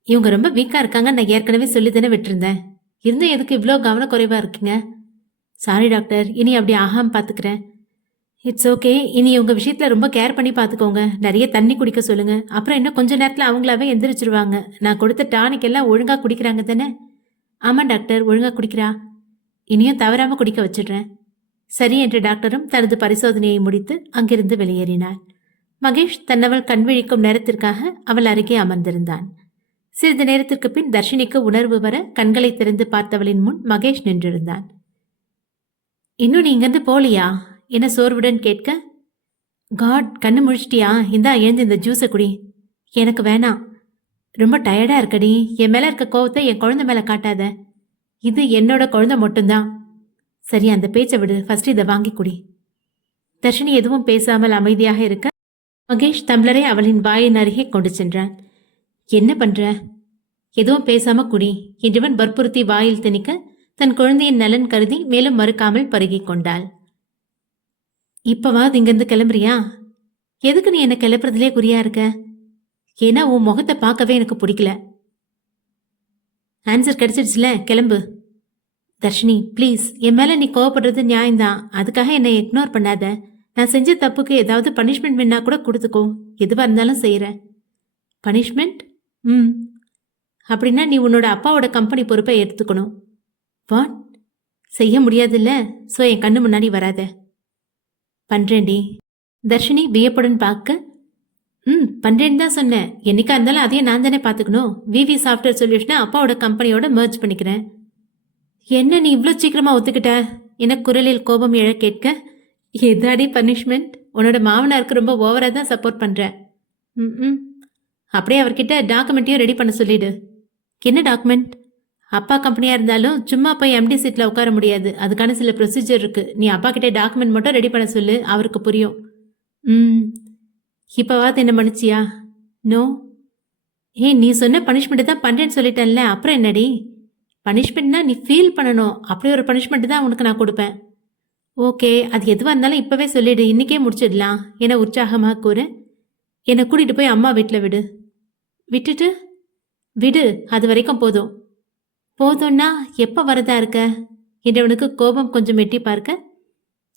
இவங்க ரொம்ப வீக்கா இருக்காங்க, நான் ஏற்கனவே சொல்லி தானே விட்டுருந்தேன். இருந்தும் எதுக்கு இவ்வளோ கவனக்குறைவா இருக்கீங்க? சாரி டாக்டர், இனி அப்படி ஆகாம பாத்துக்கிறேன். It's okay. இனி உங்க விஷயத்துல ரொம்ப கேர் பண்ணி பாத்துக்கோங்க. நிறைய தண்ணி குடிக்க சொல்லுங்க. அப்புறம் இன்னும் கொஞ்ச நேரத்துல அவங்களாவே எந்திரிச்சிருவாங்க. நான் கொடுத்த டானிக் எல்லாம் ஒழுங்கா குடிக்கிறாங்க தானே? ஆமா டாக்டர், ஒழுங்கா குடிக்கிறா. இனியும் தவறாம குடிக்க வச்சிடுறேன். சரி என்ற டாக்டரும் தனது பரிசோதனையை முடித்து அங்கிருந்து வெளியேறினார். மகேஷ் தன்னவள் கண்விழிக்கும் நேரத்திற்காக அவள் அருகே அமர்ந்திருந்தான். சிறிது நேரத்திற்கு பின் தர்ஷினிக்கு உணர்வு வர கண்களை திறந்து பார்த்தவளின் முன் மகேஷ் நின்றிருந்தான். இன்னும் நீ இங்கிருந்து போலியா என சோர்வுடன் கேட்க, காட், கண்ணு முழிச்சிட்டியா? இந்தா எழுந்து இந்த ஜூஸை குடி. எனக்கு வேணாம், ரொம்ப டயர்டா இருக்கடி. என் மேல இருக்க கோவத்தை என் குழந்தை மேல காட்டாத. இது என்னோட குழந்தை மட்டும்தான். சரி, அந்த பேச்சை விடு, ஃபர்ஸ்ட் இதை வாங்கி குடி. தர்ஷினி எதுவும் பேசாமல் அமைதியாக இருக்க மகேஷ் டம்ளரை அவளின் வாயின் அருகே கொண்டு சென்றான். என்ன பண்ற? எதுவும் பேசாம குடி என்றவன் வற்புறுத்தி வாயில் திணிக்க தன் குழந்தையின் நலன் கருதி மேலும் மறுக்காமல் பருகிக் கொண்டாள். இப்பவாது இங்கிருந்து கிளம்புறியா? எதுக்கு நீ என்ன கிளப்புறதுலே குறியா இருக்க? ஏன்னா உன் முகத்தை பார்க்கவே எனக்கு பிடிக்கல. ஆன்சர் கிடைச்சிடுச்சுல, கிளம்பு. தர்ஷினி ப்ளீஸ், என் மேல நீ கோவப்படுறது நியாயம்தான். அதுக்காக என்னை இக்னோர் பண்ணாத. நான் செஞ்ச தப்புக்கு ஏதாவது பனிஷ்மெண்ட் வேணா கூட கொடுத்துக்கோ. எதுவா இருந்தாலும் செய்யறேன். பனிஷ்மெண்ட்? அப்படின்னா நீ உன்னோட அப்பாவோட கம்பெனி பொறுப்பை எடுத்துக்கணும். வாட்? செய்ய முடியாதுல்ல, ஸோ என் கண்ணு முன்னாடி வராத. பண்றேன்டி. தர்ஷினி வியப்புடன் பார்க்க, பண்றேன்னு தான் சொன்னேன். என்னைக்கா இருந்தாலும் அதையும் நான் தானே பார்த்துக்கணும். விவி சாஃப்ட்வேர் சொல்யூஷனை அப்பாவோட கம்பெனியோட மெர்ஜ் பண்ணிக்கிறேன். என்ன நீ இவ்வளோ சீக்கிரமா ஒத்துக்கிட்ட? என குரலில் கோபம் எழ கேட்க, எதாடி பனிஷ்மெண்ட்? உன்னோட மாமனாருக்கு ரொம்ப ஓவரா தான் சப்போர்ட் பண்ற. அப்படியே அவர்கிட்ட டாக்குமெண்ட்டையும் ரெடி பண்ண சொல்லிடு. என்ன டாக்குமெண்ட்? அப்பா கம்பெனியா இருந்தாலும் சும்மா போய் எம்டி சீட்ல உட்கார முடியாது. அதுக்கான சில ப்ரொசீஜர் இருக்கு. நீ அப்பா கிட்ட டாக்குமெண்ட் மட்டும் ரெடி பண்ண சொல்லு, அவருக்கு புரியும். இப்பவாது என்ன மன்னிச்சியா? நோ. நீ சொன்ன பனிஷ்மெண்ட் தான் பண்றேன்னு சொல்லிட்டேன்ல, அப்புறம் என்னடி? பனிஷ்மெண்ட்னா நீ ஃபீல் பண்ணணும். அப்படி ஒரு பனிஷ்மெண்ட் தான் உனக்கு நான் கொடுப்பேன். ஓகே, அது எதுவாக இருந்தாலும் இப்பவே சொல்லிடு, இன்னைக்கே முடிச்சிடலாம் என உற்சாகமாக கூற, என்னை கூட்டிட்டு போய் அம்மா வீட்டில் விடு. விட்டுட்டு? விடு, அது வரைக்கும் போதும். போதும்னா எப்போ வரதா இருக்க என்றவனுக்கு கோபம் கொஞ்சம் எட்டி பார்க்க,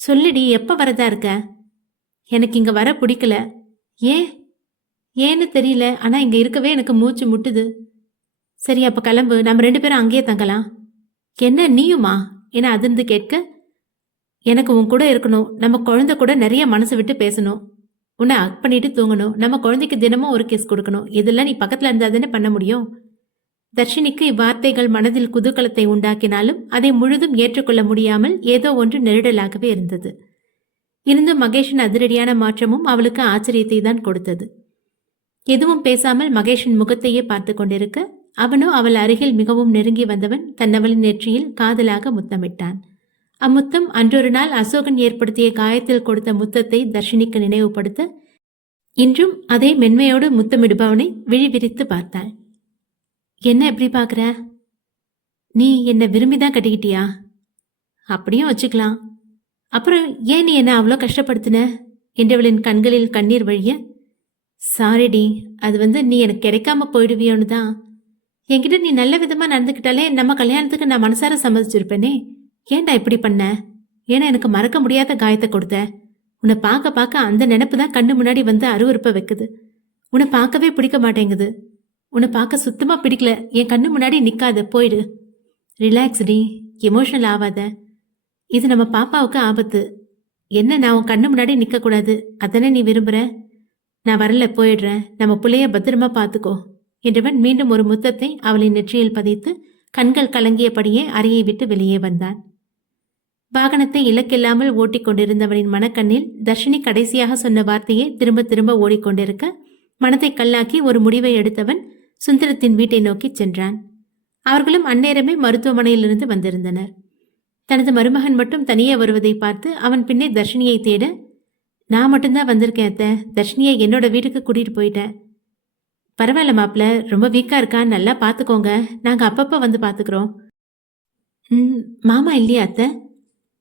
சொல்லிடி, எப்போ வரதா இருக்க? எனக்கு இங்கே வர பிடிக்கல. ஏன்னு தெரியல, ஆனால் இங்கே இருக்கவே எனக்கு மூச்சு முட்டுது. சரி, அப்போ கிளம்பு, நம்ம 2 பேரும் அங்கேயே தங்கலாம். என்ன நீயுமா என அதிர்ந்து கேட்க, எனக்கு உன் கூட இருக்கணும். நம்ம குழந்தை கூட நிறைய மனசு விட்டு பேசணும். உன்னை அக் பண்ணிட்டு தூங்கணும். நம்ம குழந்தைக்கு தினமும் ஒரு கிஸ் கொடுக்கணும். இதெல்லாம் நீ பக்கத்தில் இருந்தால் தானே பண்ண முடியும். தர்ஷினிக்கு இவ்வார்த்தைகள் மனதில் குதூகலத்தை உண்டாக்கினாலும் அதை முழுதும் ஏற்றுக்கொள்ள முடியாமல் ஏதோ ஒன்று நெருடலாகவே இருந்தது. இருந்தும் மகேஷின் அதிரடியான மாற்றமும் அவளுக்கு ஆச்சரியத்தை தான் கொடுத்தது. எதுவும் பேசாமல் மகேஷின் முகத்தையே பார்த்து கொண்டிருக்க, அவனோ அவள் அருகில் மிகவும் நெருங்கி வந்தவன் தன்னவளின் நெற்றியில் காதலாக முத்தமிட்டான். அம்முத்தம் அன்றொரு நாள் அசோகன் ஏற்படுத்திய காயத்தில் கொடுத்த முத்தத்தை தர்ஷினிக்கு நினைவுபடுத்த, இன்றும் அதே மென்மையோடு முத்தமிடுபவனை விழி விரித்து பார்த்தாள். என்ன எப்படி பார்க்குற? நீ என்னை விரும்பிதான் கட்டிக்கிட்டியா? அப்படியும் வச்சுக்கலாம். அப்புறம் ஏன் நீ என்ன அவ்வளோ கஷ்டப்படுத்தின என்றவளின் கண்களில் கண்ணீர் வழிய, சாரிடி, அது நீ எனக்கு கிடைக்காம போயிடுவியோன்னு தான். என்கிட்ட நீ நல்ல விதமா நடந்துக்கிட்டாலே நம்ம கல்யாணத்துக்கு நான் மனசார சம்மதிச்சிருப்பேனே. ஏன்டா இப்படி பண்ண? ஏன்னா எனக்கு மறக்க முடியாத காயத்தை கொடுத்த. உன்னை பார்க்க பார்க்க அந்த நினைப்பு தான் கண்ணு முன்னாடி வந்து அருவருப்ப வைக்குது. உன்னை பார்க்கவே பிடிக்க மாட்டேங்குது. உன்னை பார்க்க சுத்தமா பிடிக்கல. என் கண்ணு முன்னாடி நிக்காத, போயிடு. ரிலாக்ஸ் டி, எமோஷனல் ஆகாத. இது நம்ம பாப்பாவுக்கு ஆபத்து. என்ன, நான் உன் கண்ணு முன்னாடி நிக்க கூடாது அதானே நீ விரும்புற? நான் வரல, போயிடுறேன். நம்ம பிள்ளைய பத்திரமா பார்த்துக்கோ என்றவன் மீண்டும் ஒரு முத்தத்தை அவளின் நெற்றியில் பதித்து கண்கள் கலங்கியபடியே அறையை விட்டு வெளியே வந்தான். வாகனத்தை இலக்கில்லாமல் ஓட்டிக் கொண்டிருந்தவனின் மனக்கண்ணில் தர்ஷினி கடைசியாக சொன்ன வார்த்தையே திரும்ப திரும்ப ஓடிக்கொண்டிருக்க, மனத்தை கல்லாக்கி ஒரு முடிவை எடுத்தவன் சுந்தரத்தின் வீட்டை நோக்கி சென்றான். அவர்களும் அந்நேரமே மருத்துவமனையிலிருந்து வந்திருந்தனர். தனது மருமகன் மட்டும் தனியே வருவதை பார்த்து அவன் பின்னே தர்ஷினியை தேட, நான் மட்டும்தான் வந்திருக்கேன் அத்தை. தர்ஷினியை என்னோட வீட்டுக்கு கூட்டிட்டு போயிட்டேன். பரவாயில்ல மாப்பிள்ள, ரொம்ப வீக்கா இருக்கா, நல்லா பார்த்துக்கோங்க. நாங்கள் அப்பப்போ வந்து பார்த்துக்குறோம். மாமா இல்லையா அத்தை?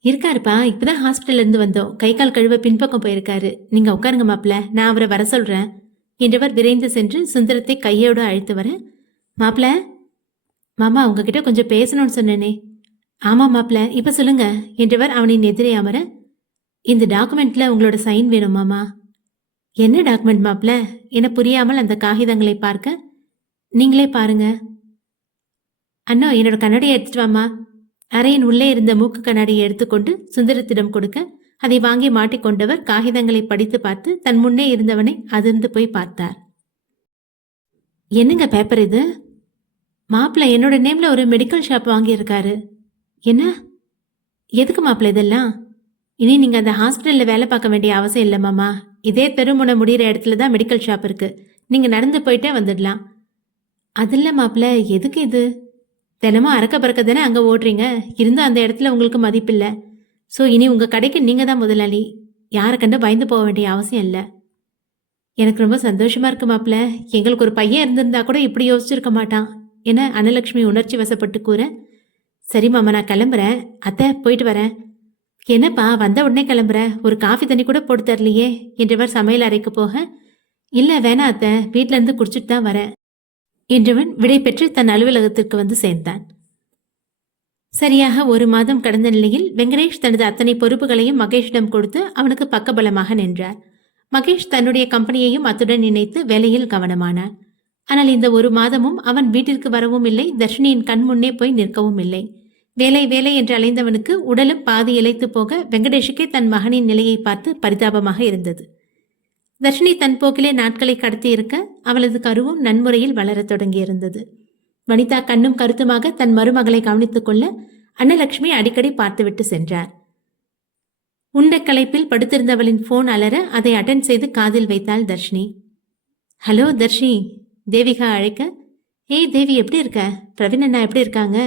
இருக்காருப்பா, இப்பதான் ஹாஸ்பிட்டல்ல இருந்து வந்தோம். கை கால் கழுவ பின்பக்கம் போயிருக்காரு. நீங்க உட்காருங்க மாப்பிள்ள, நான் அவரை வர சொல்றேன் என்றவர் விரைந்து சென்று சுந்தரத்தை கையோடு அழைத்து வர, மாப்பிள்ள, மாமா உங்ககிட்ட கொஞ்சம் பேசணும்னு சொன்னேனே. ஆமா மாப்பிள்ள, இப்ப சொல்லுங்க என்றவர் அவனின் எதிரே அமர, இந்த டாக்குமெண்ட்ல உங்களோட சைன் வேணும் மாமா. என்ன டாக்குமெண்ட் மாப்பிள்ள என புரியாமல் அந்த காகிதங்களை பார்க்க, நீங்களே பாருங்க. அண்ணா, என்னோட கண்ணாடியை எடுத்துட்டு வாமா. அறையின் உள்ளே இருந்த மூக்கு கண்ணாடியை எடுத்துக்கொண்டு சுந்தரத்திடம் கொடுக்க, அதை வாங்கி மாட்டிக்கொண்டவர் காகிதங்களை படித்து பார்த்து தன் முன்னே இருந்தவனை அதிர்ந்து போய் பார்த்தார். என்னங்க பேப்பர் இது? மாப்பிள்ள என்னோட நேம்ல ஒரு மெடிக்கல் ஷாப் வாங்கியிருக்காரு. என்ன, எதுக்கு மாப்பிள்ள இதெல்லாம்? இனி நீங்க அந்த ஹாஸ்பிட்டல்ல வேலை பார்க்க வேண்டிய அவசியம் இல்லை மாமா. இதே தெருமுனை முடிகிற இடத்துல தான் மெடிக்கல் ஷாப் இருக்கு. நீங்க நடந்து போயிட்டே வந்துடலாம். அது இல்லை மாப்பிள்ள, எதுக்கு இது? தினமும் அறக்க பறக்க தானே அங்கே ஓடுறீங்க. இருந்தும் அந்த இடத்துல உங்களுக்கு மதிப்பில்லை. ஸோ இனி உங்கள் கடைக்கு நீங்கள் தான் முதலாளி. யாரை கண்டு பயந்து போக வேண்டிய அவசியம் இல்லை. எனக்கு ரொம்ப சந்தோஷமா இருக்கு மாப்ள. எங்களுக்கு ஒரு பையன் இருந்திருந்தா கூட இப்படி யோசிச்சிருக்க மாட்டான் என அன்னலட்சுமி உணர்ச்சி வசப்பட்டு கூற, சரி மாமா நான் கிளம்புறேன். அத்தை போயிட்டு வரேன். என்னப்பா வந்த உடனே கிளம்புற? ஒரு காஃபி தண்ணி கூட போட்டு தரலையே என்றவர் சமையல் அறைக்கு போக, இல்ல வேணாம் அத்தை, வீட்ல இருந்து குடிச்சிட்டு தான் வரேன் என்றவன் விடை பெற்று தன் அலுவலகத்திற்கு வந்து சேர்ந்தான். சரியாக 1 மாதம் கடந்த நிலையில் வெங்கடேஷ் தனது அத்தனை பொறுப்புகளையும் மகேஷிடம் கொடுத்து அவனுக்கு பக்கபலமாக நின்றார். மகேஷ் தன்னுடைய கம்பெனியையும் அத்துடன் இணைத்து வேலையில் கவனமானான். ஆனால் இந்த 1 மாதமும் அவன் வீட்டிற்கு வரவும் இல்லை, தர்ஷினியின் கண் முன்னே போய் நிற்கவும் இல்லை. வேலை வேலை என்று அலைந்தவனுக்கு உடலும் பாதி இளைத்து போக வெங்கடேஷுக்கே தன் மகனின் நிலையை பார்த்து பரிதாபமாக இருந்தது. தர்ஷினி தன் போக்கிலே நாட்களை கடத்தி இருக்க அவளது கருவும் நன்முறையில் வளரத் தொடங்கியிருந்தது. வனிதா கண்ணும் கருத்துமாக தன் மருமகளை கவனித்துக் கொள்ள அன்னலட்சுமி அடிக்கடி பார்த்துவிட்டு சென்றார். உண்ட களைப்பில் படுத்திருந்தவளின் போன் அலற அதை அட்டென்ட் செய்து காதில் வைத்தாள் தர்ஷினி. ஹலோ தர்ஷினி, தேவிகா அழைக்க, ஏய் தேவி எப்படி இருக்க? பிரவீன் அண்ணா எப்படி இருக்காங்க?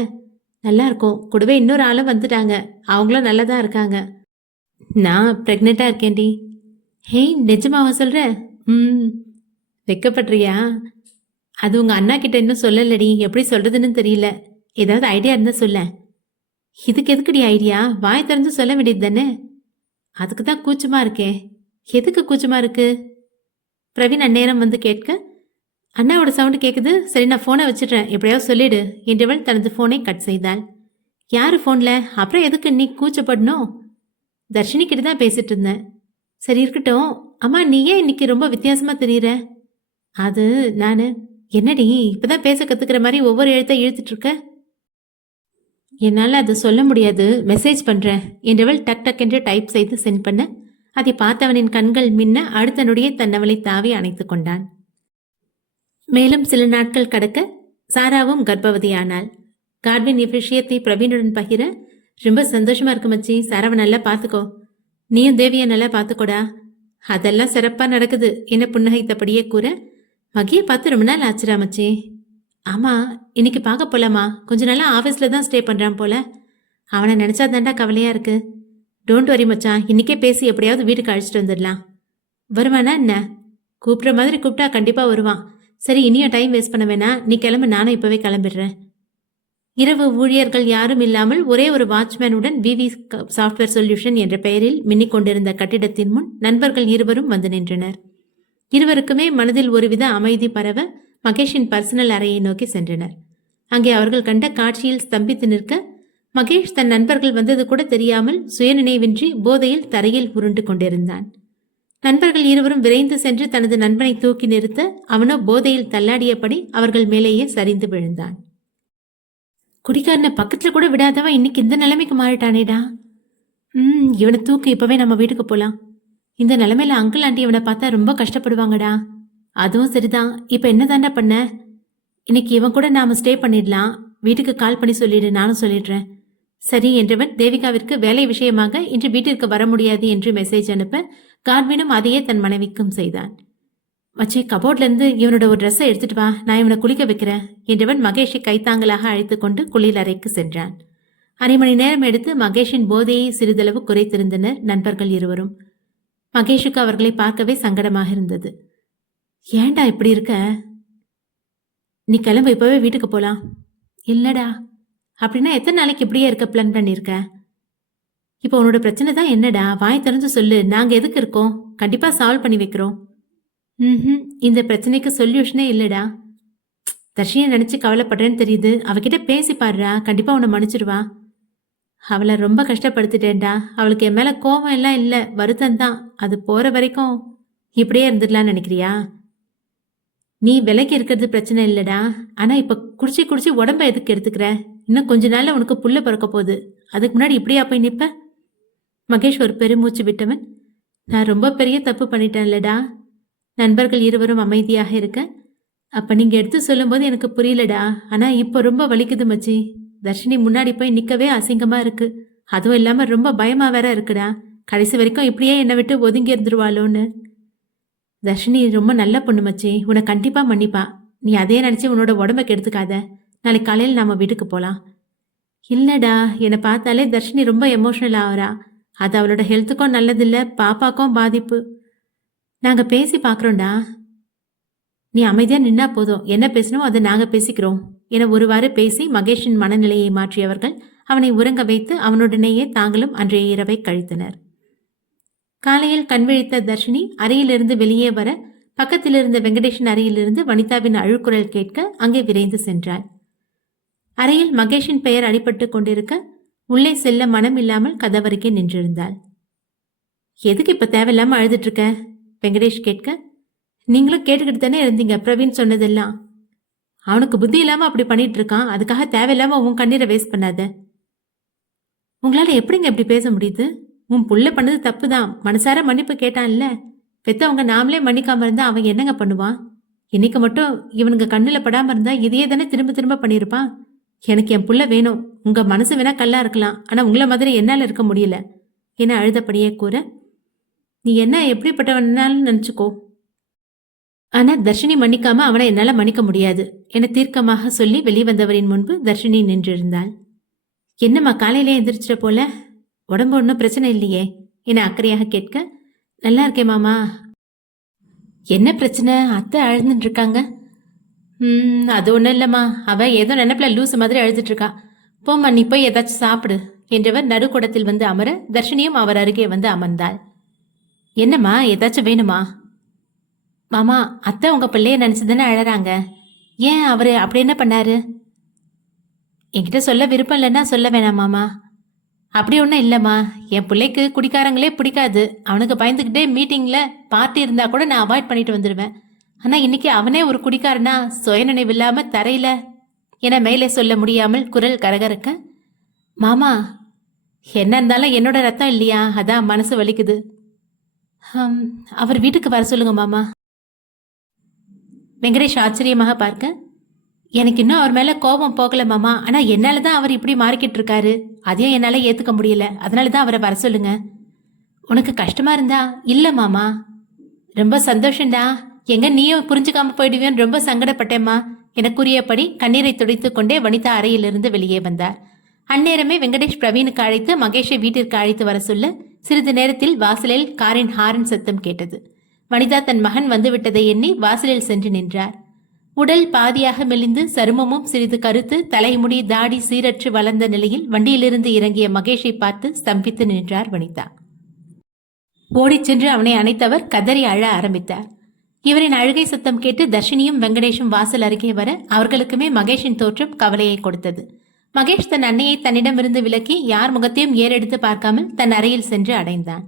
நல்லா இருக்கும். கூடவே இன்னொரு ஆளும் வந்துட்டாங்க. அவங்களும் நல்லா தான் இருக்காங்க. நான் பிரெக்னெண்டா இருக்கேன்டி. ஹேய் நிஜமாவா சொல்ற? வெக்கப்படுறியா? அது உங்க அண்ணா கிட்ட இன்னும் சொல்லலடி, எப்படி சொல்றதுன்னு தெரியல. ஏதாவது ஐடியா இருந்தா சொல்ல. இதுக்கு எதுக்குடி ஐடியா? வாய் திறந்து சொல்ல வேண்டியது தானே. அதுக்கு தான் கூச்சமா இருக்கே. எதுக்கு கூச்சமா இருக்கு? பிரவீன் அந்நேரம் வந்து கேட்க, அண்ணாவோட சவுண்டு கேட்குது, சரி நான் ஃபோனை வச்சிடுறேன், எப்படியாவது சொல்லிடு என்றவள் தனது ஃபோனை கட் செய்தாள். யாரு ஃபோன்ல? அப்புறம் எதுக்கு நீ கூச்சப்படணும்? தர்ஷினி கிட்ட தான் பேசிட்டு இருந்தேன். சரி இருக்கட்டும். அம்மா நீ ஏன் இன்னைக்கு ரொம்ப வித்தியாசமா தெரியுற? அது நானு. என்னடி இப்பதான் பேச கத்துக்கிற மாதிரி ஒவ்வொரு எழுத்தை இழுத்துட்டு இருக்க? என்னால் அது சொல்ல முடியாது, மெசேஜ் பண்றேன் என்றவள் டக் டக் என்று டைப் செய்து சென்ட் பண்ண அதை பார்த்தவனின் கண்கள் மின்ன அடுத்த நொடியே தன்னவளை தாவி அணைத்து கொண்டான். மேலும் சில நாட்கள் கடக்க சாராவும் கர்ப்பவதியானாள். காட்வின் இவ்விஷயத்தை பிரவீனுடன் பகிர, ரொம்ப சந்தோஷமா இருக்கு மச்சி, சாராவை நல்லா பார்த்துக்கோ, நீயும் தேவியை நல்லா பார்த்துக்கோடா. அதெல்லாம் சிறப்பா நடக்குது என புன்னகைத்தபடியே கூற, மகியை பார்த்து ரொம்ப நாள் ஆச்சுரா மச்சி. ஆமா, இன்னைக்கு பார்க்க போலாமா? கொஞ்ச நாளா ஆஃபீஸ்ல தான் ஸ்டே பண்றான் போல. அவனை நினைச்சா தாண்டா கவலையா இருக்கு. டோன்ட் வரி மச்சான், இன்னைக்கே பேசி எப்படியாவது வீட்டுக்கு அழைச்சிட்டு வந்துடலாம். வருவானா என்ன? கூப்பிட்ற மாதிரி கூப்பிட்டா கண்டிப்பா வருவான். சரி இனியும் டைம் வேஸ்ட் பண்ண வேணா, நீ கிளம்பு, நானும் இப்பவே கிளம்பிடுறேன். இரவு ஊழியர்கள் யாரும் இல்லாமல் ஒரே ஒரு வாட்ச்மேனுடன் விவி சாஃப்ட்வேர் சொல்யூஷன் என்ற பெயரில் மின்னிக் கொண்டிருந்த கட்டிடத்தின் முன் நண்பர்கள் இருவரும் வந்து நின்றனர். இருவருக்குமே மனதில் ஒருவித அமைதி பரவ மகேஷின் பர்சனல் அறையை நோக்கி சென்றனர். அங்கே அவர்கள் கண்ட காட்சியில் ஸ்தம்பித்து நிற்க, மகேஷ் தன் நண்பர்கள் வந்தது கூட தெரியாமல் சுயநினைவின்றி போதையில் தரையில் உருண்டு கொண்டிருந்தான். நண்பர்கள் இருவரும் விரைந்து சென்று தனது நண்பனை தூக்கி நிறுத்த அவனோ போதையில் தள்ளாடியபடி அவர்கள் மேலேயே சரிந்து விழுந்தான். குடிக்காரனை பக்கத்துல கூட விடாதவன் இன்னைக்கு இந்த நிலைமைக்கு மாறிட்டானேடா. இவனை தூக்கு, இப்பவே நம்ம வீட்டுக்கு போலாம். இந்த நிலைமையில அங்கிள் ஆண்டி இவனை பார்த்தா ரொம்ப கஷ்டப்படுவாங்கடா. அதுவும் சரிதான், இப்ப என்ன தாண்டா பண்ண? இன்னைக்கு இவன் கூட நாம ஸ்டே பண்ணிடலாம். வீட்டுக்கு கால் பண்ணி சொல்லிடு, நானும் சொல்லிடுறேன். சரி என்றவன் தேவிகாவிற்கு வேலை விஷயமாக இன்று வீட்டிற்கு வர முடியாது என்று மெசேஜ் அனுப்ப கார்வினும் அதையே தன் மனைவிக்கும் செய்தான். மச்சே, கபோர்ட்ல இருந்து இவனோட ஒரு ட்ரெஸ்ஸை எடுத்துட்டு வா, நான் இவனை குளிக்க வைக்கிறேன் என்றவன் மகேஷை கைத்தாங்களாக அழைத்து கொண்டு குளியல் அறைக்கு சென்றான். 1/2 மணி நேரம் எடுத்து மகேஷின் போதையை சிறிதளவு குறைத்திருந்தனர் நண்பர்கள் இருவரும். மகேஷுக்கு அவர்களை பார்க்கவே சங்கடமாக இருந்தது. ஏண்டா இப்படி இருக்க? நீ கிளம்பு, இப்பவே வீட்டுக்கு போலாம். இல்லடா. அப்படின்னா எத்தனை நாளைக்கு இப்படியே இருக்க பிளான் பண்ணிருக்க? இப்போ உன்னோட பிரச்சனை தான் என்னடா? வாய் திறந்து சொல்லு, நாங்க எதுக்கு இருக்கோம், கண்டிப்பா சால்வ் பண்ணி வைக்கிறோம். இந்த பிரச்சனைக்கு சொல்யூஷனே இல்லடா. தர்ஷியை நினைச்சு கவலைப்படுறேன்னு தெரியுது, அவகிட்ட பேசி பாடுறா, கண்டிப்பா உன்னை மன்னிச்சிருவா. அவளை ரொம்ப கஷ்டப்படுத்திட்டேன்டா. அவளுக்கு என் மேல கோபம் எல்லாம் இல்ல, வருத்தம் தான். அது போற வரைக்கும் இப்படியே இருந்துடலான்னு நினைக்கிறியா? நீ விலைக்கு இருக்கிறது பிரச்சனை இல்லடா, ஆனா இப்ப குடிச்சு குடிச்சு உடம்ப எதுக்கு எடுத்துக்கிற? இன்னும் கொஞ்ச நாள்ல உனக்கு புள்ள பிறக்க போகுது, அதுக்கு முன்னாடி இப்படியா போய் நிப்ப? மகேஷ் ஒரு பெருமூச்சு விட்டவன், நான் ரொம்ப பெரிய தப்பு பண்ணிட்டேன்லடா. நண்பர்கள் இருவரும் அமைதியாக இருக்க, அப்ப நீங்க எடுத்து சொல்லும் போது எனக்கு புரியலடா, ஆனா இப்ப ரொம்ப வலிக்குது மச்சி. தர்ஷினி முன்னாடி போய் நிக்கவே அசிங்கமா இருக்கு. அதுவும் இல்லாம ரொம்ப பயமா வேற இருக்குடா. கடைசி வரைக்கும் இப்படியே என்னை விட்டு ஒதுங்கி இருந்துருவாளோன்னு. தர்ஷினி ரொம்ப நல்ல பொண்ணு மச்சி, உன்னை கண்டிப்பா மன்னிப்பா. நீ அதே நினைச்சு உன்னோட உடம்ப கெடுத்துக்காத. நாளைக்கு காலையில் நாம வீட்டுக்கு போலாம். இல்லடா, என்னை பார்த்தாலே தர்ஷினி ரொம்ப எமோஷனல் ஆகிறா. அது அவளோட ஹெல்த்துக்கும் நல்லதில்ல, பாப்பாக்கும் பாதிப்பு. நாங்க பேசி பார்க்குறோம்டா. நீ அமைதியா நின்னா போதும். என்ன பேசணுமோ அதை நாங்க பேசிக்கிறோம் என ஒருவாறு பேசி மகேஷின் மனநிலையை மாற்றியவர்கள் அவனை உறங்க வைத்து அவனுடனேயே தாங்களும் அன்றைய இரவை கழித்தனர். காலையில் கண்விழித்த தர்ஷினி அறையிலிருந்து வெளியே வர பக்கத்தில் இருந்த வெங்கடேஷன் அறையிலிருந்து வனிதாவின் அழுக்குரல் கேட்க அங்கே விரைந்து சென்றாள். அறையில் மகேஷின் பெயர் அடிபட்டு கொண்டிருக்க உள்ளே செல்ல மனம் இல்லாமல் கதவருகே நின்றிருந்தாள். எதுக்கு இப்ப தேவையில்லாம அழுதுட்டு இருக்க? வெங்கடேஷ் கேட்க, நீங்களும் கேட்டுக்கிட்டு தானே இருந்தீங்க பிரவீன் சொன்னதெல்லாம். அவனுக்கு புத்தி இல்லாம அப்படி பண்ணிட்டு இருக்கான். அதுக்காக தேவையில்லாம உன் கண்ணீரை வேஸ்ட் பண்ணாத. உங்களால எப்படிங்க இப்படி பேச முடியுது? உன் புள்ள பண்ணது தப்பு தான். மனசார மன்னிப்பு கேட்டான்ல. பெத்தவங்க நாமளே மன்னிக்காம இருந்தா அவன் என்னங்க பண்ணுவான்? இன்னைக்கு மட்டும் இவனுங்க கண்ணுல படாம இருந்தா இதையே தானே திரும்ப திரும்ப பண்ணிருப்பான். எனக்கு என் புள்ள வேணும். உங்க மனசு வேணா கல்லா இருக்கலாம், ஆனா உங்களை மாதிரி என்னால இருக்க முடியல என அழுதபடியே கூற, நீ என்ன எப்படிப்பட்டவனாலும் நினைச்சுக்கோ, ஆனா தர்ஷினி மன்னிக்காம அவனை என்னால மன்னிக்க முடியாது என தீர்க்கமாக சொல்லி வெளிவந்தவரின் முன்பு தர்ஷினி நின்றிருந்தாள். என்னம்மா காலையிலே எந்திரிச்சிட்ட போல, உடம்பு ஒன்றும் பிரச்சனை இல்லையே என அக்கறையாக கேட்க, நல்லா இருக்கேன் மாமா. என்ன பிரச்சனை? அத்தை அழுதுட்டு இருக்காங்க. அது ஒன்றும் இல்லைம்மா, அவ ஏதோ நினைப்புல லூசு மாதிரி அழுதுட்டு இருக்கா. போம்மா நீ போய் ஏதாச்சும் சாப்பிடு என்றவர் நடுக்கூடத்தில் வந்து அமர தர்ஷினியும் அவர் அருகே வந்து அமர்ந்தாள். என்னம்மா ஏதாச்சும் வேணுமா? மாமா, அத்தை உங்க பிள்ளைய நினைச்சுதானே அழறாங்க. ஏன் அவரு அப்படி என்ன பண்ணாரு? என்கிட்ட சொல்ல விருப்பம் இல்லைன்னா சொல்ல வேணாம் மாமா. அப்படி ஒன்றும் இல்லைம்மா, என் பிள்ளைக்கு குடிக்காரங்களே பிடிக்காது. அவனுக்கு பயந்துக்கிட்டே மீட்டிங்ல பார்ட்டி இருந்தா கூட நான் அவாய்ட் பண்ணிட்டு வந்துடுவேன். ஆனா இன்னைக்கு அவனே ஒரு குடிக்காரனா சுயநினைவு இல்லாம தரையில என மேலே சொல்ல முடியாமல் குரல் கரகரக்க, மாமா என்ன இருந்தாலும் என்னோட ரத்தம் இல்லையா, அதான் மனசு வலிக்குது. அவர் வீட்டுக்கு வர சொல்லுங்க மாமா. வெங்கடேஷ் ஆச்சரியமாக பார்க்க, எனக்கு இன்னும் அவர் மேல கோபம் போகல மாமா, ஆனா என்னாலதான் அவர் இப்படி மாறிக்கிட்டு இருக்காரு. அதையும் என்னால ஏத்துக்க முடியல. அதனாலதான் அவரை வர சொல்லுங்க. உனக்கு கஷ்டமா இருந்தா? இல்ல மாமா, ரொம்ப சந்தோஷம்டா. எங்க நீயும் புரிஞ்சுக்காம போயிடுவேன்னு ரொம்ப சங்கடப்பட்டேம்மா என கூறியபடி கண்ணீரை துடைத்துக் கொண்டே வனிதா அறையிலிருந்து வெளியே வந்தார். அந்நேரமே வெங்கடேஷ் பிரவீனுக்கு அழைத்து மகேஷை வீட்டிற்கு அழைத்து வர சொல்ல சிறிது நேரத்தில் வாசலில் காரின் ஹாரன் சத்தம் கேட்டது. வனிதா தன் மகன் வந்துவிட்டதை எண்ணி வாசலில் சென்று நின்றார். உடல் பாதியாக மெலிந்து சருமமும் சிறிது கருத்து தலைமுடி தாடி சீரற்று வளர்ந்த நிலையில் வண்டியிலிருந்து இறங்கிய மகேஷை பார்த்து ஸ்தம்பித்து நின்றார் வனிதா. ஓடிச் சென்று அவனை அணைத்தவர் கதறி அழ ஆரம்பித்தார். இவரின் அழுகை சத்தம் கேட்டு தர்ஷினியும் வெங்கடேஷும் வாசல் அருகே வர அவர்களுக்குமே மகேஷின் தோற்றம் கவலையை கொடுத்தது. மகேஷ் தன் அன்னையை தன்னிடமிருந்து விலக்கி யார் முகத்தையும் ஏறெடுத்து பார்க்காமல் தன் அறையில் சென்று அடைந்தான்.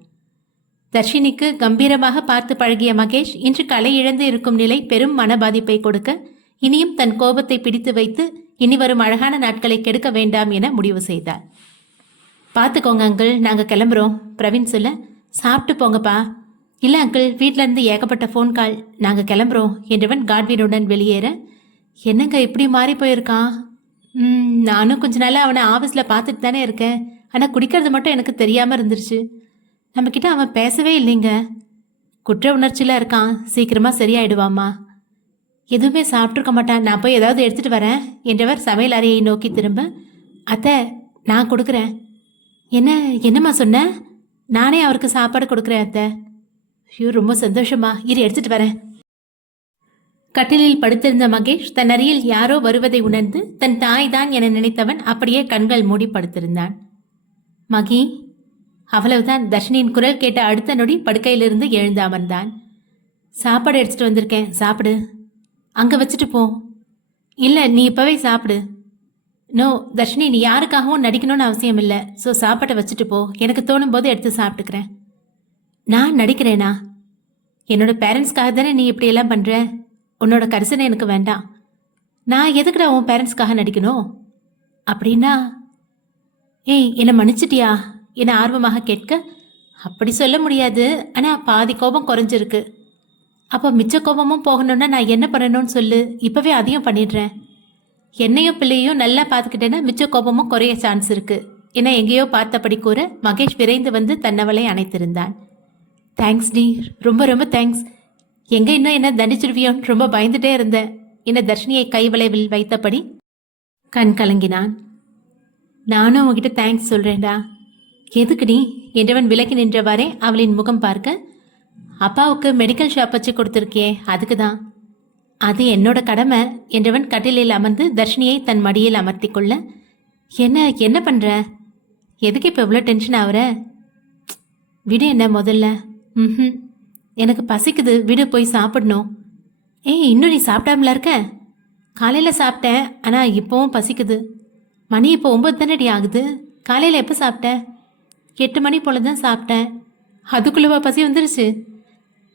தர்ஷினிக்கு கம்பீரமாக பார்த்து பழகிய மகேஷ் இன்று கலை இழந்து இருக்கும் நிலை பெரும் மன பாதிப்பை கொடுக்க இனியும் தன் கோபத்தை பிடித்து வைத்து இனி வரும் அழகான நாட்களை கெடுக்க வேண்டாம் என முடிவு செய்தார். பார்த்துக்கோங்க அங்கிள், நாங்க கிளம்புறோம் பிரவீன் சொல்ல, சாப்பிட்டு போங்கப்பா. இல்ல அங்கிள், வீட்ல இருந்து ஏகப்பட்ட ஃபோன் கால், நாங்க கிளம்புறோம் என்றவன் காட்வினுடன் வெளியேற, என்னங்க இப்படி மாறி போயிருக்கான்? நானும் கொஞ்ச நாளா அவனை ஆஃபீஸ்ல பார்த்துட்டு தானே இருக்கேன். ஆனா குடிக்கிறது மட்டும் எனக்கு தெரியாம இருந்துருச்சு. நம்ம கிட்ட அவன் பேசவே இல்லைங்க. குற்ற உணர்ச்சியில இருக்கான். சீக்கிரமா சரியாயிடுவாமா. எதுவுமே சாப்பிட்டுருக்க மாட்டான். நான் போய் ஏதாவது எடுத்துட்டு வரேன் என்றவர் சமையல் அறையை நோக்கி திரும்ப, அத்தை நான் கொடுக்குறேன். என்னம்மா சொன்ன? நானே அவருக்கு சாப்பாடு கொடுக்குறேன் அத்தை. ஐயோ ரொம்ப சந்தோஷமா, இரு எடுத்துட்டு வரேன். கட்டிலில் படுத்திருந்த மகேஷ் தன் அருகில் யாரோ வருவதை உணர்ந்து தன் தாய்தான் என நினைத்தவன் அப்படியே கண்கள் மூடி படுத்திருந்தான். மகி, அவ்வளவுதான். தர்ஷினியின் குரல் கேட்ட அடுத்த நொடி படுக்கையிலிருந்து எழுந்து அமர்ந்தான். சாப்பாடு எடுத்துட்டு வந்திருக்கேன், சாப்பிடு. அங்க வச்சுட்டு போ. இல்ல நீ இப்பவே சாப்பிடு. நோ தர்ஷினி, நீ யாருக்காகவும் நடிக்கணும்னு அவசியம் இல்லை. ஸோ சாப்பாட்டை வச்சுட்டு போ. எனக்கு தோணும் போது எடுத்து சாப்பிட்டுக்கிறேன். நான் நடிக்கிறேனா? என்னோட பேரண்ட்ஸ்க்காக தானே நீ இப்படியெல்லாம் பண்ற. உன்னோட கரிசனை எனக்கு வேண்டாம். நான் எதுக்குடா உன் பேரண்ட்ஸ்க்காக நடிக்கணும்? அப்படின்னா ஏய் என்னை மன்னிச்சிட்டியா என ஆர்வமாக கேட்க, அப்படி சொல்ல முடியாது, ஆனா பாதி கோபம் குறைஞ்சிருக்கு. அப்போ மிச்ச கோபமும் போகணும்னா நான் என்ன பண்ணணும்னு சொல்லு. இப்பவே அதையும் பண்ணிடுறேன். என்னையும் பிள்ளையும் நல்லா பார்த்துக்கிட்டேன்னா மிச்ச கோபமும் குறைய சான்ஸ் இருக்கு என எங்கேயோ பார்த்தபடி கூற மகேஷ் விரைந்து வந்து தன்னவளை அணைத்திருந்தான். தேங்க்ஸ் டி, ரொம்ப ரொம்ப தேங்க்ஸ். எங்க இன்னும் என்ன தண்டிச்சிருவியோன்னு ரொம்ப பயந்துட்டே இருந்தேன் என தர்ஷினியை கைவளைவில் வைத்தபடி கண் கலங்கினான். நானும் உங்ககிட்ட தேங்க்ஸ் சொல்றேன்டா. எதுக்கு நீ என்றவன் விலகி நின்றவாறே அவளின் முகம் பார்க்க, அப்பாவுக்கு மெடிக்கல் ஷாப் வச்சு கொடுத்துருக்கியே அதுக்கு தான். அது என்னோட கடமை என்றவன் கட்டிலில் அமர்ந்து தர்ஷினியை தன் மடியில் அமர்த்தி கொள்ள, என்ன பண்ற? எதுக்கு இப்போ இவ்வளோ டென்ஷன் ஆகுற? விடு என்ன முதல்ல. ம், எனக்கு பசிக்குது, விடு போய் சாப்பிடணும். ஏய், இன்னும் நீ சாப்பிடாமல இருக்க? காலையில் சாப்பிட்டேன், ஆனால் இப்போவும் பசிக்குது. மணி இப்போ 9 தானடி ஆகுது. காலையில் எப்போ சாப்பிட்ட? 8 மணி போல தான் சாப்பிட்டேன். அதுக்குள்ளவா பசி வந்துருச்சு?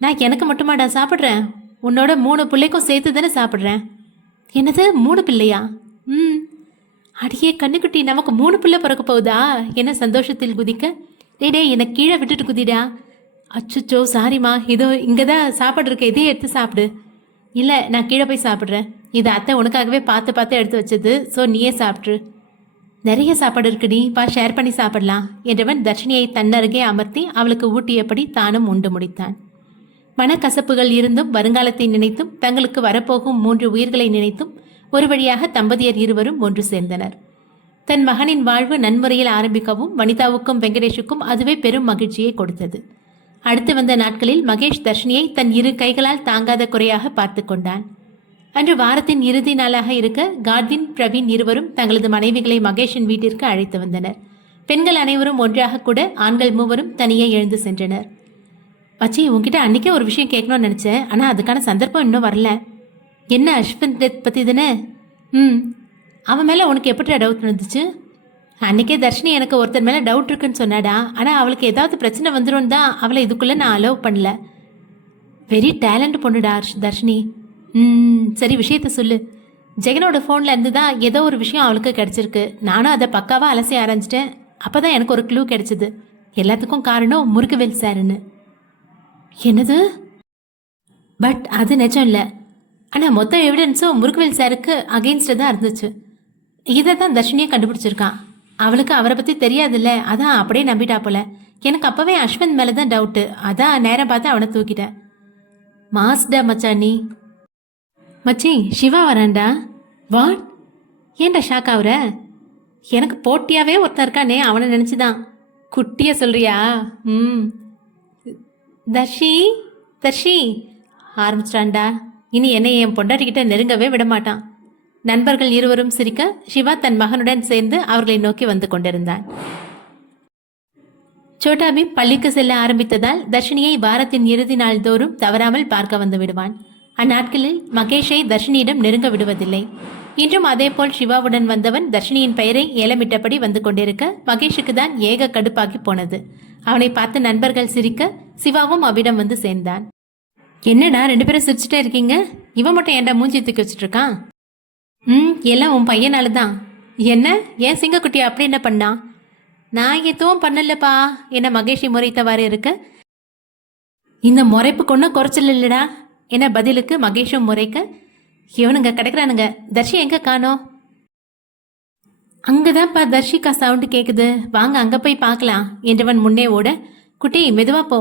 நான் எனக்கு மட்டுமாடா சாப்பிட்றேன், உன்னோட 3 பிள்ளைக்கும் சேர்த்து தானே சாப்பிட்றேன். என்னது 3 பிள்ளையா? ம், அடியே கண்ணுக்குட்டி, நமக்கு 3 பிள்ளை பிறக்க போகுதா? என்ன சந்தோஷத்தில் குதிக்க, டே என்னை கீழே விட்டுட்டு குதிடா. அச்சுச்சோ சாரிம்மா, இதோ இங்கே தான் சாப்பாடு இருக்க, இதையே எடுத்து சாப்பிடு. இல்லை, நான் கீழே போய் சாப்பிட்றேன். இது அத்தை உனக்காகவே பார்த்து பார்த்து எடுத்து வச்சது, ஸோ நீயே சாப்பிட்ரு. நிறைய சாப்பாடு இருக்குடி, பா ஷேர் பண்ணி சாப்பிடலாம் என்றவன் தர்ஷினியை தன்னருகே அமர்த்தி அவளுக்கு ஊட்டியபடி தானும் உண்டு முடித்தான். மனக்கசப்புகள் இருந்தும் வருங்காலத்தை நினைத்தும் தங்களுக்கு வரப்போகும் 3 உயிர்களை நினைத்தும் ஒரு வழியாக தம்பதியர் இருவரும் ஒன்று சேர்ந்தனர். தன் மகனின் வாழ்வு நன்முறையில் ஆரம்பிக்கவும் வனிதாவுக்கும் வெங்கடேஷுக்கும் அதுவே பெரும் மகிழ்ச்சியை கொடுத்தது. அடுத்து வந்த நாட்களில் மகேஷ் தர்ஷினியை தன் 2 கைகளால் தாங்காத குறையாக பார்த்து கொண்டான். அன்று வாரத்தின் இறுதி நாளாக இருக்க கார்த்தின் பிரவீன் இருவரும் தங்களது மனைவிகளை மகேஷின் வீட்டிற்கு அழைத்து வந்தனர். பெண்கள் அனைவரும் ஒன்றாக கூட ஆண்கள் மூவரும் தனியே எழுந்து சென்றனர். மச்சி, உன்கிட்ட அன்றைக்கே ஒரு விஷயம் கேட்கணும்னு நினச்சேன், ஆனால் அதுக்கான சந்தர்ப்பம் இன்னும் வரல. என்ன, அஸ்வின் டெத் பற்றி தானே? அவன் மேலே உனக்கு எப்படி டவுட் இருந்துச்சு? அன்றைக்கே தர்ஷினி எனக்கு ஒருத்தர் மேலே டவுட் இருக்குன்னு சொன்னாடா, ஆனால் அவளுக்கு ஏதாவது பிரச்சனை வந்துடும் தான் அவளை இதுக்குள்ளே நான் அலோவ் பண்ணல. வெரி டேலண்ட் பொண்ணுடா தர்ஷினி. சரி, விஷயத்த சொல்லு. ஜெகனோட ஃபோனில் இருந்து தான் ஏதோ ஒரு விஷயம் அவளுக்கு கிடச்சிருக்கு. நானும் அதை பக்காவாக அலசி ஆரம்பிச்சிட்டேன். அப்போ தான் எனக்கு ஒரு க்ளூ கிடச்சிது. எல்லாத்துக்கும் காரணம் முருகவேல் சாருன்னு. என்னது? பட் அது நிஜம் இல்லை. ஆனால் மொத்த எவிடன்ஸும் முருகவேல் சாருக்கு அகெயின்ஸ்டாக தான் இருந்துச்சு. இதை தான் தர்ஷினியை கண்டுபிடிச்சிருக்கான். அவளுக்கு அவரை பற்றி தெரியாதுல்ல, அதான் அப்படியே நம்பிட்டா போல. எனக்கு அப்போவே அஸ்வந்த் மேலே தான் டவுட்டு, அதான் நேரம் பார்த்து அவனை தூக்கிட்டேன். மாஸ்டா மச்சான் நீ. மச்சி, சிவா வரான்டா. வாட்? ஏன்டா ஷாக் ஆகுற? எனக்கு போட்டியாகவே ஒருத்தன் இருக்கானே, அவனை நினச்சிதான். குட்டியை சொல்கிறியா? தர்ஷி ஆரம்பிச்சிட்டான்டா. இனி என்னை என் பொண்டாட்டிக்கிட்ட நெருங்கவே விடமாட்டான். நண்பர்கள் இருவரும் சிரிக்க சிவா தன் மகனுடன் சேர்ந்து அவர்களை நோக்கி வந்து கொண்டிருந்தான். சோட்டாபீம் பள்ளிக்கு செல்ல ஆரம்பித்ததால் தர்ஷினியை வாரத்தின் இறுதி நாள் தோறும் தவறாமல் பார்க்க வந்து விடுவான். அந்நாட்களில் மகேஷை தர்ஷினியிடம் நெருங்க விடுவதில்லை. இன்றும் அதேபோல் சிவாவுடன் வந்தவன் தர்ஷினியின் பெயரை ஏலமிட்டபடி வந்து கொண்டிருக்க மகேஷுக்கு தான் ஏக கடுப்பாக்கி போனது. அவனை பார்த்து நண்பர்கள் சிரிக்க சிவாவும் அவ்விடம் வந்து சேர்ந்தான். என்னடா 2 பேரும் சிரிச்சுட்டே இருக்கீங்க? இவன் மட்டும் ஏன்டா மூஞ்சி தூக்கி வச்சுட்டு இருக்கான்? எல்லாம் உன் பையனால தான். என்ன, ஏன் சிங்கக்குட்டி அப்படி என்ன பண்ணா? நான் எதுவும் பண்ணலப்பா என்ன மகேஷை முறைத்தவாறு இருக்க. இந்த முறைப்புக்கு ஒன்றும் குறைச்சல் இல்லடா என பதிலுக்கு மகேஷும் முறைக்க, இவனுங்க கிடைக்கிறானுங்க. தர்ஷி எங்க காணோம்? அங்கதான்ப்பா தர்ஷிகா சவுண்டு கேட்குது, வாங்க அங்கே போய் பார்க்கலாம் என்றவன் முன்னே ஓட, குட்டி மெதுவா போ.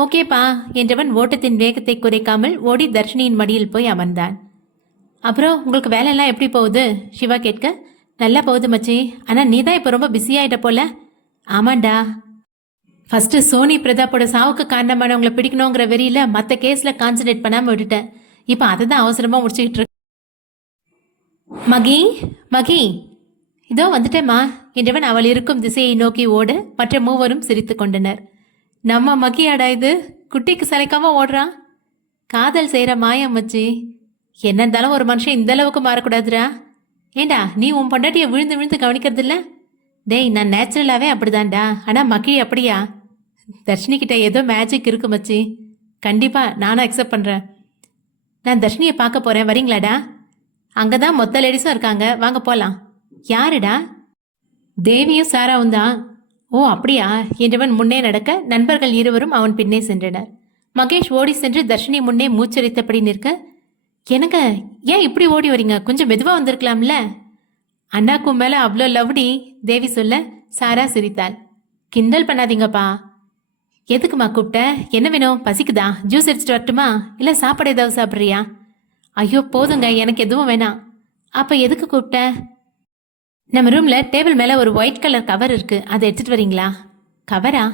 ஓகேப்பா என்றவன் ஓட்டத்தின் வேகத்தை குறைக்காமல் ஓடி தர்ஷினியின் மடியில் போய் அமர்ந்தான். அப்புறம் உங்களுக்கு வேலையெல்லாம் எப்படி போகுது? சிவா கேட்க, நல்லா போகுது மச்சி, ஆனால் நீ தான் இப்போ ரொம்ப பிஸியாயிட்ட போல. ஆமாண்டா, ஃபர்ஸ்ட் சோனி பிரதாப்போட சாவுக்கு காரணமானவங்களை பிடிக்கணுங்கிற வெறியில மற்ற கேஸில் கான்சன்ட்ரேட் பண்ணாமல் விட்டுட்டேன். இப்போ அதை தான் அவசரமாக முடிச்சுக்கிட்டு இருக்கு. மகி இதோ வந்துட்டேம்மா என்றவன் அவள் இருக்கும் திசையை நோக்கி ஓட மற்ற மூவரும் சிரித்து கொண்டனர். நம்ம மகியாடா இது, குட்டிக்கு சளைக்காம ஓடுறான். காதல் செய்கிற மாயம் மச்சி. என்ன இருந்தாலும் ஒரு மனுஷன் இந்த அளவுக்கு மாறக்கூடாதுரா. ஏண்டா நீ உன் பொண்டாட்டியை விழுந்து விழுந்து கவனிக்கிறதில்ல? டேய், நான் நேச்சுரலாகவே அப்படிதான்டா, ஆனால் மகி அப்படியா? தர்ஷினிக்கிட்ட ஏதோ மேஜிக் இருக்கு மச்சி. கண்டிப்பாக நானும் அக்செப்ட் பண்ணுறேன். நான் தர்ஷினியை பார்க்க போகிறேன், வரீங்களாடா? அங்கே தான் மொத்த லேடிஸும் இருக்காங்க, வாங்க போகலாம். யாருடா? தேவியும் சாராவும் தான். ஓ அப்படியா என்றவன் முன்னே நடக்க நண்பர்கள் இருவரும் அவன் பின்னே சென்றனர். மகேஷ் ஓடி சென்று தர்ஷினி முன்னே மூச்சரித்தபடி நிற்க, எனக்கு ஏன் இப்படி ஓடி வரீங்க, கொஞ்சம் மெதுவாக வந்திருக்கலாம்ல. அண்ணாக்கும் மேலே அவ்வளோ லவ்டி தேவி சொல்ல சாரா சிரித்தாள். கிண்டல் பண்ணாதீங்கப்பா. எதுக்குமா கூப்பிட்ட? என்ன வேணும்? பசிக்குதா? ஜூஸ் எடுத்துட்டு வரட்டுமா, இல்லை சாப்பாடு ஏதாவது சாப்பிட்றியா? ஐயோ போதுங்க, எனக்கு எதுவும் வேணாம். அப்போ எதுக்கு கூப்பிட்ட? நம்ம ரூமில் டேபிள் மேலே ஒரு ஒயிட் கலர் கவர் இருக்குது, அதை எடுத்துகிட்டு வரீங்களா? கவரா?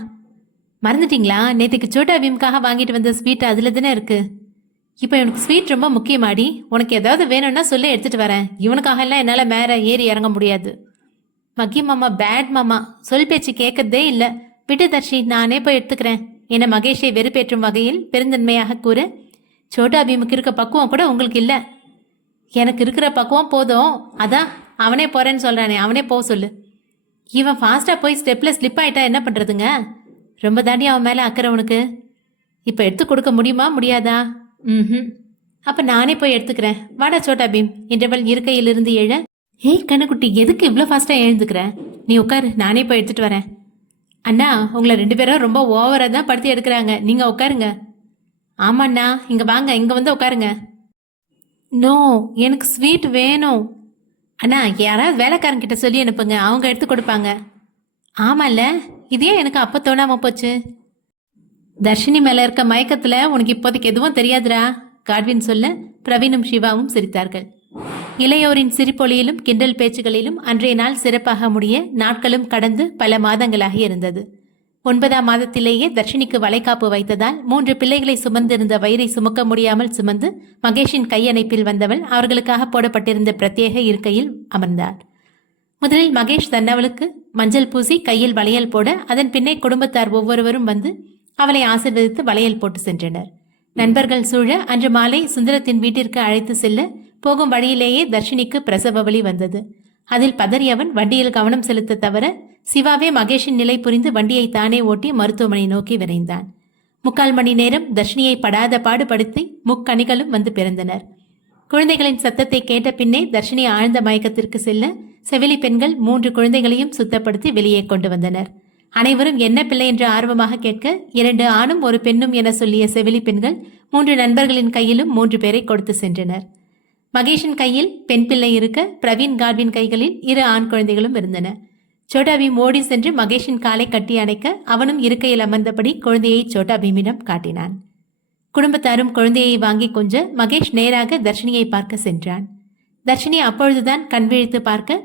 மறந்துட்டீங்களா? நேற்றுக்கு சோட்டா பீமுக்காக வாங்கிட்டு வந்த ஸ்வீட் அதில் தானே இருக்கு. இப்போ இவனுக்கு ஸ்வீட் ரொம்ப முக்கியமாடி. உனக்கு ஏதாவது வேணும்னா சொல்லி எடுத்துட்டு வரேன். இவனுக்காக எல்லாம் என்னால் மேலே ஏறி இறங்க முடியாது. மக்கி மாமா பேட் மாமா, சொல் பேச்சு கேட்கறதே இல்லை. விட்டு தர்ஷி, நானே போய் எடுத்துக்கிறேன் என மகேஷை வெறுப்பேற்றும் வகையில் பெருந்தன்மையாக கூற, சோட்டா பீமுக்கு இருக்க பக்குவம் கூட உங்களுக்கு இல்லை. எனக்கு இருக்கிற பக்குவம் போதும். அதான் அவனே போறேன்னு சொல்றானே, அவனே போக சொல்லு. இவன் ஃபாஸ்டா போய் ஸ்டெப்ல ஸ்லிப் ஆயிட்டா என்ன பண்றதுங்க? ரொம்ப தாண்டி அவன் மேல அக்கறை உனக்கு. இப்ப எடுத்து கொடுக்க முடியுமா முடியாதா? ம். அப்ப நானே போய் எடுத்துக்கிறேன். வாடா சோட்டா பீம் என்றவள் இருக்கையிலிருந்து எழ, ஏய் கண்ணுக்குட்டி, எதுக்கு இவ்வளோ ஃபாஸ்டா எழுந்துக்கிற? நீ உட்காரு, நானே போய் எடுத்துட்டு வரேன். அண்ணா, உங்களை 2 பேரும் ரொம்ப ஓவரா தான் படுத்தி எடுக்கிறாங்க. நீங்க உட்காருங்க. ஆமாண்ணா, இங்க வாங்க, இங்க வந்து உட்காருங்க. நோ, எனக்கு ஸ்வீட் வேணும். அண்ணா, யாராவது வேலைக்காரங்கிட்ட சொல்லி அனுப்புங்க, அவங்க எடுத்து கொடுப்பாங்க. ஆமாம்ல, இதே எனக்கு அப்போ தோணாமல் போச்சு. தர்ஷினி மேலே இருக்க மயக்கத்தில் உனக்கு இப்போதைக்கு எதுவும் தெரியாதுரா, காட்வின் சொல்ல பிரவீனும் சிவாவும் சிரித்தார்கள். இளையோரின் சிரிப்பொலியிலும் கிண்டல் பேச்சுகளிலும் அன்றைய நாள் சிறப்பாக முடிய நாட்களும் கடந்து பல மாதங்களாக இருந்தது. 9ஆம் மாதத்திலேயே தர்ஷினிக்கு வளைகாப்பு வைத்ததால் 3 பிள்ளைகளை சுமந்திருந்த வயிறை சுமக்க முடியாமல் சுமந்து மகேஷின் கையணைப்பில் வந்தவள் அவர்களுக்காக போடப்பட்டிருந்த பிரத்யேக இருக்கையில் அமர்ந்தார். முதலில் மகேஷ் தன்னவளுக்கு மஞ்சள் பூசி கையில் வளையல் போட, அதன் பின்னே குடும்பத்தார் ஒவ்வொருவரும் வந்து அவளை ஆசீர்வதித்து வளையல் போட்டு சென்றனர். நண்பர்கள் சூழ அன்று மாலை சுந்தரத்தின் வீட்டிற்கு அழைத்து செல்ல போகும் வழியிலேயே தர்ஷினிக்கு பிரசவ வலி வந்தது. அதில் பதறியவன் வண்டியில் கவனம் செலுத்த தவிர சிவாவே மகேஷின் நிலை புரிந்து வண்டியை தானே ஓட்டி மருத்துவமனை நோக்கி விரைந்தான். 3/4 மணி நேரம் தர்ஷினியை படாத பாடுபடுத்தி முக்கணிகளும் வந்து பிறந்தனர். குழந்தைகளின் சத்தத்தை கேட்ட பின்னே தர்ஷினி ஆழ்ந்த மயக்கத்திற்கு செல்ல செவிலி பெண்கள் 3 குழந்தைகளையும் சுத்தப்படுத்தி வெளியே கொண்டு வந்தனர். அனைவரும் என்ன பிள்ளை என்று ஆர்வமாக கேட்க 2 ஆணும் 1 பெண்ணும் என சொல்லிய செவிலி பெண்கள் 3 நண்பர்களின் கையிலும் 3 பேரை கொடுத்து சென்றனர். மகேஷின் கையில் பெண் பிள்ளை இருக்க, பிரவீன் காட்வின் கைகளில் 2 ஆண் குழந்தைகளும் இருந்தன. சோட்டா பீம் ஓடி சென்று மகேஷின் காலை கட்டி அணைக்க அவனும் இருக்கையில் அமர்ந்தபடி குழந்தையை சோட்டா பீமிடம் காட்டினான். குடும்பத்தாரும் குழந்தையை வாங்கி கொஞ்ச மகேஷ் நேராக தர்ஷினியை பார்க்க சென்றான். தர்ஷினி அப்பொழுதுதான் கண் விழித்து பார்க்க,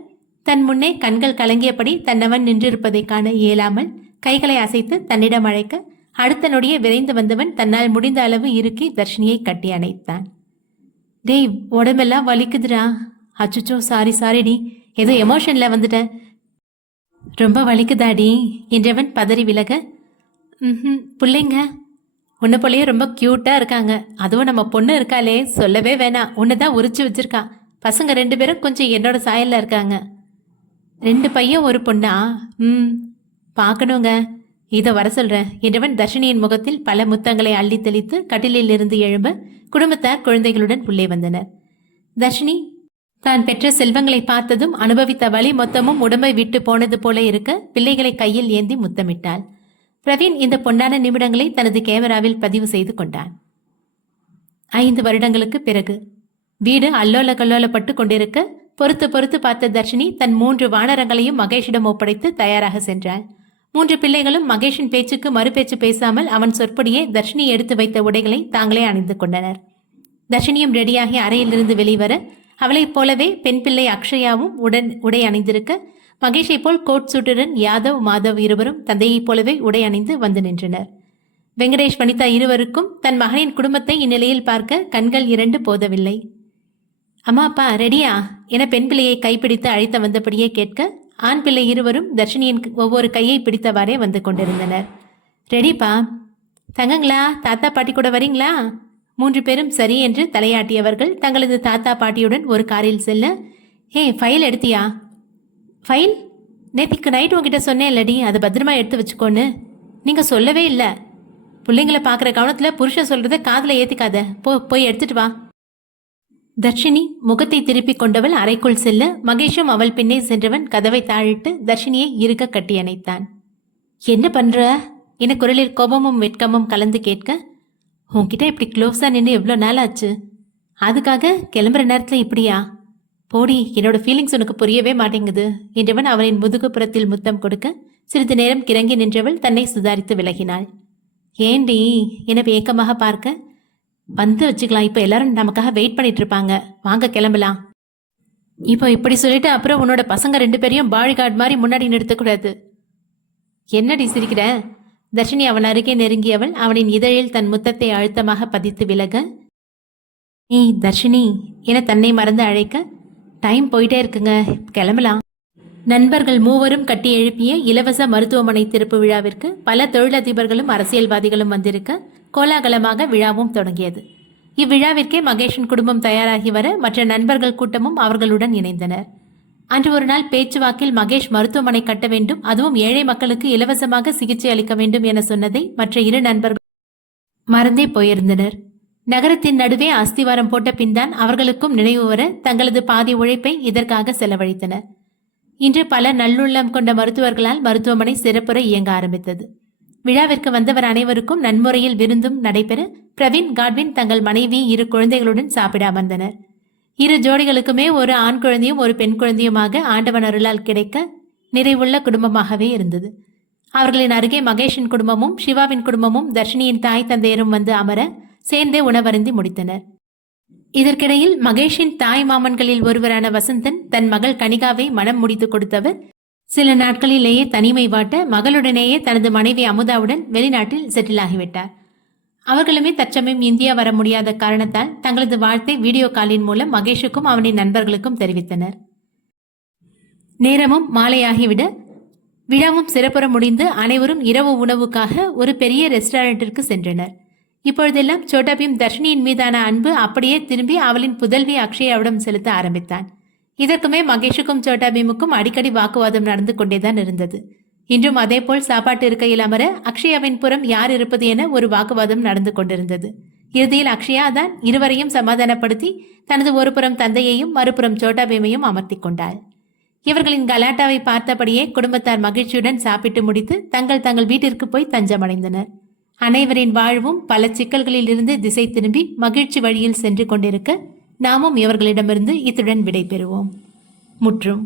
தன் முன்னே கண்கள் கலங்கியபடி தன்னவன் நின்றிருப்பதை காண இயலாமல் கைகளை அசைத்து தன்னிடம் அழைக்க, அடுத்த நொடியே விரைந்து வந்தவன் தன்னால் முடிந்த அளவு இறுக்கி தர்ஷினியை கட்டி அணைத்தான். டேய், உடம்பெல்லாம் வலிக்குதுடா. அச்சுச்சோ, சாரிடி, ஏதோ எமோஷன்ல வந்துட்டேன். ரொம்ப வலிக்குதாடி என்றவன் பதறி விலக, பிள்ளைங்க உன்னை போலயே ரொம்ப கியூட்டா இருக்காங்க. அதுவும் நம்ம பொண்ணு இருக்காளே, சொல்லவே வேணாம், உன்னைதான் உரிச்சு வச்சிருக்கா. பசங்க 2 பேரும் கொஞ்சம் என்னோட சாயல்ல இருக்காங்க. 2 பையன் 1 பொண்ணா? பார்க்கணுங்க, இதை வர சொல்றேன் என்றவன் தர்ஷினியின் முகத்தில் பல முத்தங்களை அள்ளி தெளித்து கட்டிலில் இருந்து எழும்ப குடும்பத்தார் குழந்தைகளுடன் உள்ளே வந்தனர். தர்ஷினி தான் பெற்ற செல்வங்களை பார்த்ததும் அனுபவித்த வலி மொத்தமும் உடம்பை விட்டு போனது போல இருக்க பிள்ளைகளை கையில் ஏந்தி முத்தமிட்டாள். பிரவீன் இந்த பொன்னான நிமிடங்களை தனது கேமராவில் பதிவு செய்து கொண்டான். 5 வருடங்களுக்கு பிறகு வீடு அல்லோல கல்லோலப்பட்டு கொண்டிருக்க பொறுத்து பொறுத்து பார்த்த தர்ஷினி தன் 3 வானரங்களையும் மகேஷிடம் ஒப்படைத்து தயாராக சென்றாள். 3 பிள்ளைகளும் மகேஷின் பேச்சுக்கு மறுபேச்சு பேசாமல் அவன் சொற்படியே தர்ஷினி எடுத்து வைத்த உடைகளை தாங்களே அணிந்து கொண்டனர். தர்ஷினியும் ரெடியாகி அறையிலிருந்து வெளிவர அவளைப் போலவே பெண் பிள்ளை அக்ஷயாவும் உடை அணிந்திருக்க, மகேஷை போல் கோட் சூட்டுடன் யாதவ் மாதவ் இருவரும் தந்தையைப் போலவே உடை அணிந்து வந்து நின்றனர். வெங்கடேஷ் வனிதா இருவருக்கும் தன் மகனின் குடும்பத்தை இந்நிலையில் பார்க்க கண்கள் 2 போதவில்லை. அம்மா அப்பா ரெடியா என பெண் பிள்ளையை கைப்பிடித்து அழைத்து வந்தபடியே கேட்க, ஆண் பிள்ளை இருவரும் தர்ஷினியின் ஒவ்வொரு கையை பிடித்தவாறே வந்து கொண்டிருந்தனர். ரெடிப்பா. தங்கங்களா, தாத்தா பாட்டி கூட வரீங்களா? 3 பேரும் சரி என்று தலையாட்டியவர்கள் தங்களது தாத்தா பாட்டியுடன் ஒரு காரில் செல்ல, ஃபைல் எடுத்தியா? ஃபைல் நேற்றுக்கு நைட் உங்ககிட்ட சொன்னேன் இல்லடி, அதை பத்திரமா எடுத்து வச்சுக்கோன்னு. நீங்கள் சொல்லவே இல்லை. பிள்ளைங்களை பார்க்குற கவனத்தில் புருஷன் சொல்கிறத காதில் ஏற்றிக்காத. போய் எடுத்துட்டு வா. தர்ஷினி முகத்தை திருப்பி கொண்டவள் அறைக்குள் செல்ல மகேஷும் அவள் பின்னே சென்றவன் கதவை தாழிட்டு தர்ஷினியை இறுக கட்டி அணைத்தான். என்ன பண்ற என குரலில் கோபமும் வெட்கமும் கலந்து கேட்க, உன்கிட்ட இப்படி க்ளோஸா நின்று எவ்வளோ நாள் ஆச்சு, அதுக்காக கிளம்புற நேரத்தில் இப்படியா? போடி, என்னோட ஃபீலிங்ஸ் உனக்கு புரியவே மாட்டேங்குது என்றவன் அவளின் முதுகுப்புறத்தில் முத்தம் கொடுக்க சிறிது நேரம் கிறங்கி நின்றவள் தன்னை சுதாரித்து விலகினாள். ஏண்டி என ஏக்கமாக பார்க்க, வந்து வச்சுக்கலாம், இப்போ எல்லாரும் நமக்காக வெயிட் பண்ணிட்டு இருப்பாங்க, வாங்க கிளம்பலாம். இப்போ இப்படி சொல்லிட்டு அப்புறம் உன்னோட பசங்க 2 பேரையும் பாடி கார்டு மாதிரி முன்னாடி நிறுத்தக்கூடாது. என்னடி சிரிக்கிற? தர்ஷினி அவன் அருகே நெருங்கியவள் அவனின் இதழில் தன் முத்தத்தை அழுத்தமாக பதித்து விலக, ஏய் தர்ஷினி என தன்னை மறந்து அழைக்க, டைம் போயிட்டே இருக்குங்க, கிளம்பலாம். நண்பர்கள் மூவரும் கட்டி எழுப்பிய இலவச மருத்துவமனை திறப்பு விழாவிற்கு பல தொழிலதிபர்களும் அரசியல்வாதிகளும் வந்திருக்க கோலாகலமாக விழாவும் தொடங்கியது. இவ்விழாவிற்கே மகேஷின் குடும்பம் தயாராகி வர மற்ற நண்பர்கள் கூட்டமும் அவர்களுடன் இணைந்தனர். அன்று ஒரு நாள் பேச்சுவாக்கில் மகேஷ் மருத்துவமனை கட்ட வேண்டும், அதுவும் ஏழை மக்களுக்கு இலவசமாக சிகிச்சை அளிக்க வேண்டும் என சொன்னதை மற்ற இரு நண்பர்கள் மறந்தே போயிருந்தனர். நகரத்தின் நடுவே அஸ்திவாரம் போட்ட பின்தான் அவர்களுக்கும் நினைவு வர தங்களது பாதி உழைப்பை இதற்காக செலவழித்தனர். இன்று பல நல்லுள்ளம் கொண்ட மருத்துவர்களால் மருத்துவமனை சிறப்புற இயங்க ஆரம்பித்தது. விழாவிற்கு வந்தவர் அனைவருக்கும் நன்முறையில் விருந்தும் நடைபெற பிரவீன், காட்வின் தங்கள் மனைவி, 2 குழந்தைகளுடன் சாப்பிட அமர்ந்தனர். 2 ஜோடிகளுக்குமே ஒரு ஆண் குழந்தையும் ஒரு பெண் குழந்தையுமாக ஆண்டவன் அருளால் கிடைக்க நிறைவுள்ள குடும்பமாகவே இருந்தது. அவர்களின் அருகே மகேஷின் குடும்பமும் சிவாவின் குடும்பமும் தர்ஷினியின் தாய் தந்தையரும் வந்து அமர சேர்ந்தே உணவருந்தி முடித்தனர். இதற்கிடையில் மகேஷின் தாய் மாமன்களில் ஒருவரான வசந்தன் தன் மகள் கனிகாவை மனம் முடித்து கொடுத்தவர் சில நாட்களிலேயே தனிமை வாட்ட மகளுடனேயே தனது மனைவி அமுதாவுடன் வெளிநாட்டில் செட்டில் ஆகிவிட்டார். அவர்களுமே தற்சமயம் இந்தியா வர முடியாத காரணத்தால் தங்களது வாழ்த்தை வீடியோ காலின் மூலம் மகேஷுக்கும் அவனின் நண்பர்களுக்கும் தெரிவித்தனர். நேரமும் மாலையாகிவிட விழாவும் சிறப்புற முடிந்து அனைவரும் இரவு உணவுக்காக ஒரு பெரிய ரெஸ்டாரண்டிற்கு சென்றனர். இப்பொழுதெல்லாம் சோட்டா பீம் தர்ஷினியின் மீதான அன்பு அப்படியே திரும்பி அவளின் புதல்வி அக்ஷயாவிடம் செலுத்த ஆரம்பித்தான். இதற்குமே மகேஷுக்கும் சோட்டா பீமுக்கும் அடிக்கடி வாக்குவாதம் நடந்து கொண்டேதான் இருந்தது. இன்றும் அதேபோல் சாப்பாட்டு இருக்கையில் அமர அக்ஷயாவின் புறம் யார் இருப்பது என ஒரு வாக்குவாதம் நடந்து கொண்டிருந்தது. இறுதியில் அக்ஷயா தான் இருவரையும் சமாதானப்படுத்தி தனது ஒரு புறம் தந்தையையும் மறுபுறம் சோட்டா பீமையும் அமர்த்தி கொண்டாள். இவர்களின் கலாட்டாவை பார்த்தபடியே குடும்பத்தார் மகிழ்ச்சியுடன் சாப்பிட்டு முடித்து தங்கள் வீட்டிற்கு போய் தஞ்சமடைந்தனர். அனைவரின் வாழ்வும் பல சிக்கல்களில் இருந்து திசை திரும்பி மகிழ்ச்சி வழியில் சென்று கொண்டிருக்க நாமும் இவர்களிடமிருந்து இத்துடன் விடை பெறுவோம். முற்றும்.